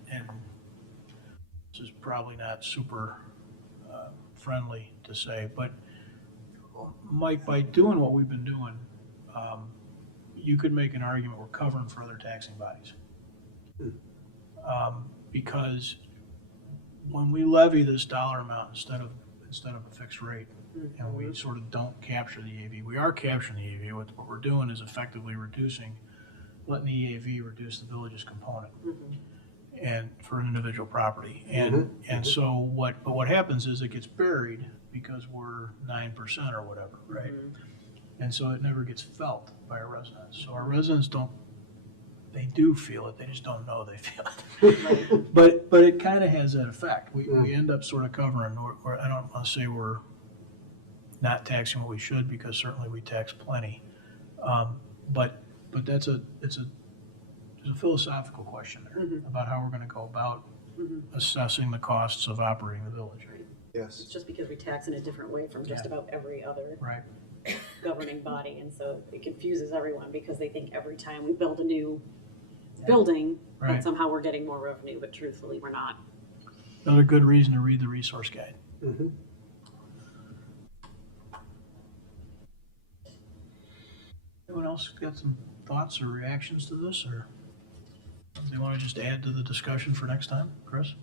this is probably not super friendly to say, but Mike, by doing what we've been doing, you could make an argument we're covering for other taxing bodies. Because when we levy this dollar amount, instead instead of a fixed rate. And we sort of don't capture the EAV. We are capturing the EAV. What we're doing is effectively letting the EAV reduce the village's component and for an individual property. And so what happens is it gets buried because we're 9% or whatever, right? And so it never gets felt by our residents. So our residents they do feel it, they just don't know they feel it. But it kind of has that effect. We end up sort of covering, or I don't want to say we're not taxing what we should, because certainly we tax plenty. But it's a philosophical question there about how we're going to go about assessing the costs of operating the village. Yes. It's just because we tax in a different way from just about every other governing body, and so it confuses everyone because they think every time we build a new building, that somehow we're getting more revenue, but truthfully, we're not. Another good reason to read the resource guide. Anyone else got some thoughts or reactions to this, or do they want to just add to the discussion for next time? Chris?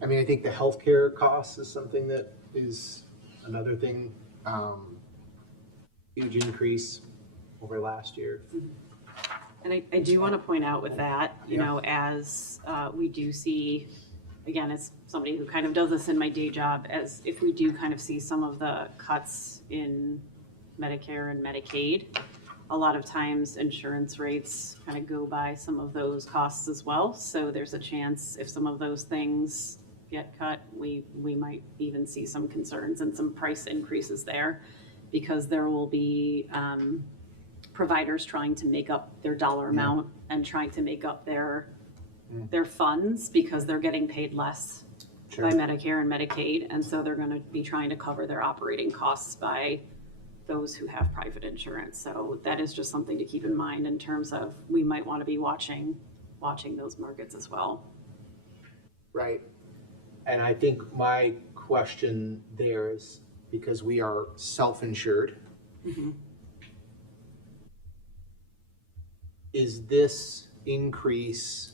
I mean, I think the healthcare costs is something that is another thing. Huge increase over last year. And I do want to point out with that, you know, as we do see, again, as somebody who kind of does this in my day job, as if we do kind of see some of the cuts in Medicare and Medicaid, a lot of times insurance rates kind of go by some of those costs as well. So there's a chance if some of those things get cut, we might even see some concerns and some price increases there, because there will be providers trying to make up their dollar amount and trying to make up their funds because they're getting paid less by Medicare and Medicaid, and so they're going to be trying to cover their operating costs by those who have private insurance. So that is just something to keep in mind in terms of we might want to be watching those markets as well. Right. And I think my question there is, because we are self-insured, is this increase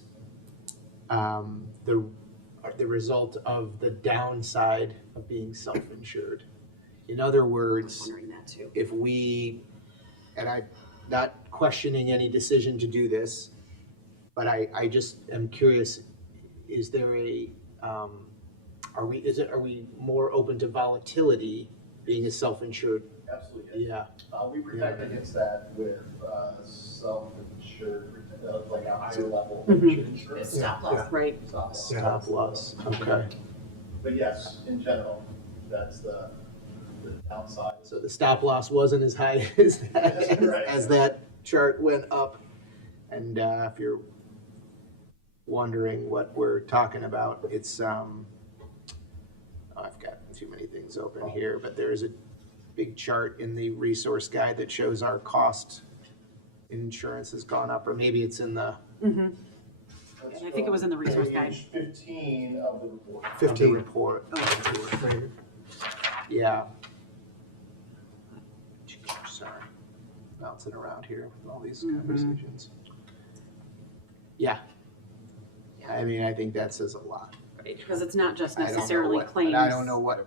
the result of the downside of being self-insured? In other words, if we, and I'm not questioning any decision to do this, but I just am curious, is there a, are we more open to volatility being a self-insured? Absolutely. Yeah. We protect against that with self-insured, like a higher level of insurance. Stop loss. Right. Stop loss, okay. But yes, in general, that's the downside. So the stop loss wasn't as high as that, Right. as that chart went up. And if you're wondering what we're talking about, it's, I've got too many things open here, but there is a big chart in the resource guide that shows our cost in insurance has gone up, or maybe it's in the. I think it was in the resource guide. Page 15 of the report. 15 report. Yeah. Sorry, bouncing around here with all these conversations. Yeah. I mean, I think that says a lot. Right, because it's not just I don't know necessarily what- claims. but I don't know what.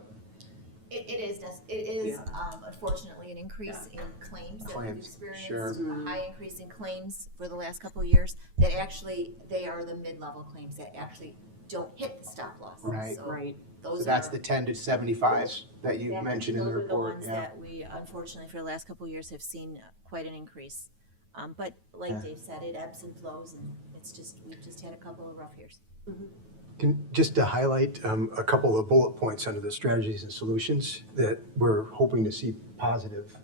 It is unfortunately an increase in claims that we've Claims, experienced, sure. a high increase in claims for the last couple of years, that actually, they are the mid-level claims that actually don't hit the stop loss. Right. So Right. those So that's are- the 10 to 75 that you mentioned in the Those are report. the ones Yeah. that we, unfortunately, for the last couple of years have seen quite an increase. But like Yeah. Dave said, it ebbs and flows, and we've just had a couple of rough years. Just to highlight a couple of bullet points under the strategies and solutions that we're hoping to see positive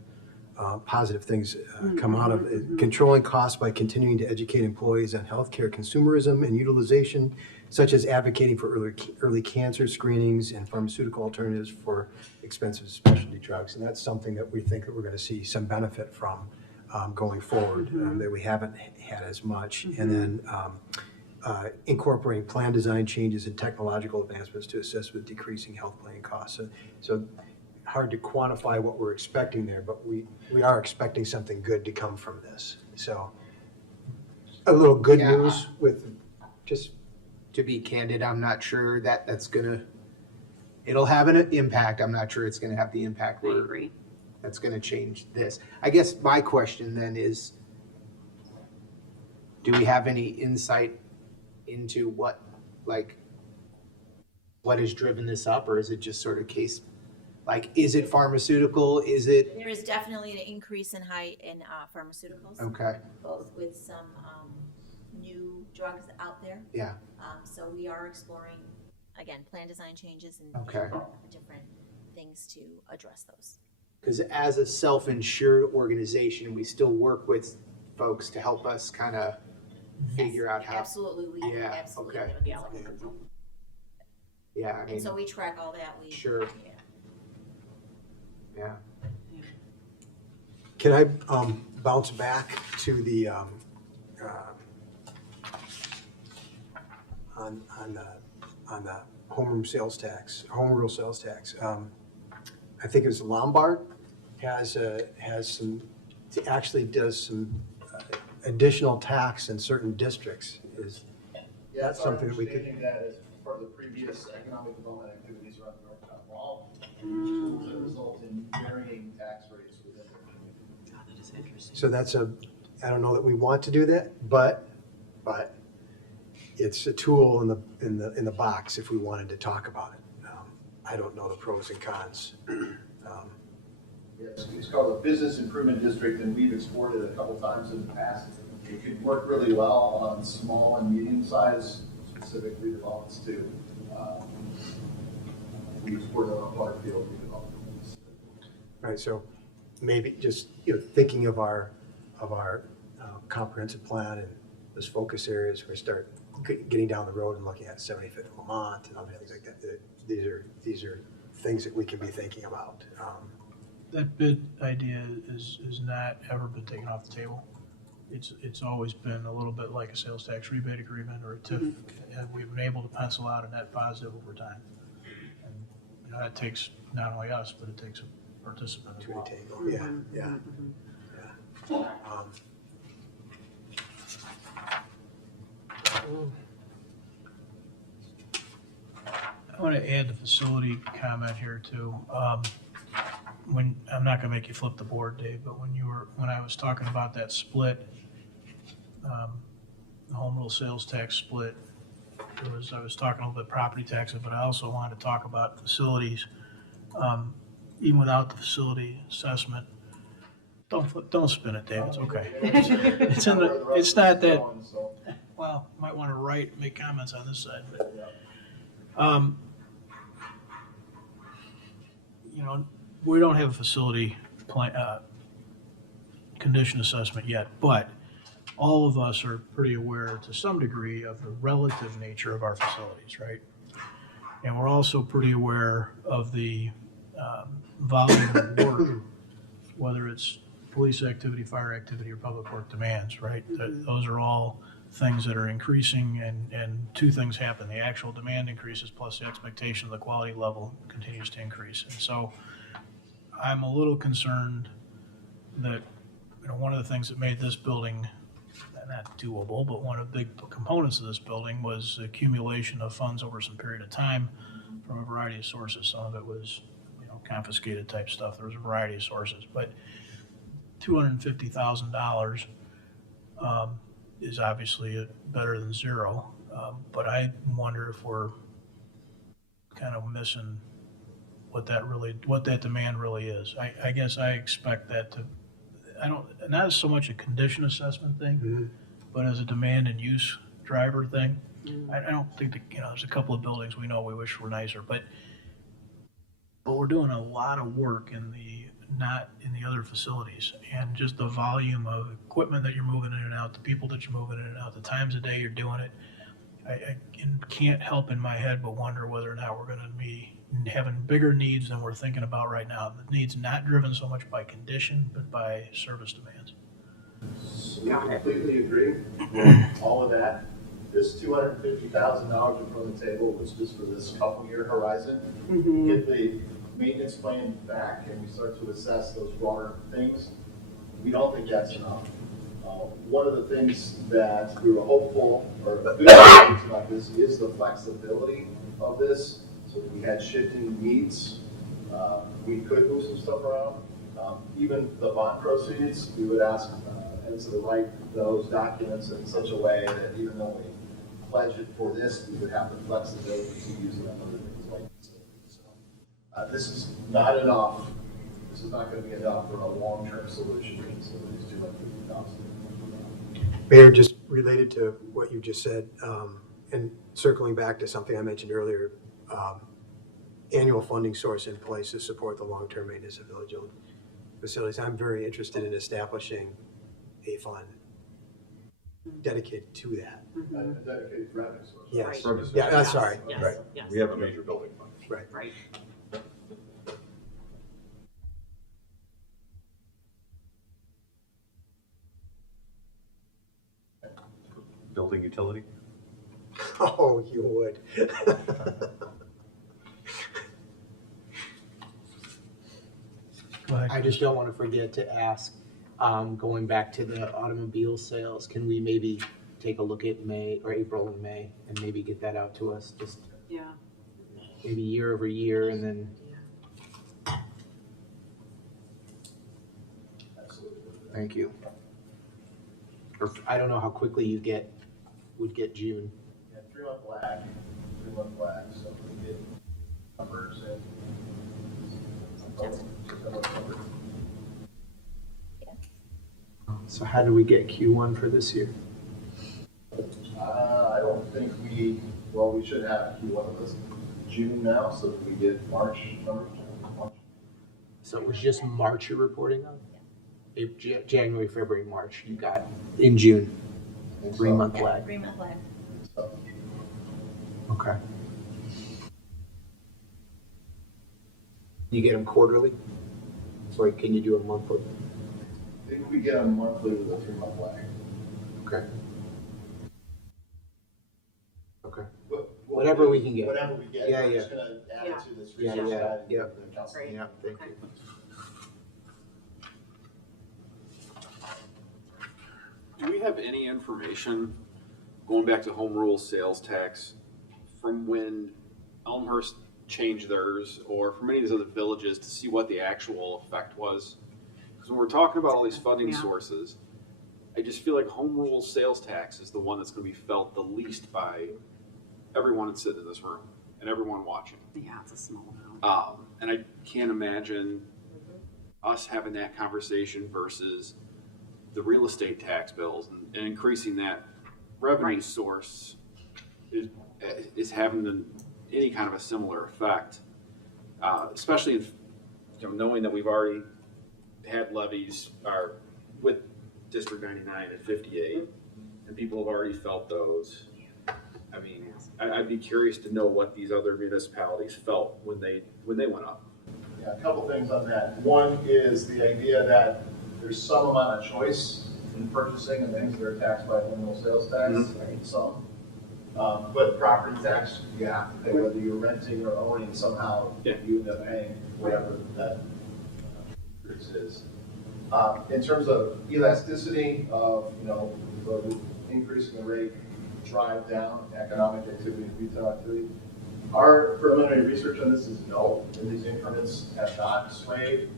things come out of it. Controlling costs by continuing to educate employees on healthcare consumerism and utilization, such as advocating for early cancer screenings and pharmaceutical alternatives for expensive specialty drugs. And that's something that we think that we're going to see some benefit from going forward, that we haven't had as much. And then incorporating plan design changes and technological advancements to assist with decreasing health plan costs. So hard to quantify what we're expecting there, but we are expecting something good to come from this. So a little good news with just. To be candid, I'm not sure that that's gonna it'll have an impact. I'm not sure it's gonna have the impact I agree. that's gonna change this. I guess my question then is, do we have any insight into what has driven this up, or is it just sort of case, is it pharmaceutical? Is it, There is definitely an increase in pharmaceuticals. okay, Both with some new drugs out there. yeah, So we are exploring, again, plan design changes and Okay. different things to address those. because as a self-insured organization, we still work with folks to help us kind of figure out how. Absolutely, we Yeah, absolutely. okay. do it. Yeah, I mean, And so we track all that. Sure. Yeah. yeah. Can I bounce back to the, on the home rule sales tax? I think it was Lombard has some, actually does some additional tax in certain districts. Is Yeah, that something that we could? That as part of the previous economic development activities around the North Carolina Mall, which will result in varying tax rates within the community. That is interesting. So that's I don't know that we want to do that, but it's a tool in the box if we wanted to talk about it. I don't know the pros and cons. Yes, it's called a business improvement district, and we've explored it a couple times in the past. It could work really well on small and medium-sized specific redevelopments too. We explored it on Butterfield redevelopments. Right, so maybe just, thinking of our comprehensive plan and those focus areas, we start getting down the road and looking at 75th and Lamont and other things like that. These are things that we can be thinking about. That bid idea is not ever been taken off the table. It's always been a little bit like a sales tax rebate agreement or a TIF, and we've been able to pencil out a net positive over time. And that takes not only us, but it takes a participant as well. Yeah. I want to add the facility comment here too. I'm not gonna make you flip the board, Dave, but when I was talking about that split, the home rule sales tax split, I was talking a little bit property taxes, but I also wanted to talk about facilities. Even without the facility assessment, don't spin it, Dave, it's okay. It's not that, well, might want to make comments on this side, but, we don't have a facility condition assessment yet, but all of us are pretty aware to some degree of the relative nature of our facilities, right? And we're also pretty aware of the volume of work, whether it's police activity, fire activity, or public work demands, right? Those are all things that are increasing, and two things happen. The actual demand increases, plus the expectation of the quality level continues to increase. And so I'm a little concerned that, one of the things that made this building not doable, but one of the big components of this building was the accumulation of funds over some period of time from a variety of sources. Some of it was, confiscated type stuff. There was a variety of sources, but $250,000 is obviously better than zero. But I wonder if we're kind of missing what that demand really is. I guess I expect that to, not as so much a condition assessment thing, but as a demand and use driver thing. I don't think that, there's a couple of buildings we know we wish were nicer, but we're doing a lot of work not in the other facilities, and just the volume of equipment that you're moving in and out, the people that you're moving in and out, the times of day you're doing it. I can't help in my head but wonder whether or not we're going to be having bigger needs than we're thinking about right now. The needs not driven so much by condition, but by service demands. We completely agree with all of that. This $250,000 we put on the table was just for this couple-year horizon. Get the maintenance plan back and we start to assess those broader things. We don't think that's enough. One of the things that we were hopeful, or good things about this, is the flexibility of this. So we had shifting needs, we could move some stuff around. Even the bond proceeds, we would ask Ensign to write those documents in such a way that even though we pledge it for this, we would have the flexibility to use it on other things like this. So, this is not enough. This is not going to be enough for a long-term solution. So these 250,000. Mayor, just related to what you just said, and circling back to something I mentioned earlier, annual funding source in place to support the long-term maintenance of village-owned facilities. I'm very interested in establishing a fund dedicated to that. Dedicated revenue source. Yes. Right. Yeah, that's sorry. Yes, Right. yes. We have a major building fund. Right. Right. Building utility? Oh, you would. ahead. I just don't want to forget to ask, going back to the automobile sales, can we maybe take a look at May or April and May and maybe get that out to us just Yeah. maybe year over year and then, thank you. Or I don't know how quickly you would get June. Yeah, 3-month lag, so we get numbers in. So how do we get Q1 for this year? I don't think we should have Q1 of this June now, so that we get March numbers. So it was just March you're reporting on? January, February, March, you got in June, 3-month lag. 3-month lag. Okay. You get them quarterly? Or can you do a monthly? I think we get a monthly with a 3-month lag. Okay. Okay. Whatever we can get. Whatever we get. Yeah, We're yeah. just gonna add it to this Yeah, resource yeah, guide. yeah. The council. Great. Yeah, thank you. Do we have any information, going back to home rule sales tax, from when Elmhurst changed theirs, or from any of these other villages, to see what the actual effect was? Because when we're talking about all these funding Yeah. sources, I just feel like home rule sales tax is the one that's going to be felt the least by everyone that's sitting in this room and everyone watching. Yeah, it's a small amount. And I can't imagine us having that conversation versus the real estate tax bills and increasing that revenue source is having any kind of a similar effect, especially if, knowing that we've already had levies with District 99 and 58, and people have already felt those. I mean, I'd be curious to know what these other municipalities felt when they went up. Yeah, a couple things on that. One is the idea that there's some amount of choice in purchasing and things that are taxed by home rule sales tax, some. But property tax, you have to pay whether you're renting or owning somehow, you end up paying whatever that increase is. In terms of elasticity of, the increase in the rate drive down economic activity and retail activity, our preliminary research on this is no, and these increments have not swayed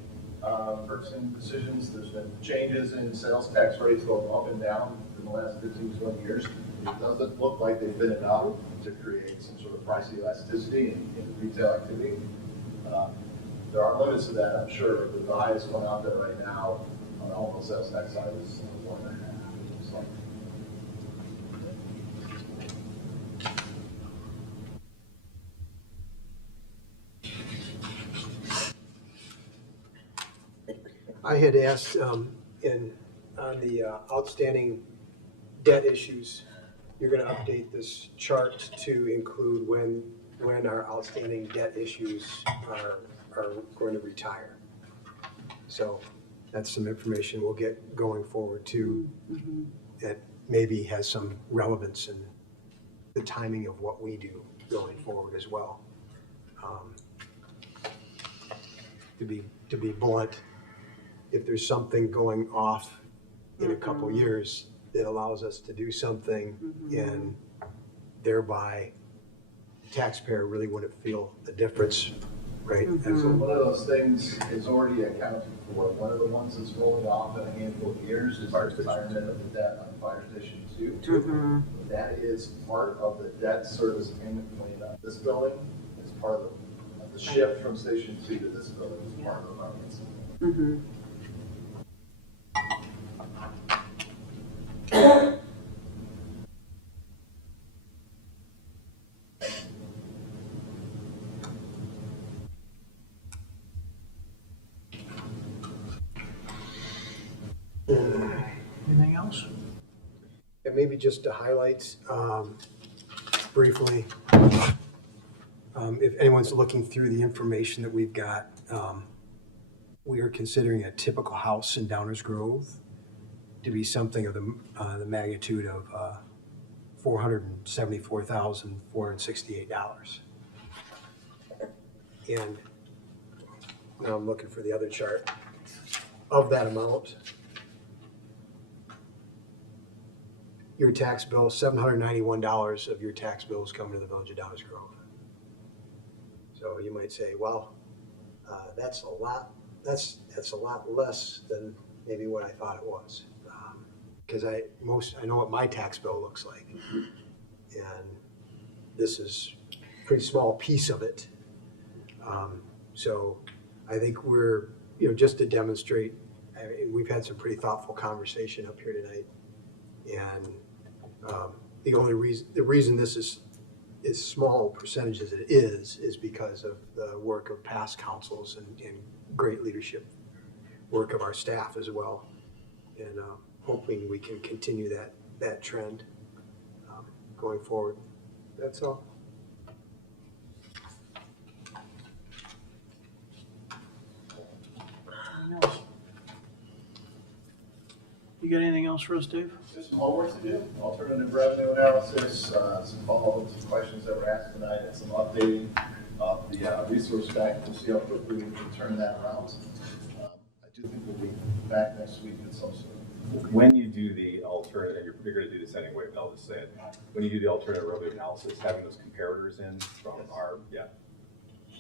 purchasing decisions. There's been changes in sales tax rates going up and down in the last 15, 20 years. It doesn't look like they've been enough to create some sort of price elasticity in retail activity. There are limits to that, I'm sure, but the highest one out there right now on the home rule sales tax side is 1.5. So, I had asked on the outstanding debt issues, you're going to update this chart to include when our outstanding debt issues are going to retire. So that's some information we'll get going forward too, that maybe has some relevance in the timing of what we do going forward as well. To be blunt, if there's something going off in a couple years that allows us to do something and thereby taxpayer really wouldn't feel the difference, right? So one of those things is already accounted for. One of the ones that's rolling off in a handful of years is the retirement of the debt on Fire Station 2. That is part of the debt service payment plan. This building is part of the shift from Station 2 to this building is part of the financing. Anything else? And maybe just to highlight briefly, if anyone's looking through the information that we've got, we are considering a typical house in Downers Grove to be something of the magnitude of $474,468. And now I'm looking for the other chart. Of that amount, your tax bill, $791 of your tax bill is coming to the village of Downers Grove. So you might say, well, that's a lot less than maybe what I thought it was. Because I know what my tax bill looks like. And this is a pretty small piece of it. So I think we're, just to demonstrate, we've had some pretty thoughtful conversation up here tonight. And the reason this is small percentage as it is because of the work of past councils and great leadership work of our staff as well. And hoping we can continue that trend going forward. That's all. You got anything else for us, Dave? Just some homework to do, alternative revenue analysis, some follow-up to questions that were asked tonight, and some updating of the resource bank to see how quickly we can turn that around. I do think we'll be back next week with some sort of. When you do the alternative, you're going to do this anyway, but I'll just say it. When you do the alternative revenue analysis, having those comparators in from our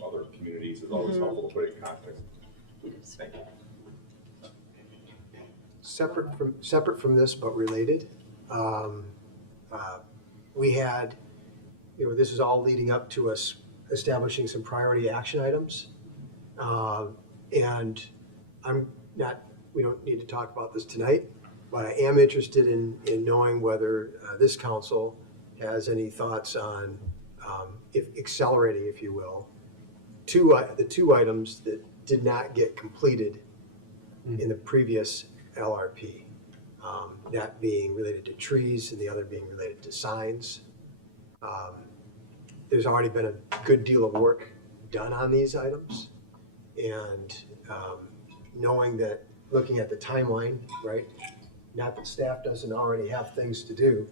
other communities is always helpful to put it in context. Thank you. Separate from this, but related, we had, this is all leading up to us establishing some priority action items. And we don't need to talk about this tonight, but I am interested in knowing whether this council has any thoughts on accelerating, if you will, the two items that did not get completed in the previous LRP, that being related to trees and the other being related to signs. There's already been a good deal of work done on these items, and knowing that, looking at the timeline, right? Not that staff doesn't already have things to do,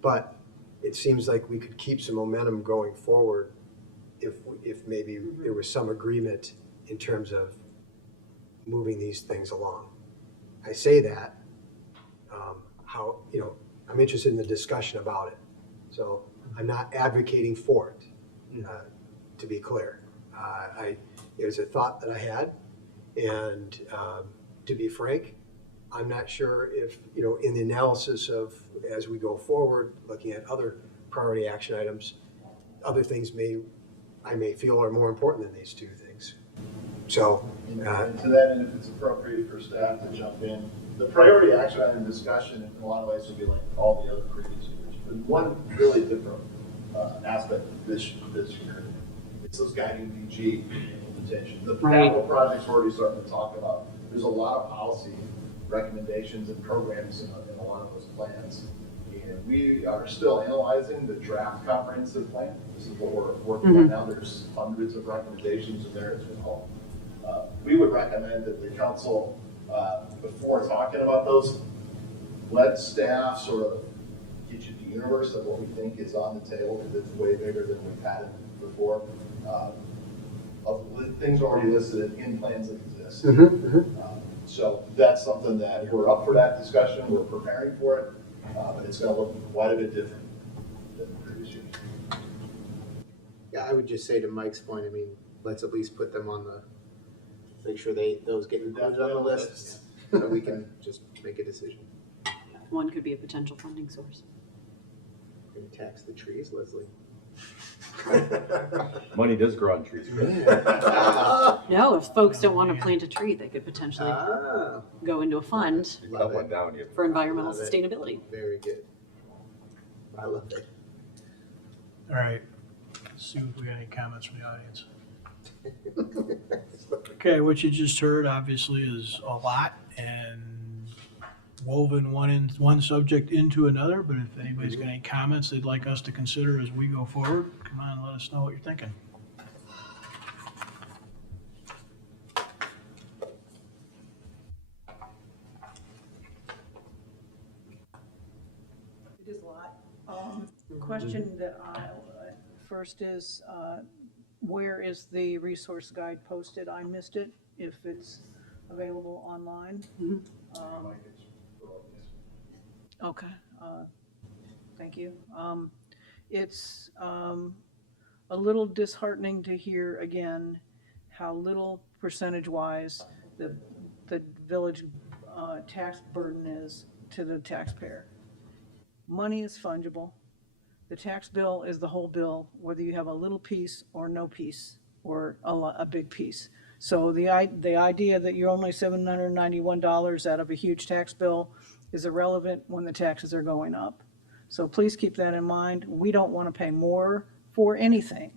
but it seems like we could keep some momentum going forward if maybe there was some agreement in terms of moving these things along. I say that, I'm interested in the discussion about it. So I'm not advocating for it, to be clear. It was a thought that I had, and to be frank, I'm not sure if, in the analysis of, as we go forward, looking at other priority action items, other things I may feel are more important than these two things. So, and to that end, if it's appropriate for staff to jump in, the priority action item discussion in a lot of ways will be like all the other previous years. But one really different aspect of this year, it's those guiding DG implementation. The capital projects we're already starting to talk about. There's a lot of policy recommendations and programs in a lot of those plans. And we are still analyzing the draft comprehensive plan. This is what we're working on now. There's hundreds of recommendations in there as well. We would recommend that the council, before talking about those, let staff sort of get you the universe of what we think is on the table, because it's way bigger than we've had it before. Of things already listed in plans that exist. So that's something that we're up for that discussion. We're preparing for it, but it's going to look quite a bit different than the previous years. I would just say to Mike's point, I mean, let's at least put them on the, make sure those get included on the list, so we can just make a decision. One could be a potential funding source. Gonna tax the trees, Leslie. Money does grow on trees. No, if folks don't want to plant a tree, they could potentially go into a fund You cut one down, you. for environmental Love it. sustainability. Very good. I love it. All right, let's see if we got any comments from the audience. Okay, what you just heard obviously is a lot and woven one subject into another, but if anybody's got any comments they'd like us to consider as we go forward, come on, let us know what you're thinking. It is a lot. Question that first is, where is the resource guide posted? I missed it, if it's available online. Okay, thank you. It's a little disheartening to hear again how little percentage-wise the village tax burden is to the taxpayer. Money is fungible. The tax bill is the whole bill, whether you have a little piece or no piece, or a big piece. So the idea that you're only $791 out of a huge tax bill is irrelevant when the taxes are going up. So please keep that in mind. We don't want to pay more for anything,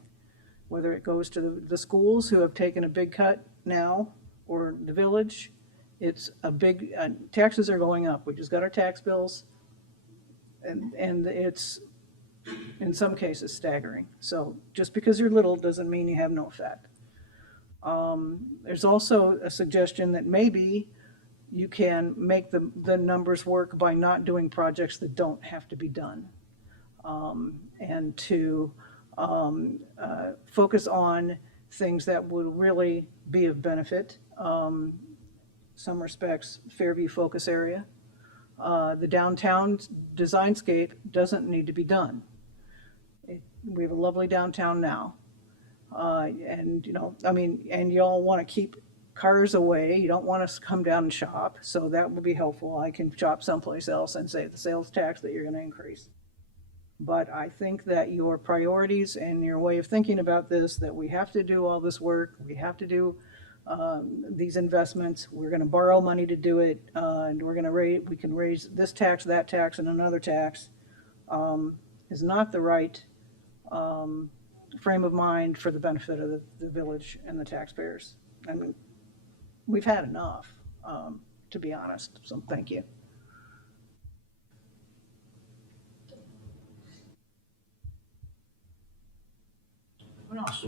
whether it goes to the schools who have taken a big cut now, or the village. It's a big, taxes are going up. We just got our tax bills, and it's, in some cases, staggering. So just because you're little doesn't mean you have no effect. There's also a suggestion that maybe you can make the numbers work by not doing projects that don't have to be done. And to focus on things that would really be of benefit. Some respects, Fairview focus area. The downtown designscape doesn't need to be done. We have a lovely downtown now. And, and y'all want to keep cars away. You don't want us to come down and shop. So that would be helpful. I can shop someplace else and save the sales tax that you're going to increase. But I think that your priorities and your way of thinking about this, that we have to do all this work, we have to do these investments, we're going to borrow money to do it, and we can raise this tax, that tax, and another tax, is not the right frame of mind for the benefit of the village and the taxpayers. I mean, we've had enough, to be honest, so thank you. What else?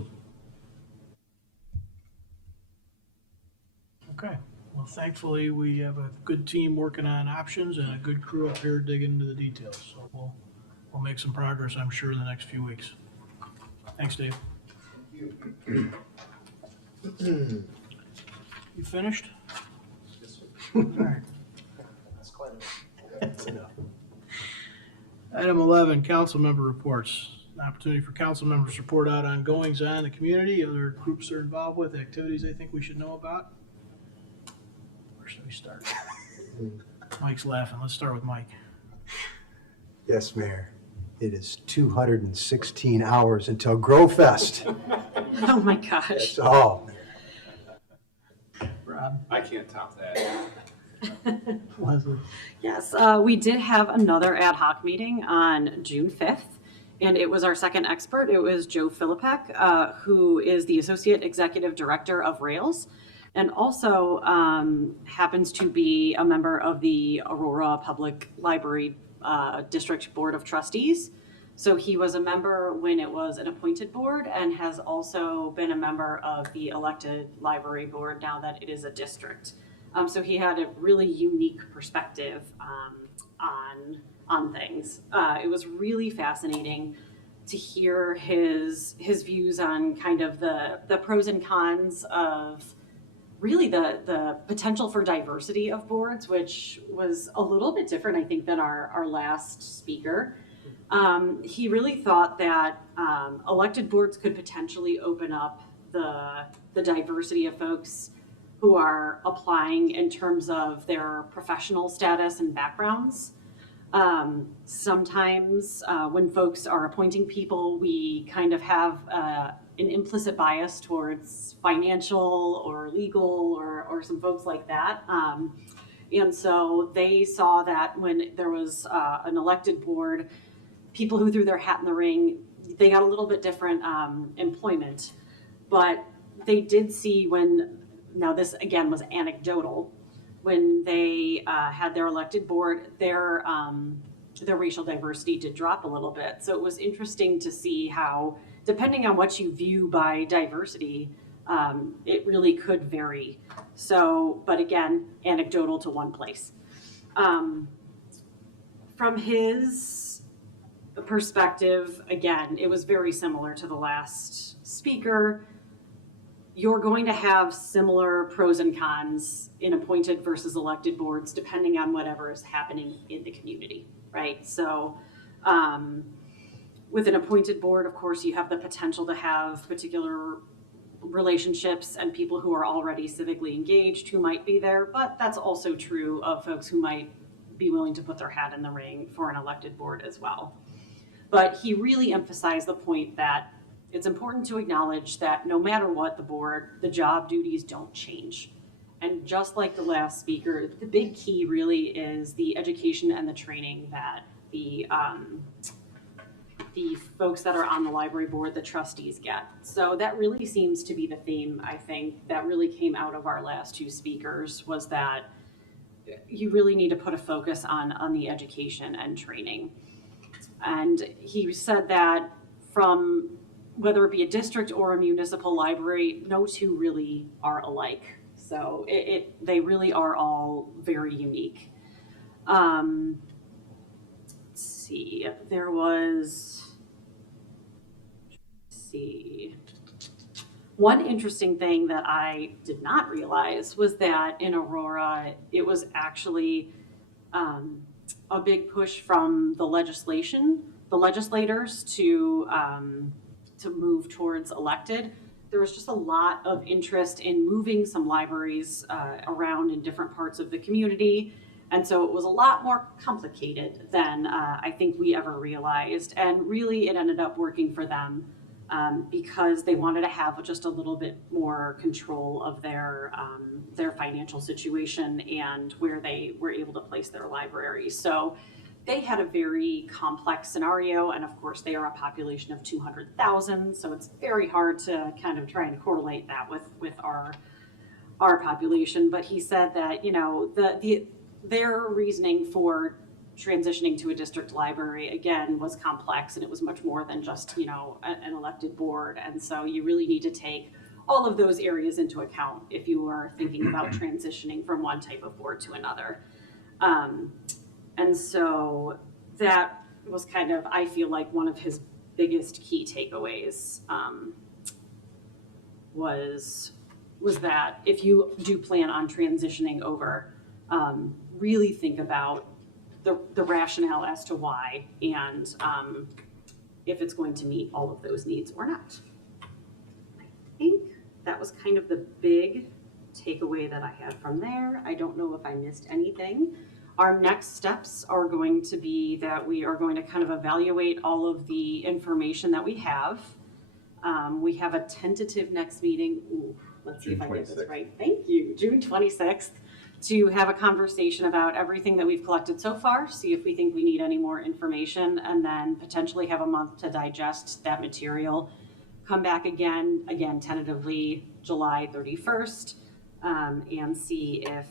Okay, well, thankfully, we have a good team working on options and a good crew up here digging into the details. So we'll make some progress, I'm sure, in the next few weeks. Thanks, Dave. You finished? All right. That's quite That's enough. Item 11, council member reports. An opportunity for council members to report out on goings on in the community, other groups they're involved with, activities they think we should know about. Where should we start? Mike's laughing. Let's start with Mike. Yes, Mayor. It is 216 hours until Grow Fest. Oh my gosh. That's all. Rob? I can't top that. Leslie? Yes, we did have another ad hoc meeting on June 5th, and it was our second expert. It was Joe Philippek, who is the Associate Executive Director of Rails, and also happens to be a member of the Aurora Public Library District Board of Trustees. So he was a member when it was an appointed board and has also been a member of the elected library board now that it is a district. So he had a really unique perspective on things. It was really fascinating to hear his views on kind of the pros and cons of really the potential for diversity of boards, which was a little bit different, I think, than our last speaker. He really thought that elected boards could potentially open up the diversity of folks who are applying in terms of their professional status and backgrounds. Sometimes when folks are appointing people, we kind of have an implicit bias towards financial or legal or some folks like that. And so they saw that when there was an elected board, people who threw their hat in the ring, they got a little bit different employment. But they did see now this again was anecdotal, when they had their elected board, their racial diversity did drop a little bit. So it was interesting to see how, depending on what you view by diversity, it really could vary. So, but again, anecdotal to one place. From his perspective, again, it was very similar to the last speaker. You're going to have similar pros and cons in appointed versus elected boards, depending on whatever is happening in the community, right? So with an appointed board, of course, you have the potential to have particular relationships and people who are already civically engaged who might be there, but that's also true of folks who might be willing to put their hat in the ring for an elected board as well. But he really emphasized the point that it's important to acknowledge that no matter what the board, the job duties don't change. And just like the last speaker, the big key really is the education and the training that the folks that are on the library board, the trustees, get. So that really seems to be the theme, I think, that really came out of our last two speakers, was that you really need to put a focus on the education and training. And he said that from whether it be a district or a municipal library, no two really are alike. So they really are all very unique. Let's see, one interesting thing that I did not realize was that in Aurora, it was actually a big push from the legislators to move towards elected. There was just a lot of interest in moving some libraries around in different parts of the community. And so it was a lot more complicated than I think we ever realized. And really it ended up working for them because they wanted to have just a little bit more control of their financial situation and where they were able to place their library. So they had a very complex scenario, and of course they are a population of 200,000, so it's very hard to kind of try and correlate that with our population. But he said that, you know, their reasoning for transitioning to a district library, again, was complex, and it was much more than just, you know, an elected board. And so you really need to take all of those areas into account if you are thinking about transitioning from one type of board to another. And so that was kind of, I feel like, one of his biggest key takeaways was that if you do plan on transitioning over, really think about the rationale as to why and if it's going to meet all of those needs or not. I think that was kind of the big takeaway that I had from there. I don't know if I missed anything. Our next steps are going to be that we are going to kind of evaluate all of the information that we have. We have a tentative next meeting. Ooh, let's see if I get this right. Thank you. June 26th, to have a conversation about everything that we've collected so far, see if we think we need any more information, and then potentially have a month to digest that material. Come back again tentatively July 31st, and see if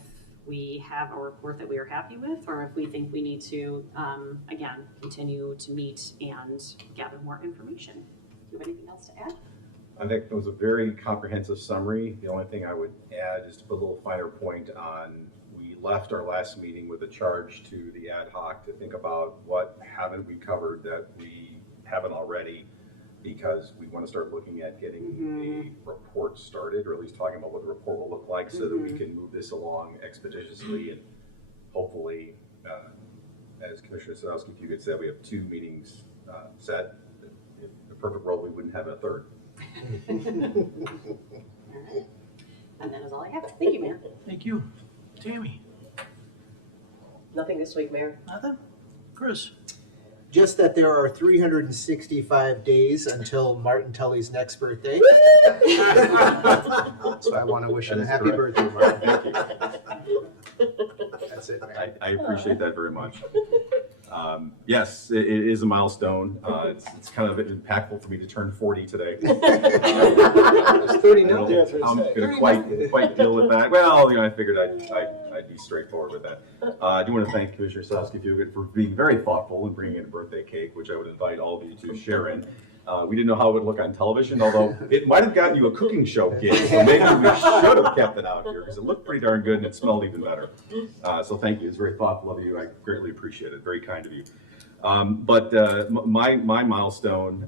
we have a report that we are happy with, or if we think we need to, again, continue to meet and gather more information. Do you have anything else to add? I think it was a very comprehensive summary. The only thing I would add is to put a little finer point on, we left our last meeting with a charge to the ad hoc to think about what haven't we covered that we haven't already, because we want to start looking at getting a report started, or at least talking about what the report will look like, so that we can move this along expeditiously and hopefully as Commissioner Sadowski, if you could say, we have 2 meetings set. In the perfect world, we wouldn't have a third. And that is all I have. Thank you, Mayor. Thank you. Tammy? Nothing this week, Mayor. Nothing? Chris? Just that there are 365 days until Martin Tully's next birthday. So I want to wish him a happy birthday, Martin. Thank you. That's it, Mayor. I appreciate that very much. Yes, it is a milestone. It's kind of impactful for me to turn 40 today. It's 30 now. I'm going to quite deal with that. Well, I figured I'd be straightforward with that. I do want to thank Commissioner Sadowski for being very thoughtful and bringing in a birthday cake, which I would invite all of you to share in. We didn't know how it would look on television, although it might have gotten you a cooking show gig, so maybe we should have kept it out here because it looked pretty darn good and it smelled even better. So thank you. It's very thoughtful of you. I greatly appreciate it. Very kind of you. But my milestone,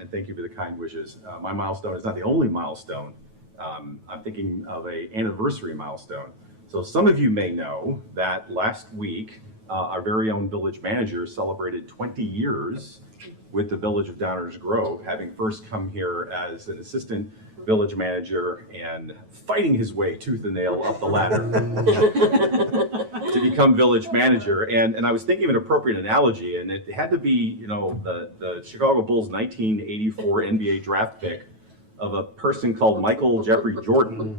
and thank you for the kind wishes, my milestone is not the only milestone. I'm thinking of an anniversary milestone. So some of you may know that last week, our very own village manager celebrated 20 years with the village of Downers Grove, having first come here as an assistant village manager and fighting his way tooth and nail up the ladder to become village manager. And I was thinking of an appropriate analogy, and it had to be, the Chicago Bulls 1984 NBA draft pick of a person called Michael Jeffrey Jordan.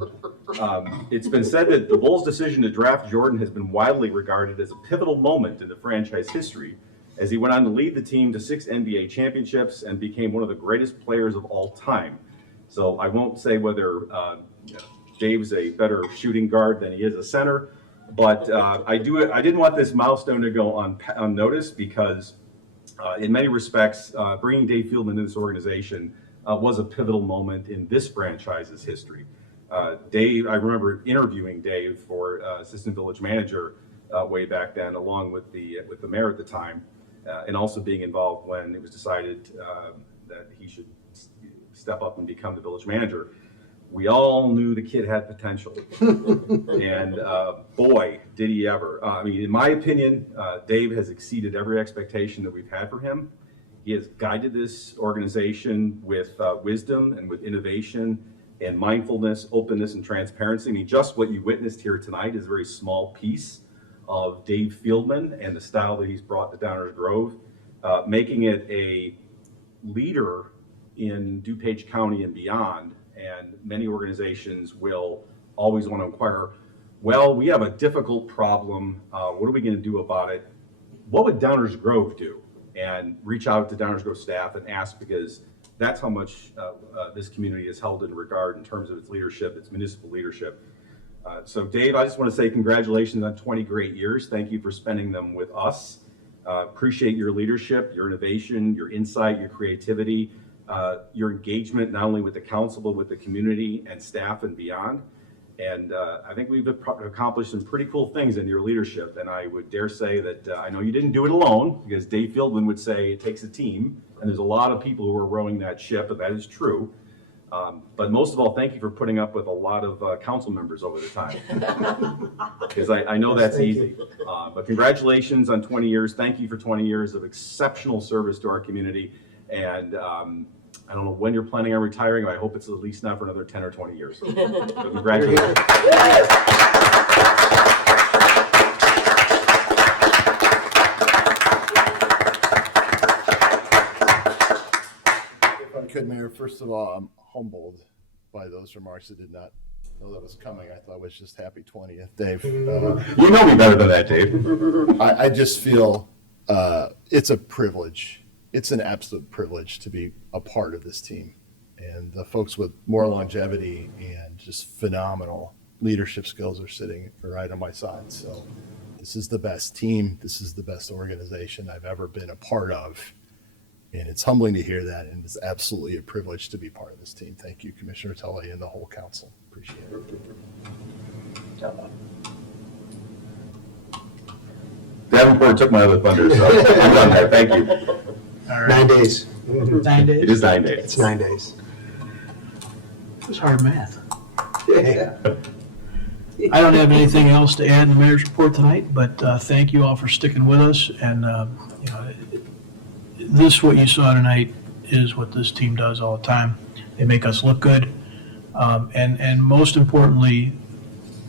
It's been said that the Bulls' decision to draft Jordan has been widely regarded as a pivotal moment in the franchise history, as he went on to lead the team to 6 NBA championships and became one of the greatest players of all time. So I won't say whether Dave's a better shooting guard than he is a center, but I didn't want this milestone to go unnoticed because in many respects, bringing Dave Fieldman into this organization was a pivotal moment in this franchise's history. Dave, I remember interviewing Dave for assistant village manager way back then, along with the mayor at the time, and also being involved when it was decided that he should step up and become the village manager. We all knew the kid had potential, and boy, did he ever. In my opinion, Dave has exceeded every expectation that we've had for him. He has guided this organization with wisdom and with innovation and mindfulness, openness, and transparency. Just what you witnessed here tonight is a very small piece of Dave Fieldman and the style that he's brought to Downers Grove, making it a leader in DuPage County and beyond. And many organizations will always want to inquire, well, we have a difficult problem. What are we going to do about it? What would Downers Grove do? And reach out to Downers Grove staff and ask, because that's how much this community is held in regard in terms of its leadership, its municipal leadership. So Dave, I just want to say congratulations on 20 great years. Thank you for spending them with us. Appreciate your leadership, your innovation, your insight, your creativity, your engagement, not only with the council, but with the community and staff and beyond. And I think we've accomplished some pretty cool things in your leadership. And I would dare say that I know you didn't do it alone, because Dave Fieldman would say it takes a team. And there's a lot of people who are rowing that ship, and that is true. But most of all, thank you for putting up with a lot of council members over the time, because I know that's easy. But congratulations on 20 years. Thank you for 20 years of exceptional service to our community. And I don't know when you're planning on retiring, but I hope it's at least not for another 10 or 20 years. So congratulations. If I could, Mayor, first of all, I'm humbled by those remarks. I did not know that was coming. I thought it was just happy 20th, Dave. You know me better than that, Dave. I just feel it's a privilege. It's an absolute privilege to be a part of this team. And the folks with more longevity and just phenomenal leadership skills are sitting right on my side. So this is the best team. This is the best organization I've ever been a part of. And it's humbling to hear that. And it's absolutely a privilege to be part of this team. Thank you, Commissioner Tully and the whole council. Appreciate it. Davenport took my other thunder, so I'm done there. Thank you. All right. 9 days. 9 days? It is 9 days. It's 9 days. It was hard math. Yeah. I don't have anything else to add in the mayor's report tonight, but thank you all for sticking with us. And, you know, this, what you saw tonight, is what this team does all the time. They make us look good. And most importantly,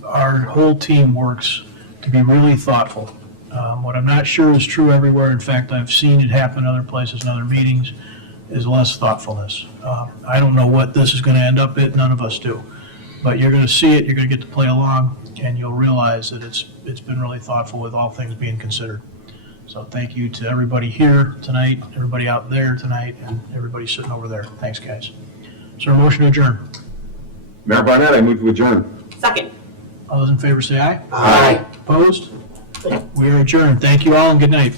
our whole team works to be really thoughtful. What I'm not sure is true everywhere, in fact, I've seen it happen in other places in other meetings, is less thoughtfulness. I don't know what this is going to end up at, none of us do. But you're going to see it, you're going to get to play along, and you'll realize that it's been really thoughtful with all things being considered. So thank you to everybody here tonight, everybody out there tonight, and everybody sitting over there. Thanks, guys. Is there a motion to adjourn? Mayor Barnett, I move to adjourn. Second. All those in favor say aye. Aye. Opposed? We are adjourned. Thank you all and good night.